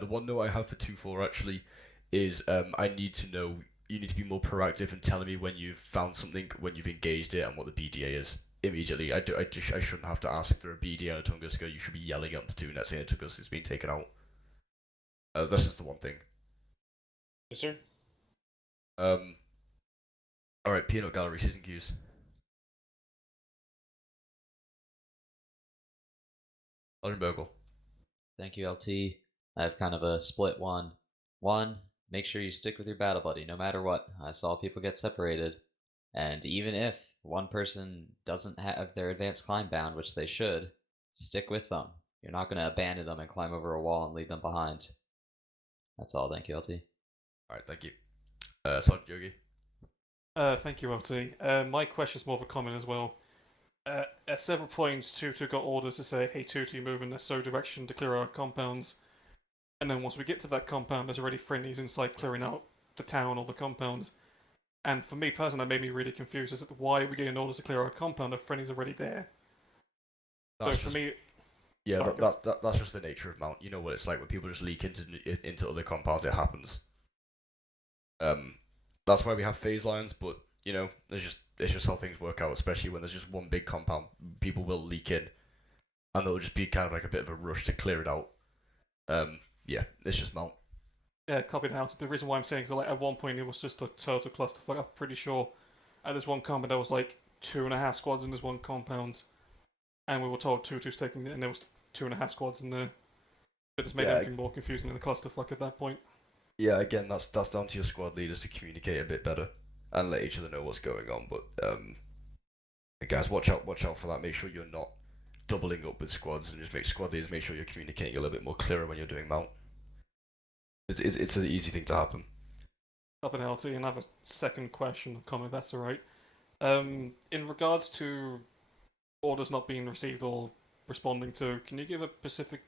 The one note I have for 2-4 actually is I need to know. You need to be more proactive in telling me when you've found something, when you've engaged it, and what the BDA is immediately. I shouldn't have to ask for a BDA on a Tunguska. You should be yelling at the platoon that saying the Tunguska's being taken out. That's just the one thing. Yes, sir. Alright, Peanut Gallery, C's and Q's. Burgle. Thank you, LT. I have kind of a split one. One, make sure you stick with your battle buddy, no matter what. I saw people get separated. And even if one person doesn't have their advanced climb bound, which they should, stick with them. You're not going to abandon them and climb over a wall and leave them behind. That's all. Thank you, LT. Alright, thank you. Sergeant Yogi. Thank you, LT. My question is more of a comment as well. At several points, Tutu got orders to say, hey Tutu, move in this so direction to clear our compounds. And then once we get to that compound, there's already friendlies inside clearing out the town or the compounds. And for me personally, that made me really confused as to why are we getting orders to clear our compound if friendlies already there. That's so for me... Yeah, that's just the nature of Mount. You know what it's like when people just leak into other compounds, it happens. That's why we have phase lines, but, you know, it's just how things work out, especially when there's just one big compound. People will leak in, and there'll just be kind of like a bit of a rush to clear it out. Yeah, it's just Mount. Yeah, copied out. The reason why I'm saying is, like, at one point it was just a total clusterfuck. I'm pretty sure at this one compound there was like 2.5 squads in this one compound, and we were told Tutu's taking it, and there was 2.5 squads in there. It just made everything more confusing than a clusterfuck at that point. Yeah, again, that's down to your squad leaders to communicate a bit better and let each other know what's going on. But guys, watch out for that. Make sure you're not doubling up with squads, and just make squad leaders make sure you're communicating a little bit more clearer when you're doing Mount. It's an easy thing to happen. Up in LT, and I have a second question or comment. That's all right. In regards to orders not being received or responding to, can you give a specific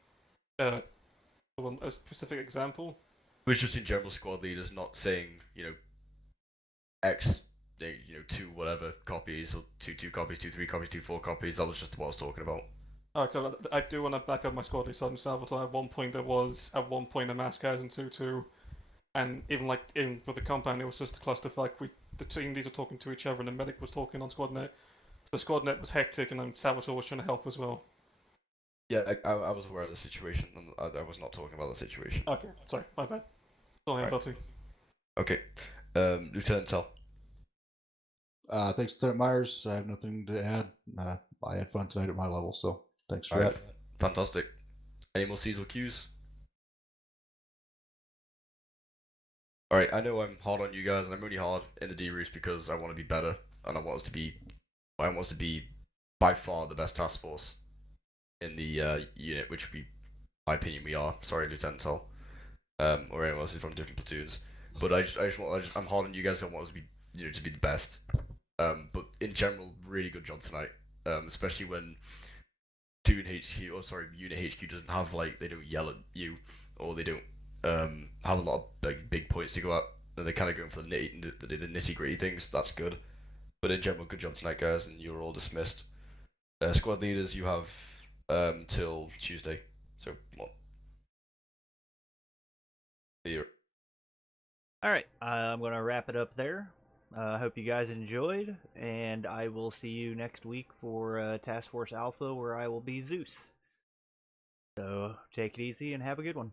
example? It was just in general squad leaders not saying, you know, X, you know, 2 whatever copies, or 2 copies, 2 3 copies, 2 4 copies. That was just what I was talking about. Okay, I do want to back up my squad leader, Sergeant Salvatore. At one point there was a mass guys in 2-2, and even like with the compound, it was just a clusterfuck. The team these were talking to each other, and the medic was talking on squad net. The squad net was hectic, and then Salvatore was trying to help as well. Yeah, I was aware of the situation, and I was not talking about the situation. Okay, sorry, my bad. Sorry about it. Okay, Lieutenant Tell. Thanks, Lieutenant Myers. I have nothing to add. I had fun tonight at my level, so thanks for that. Fantastic. Any more C's or Q's? Alright, I know I'm hard on you guys, and I'm only hard in the debriefs because I want to be better, and I want us to be by far the best task force in the unit, which in my opinion we are. Sorry, Lieutenant Tell. Or anyone else who's from different platoons. But I'm hard on you guys. I want us to be, you know, to be the best. But in general, really good job tonight. Especially when unit HQ doesn't have, like, they don't yell at you, or they don't have a lot of like big points to go at, and they're kind of going for the nitty gritty things. That's good. But in general, good job tonight, guys, and you're all dismissed. Squad leaders, you have till Tuesday. So what? Alright, I'm going to wrap it up there. I hope you guys enjoyed, and I will see you next week for Task Force Alpha, where I will be Zeus. So, take it easy and have a good one.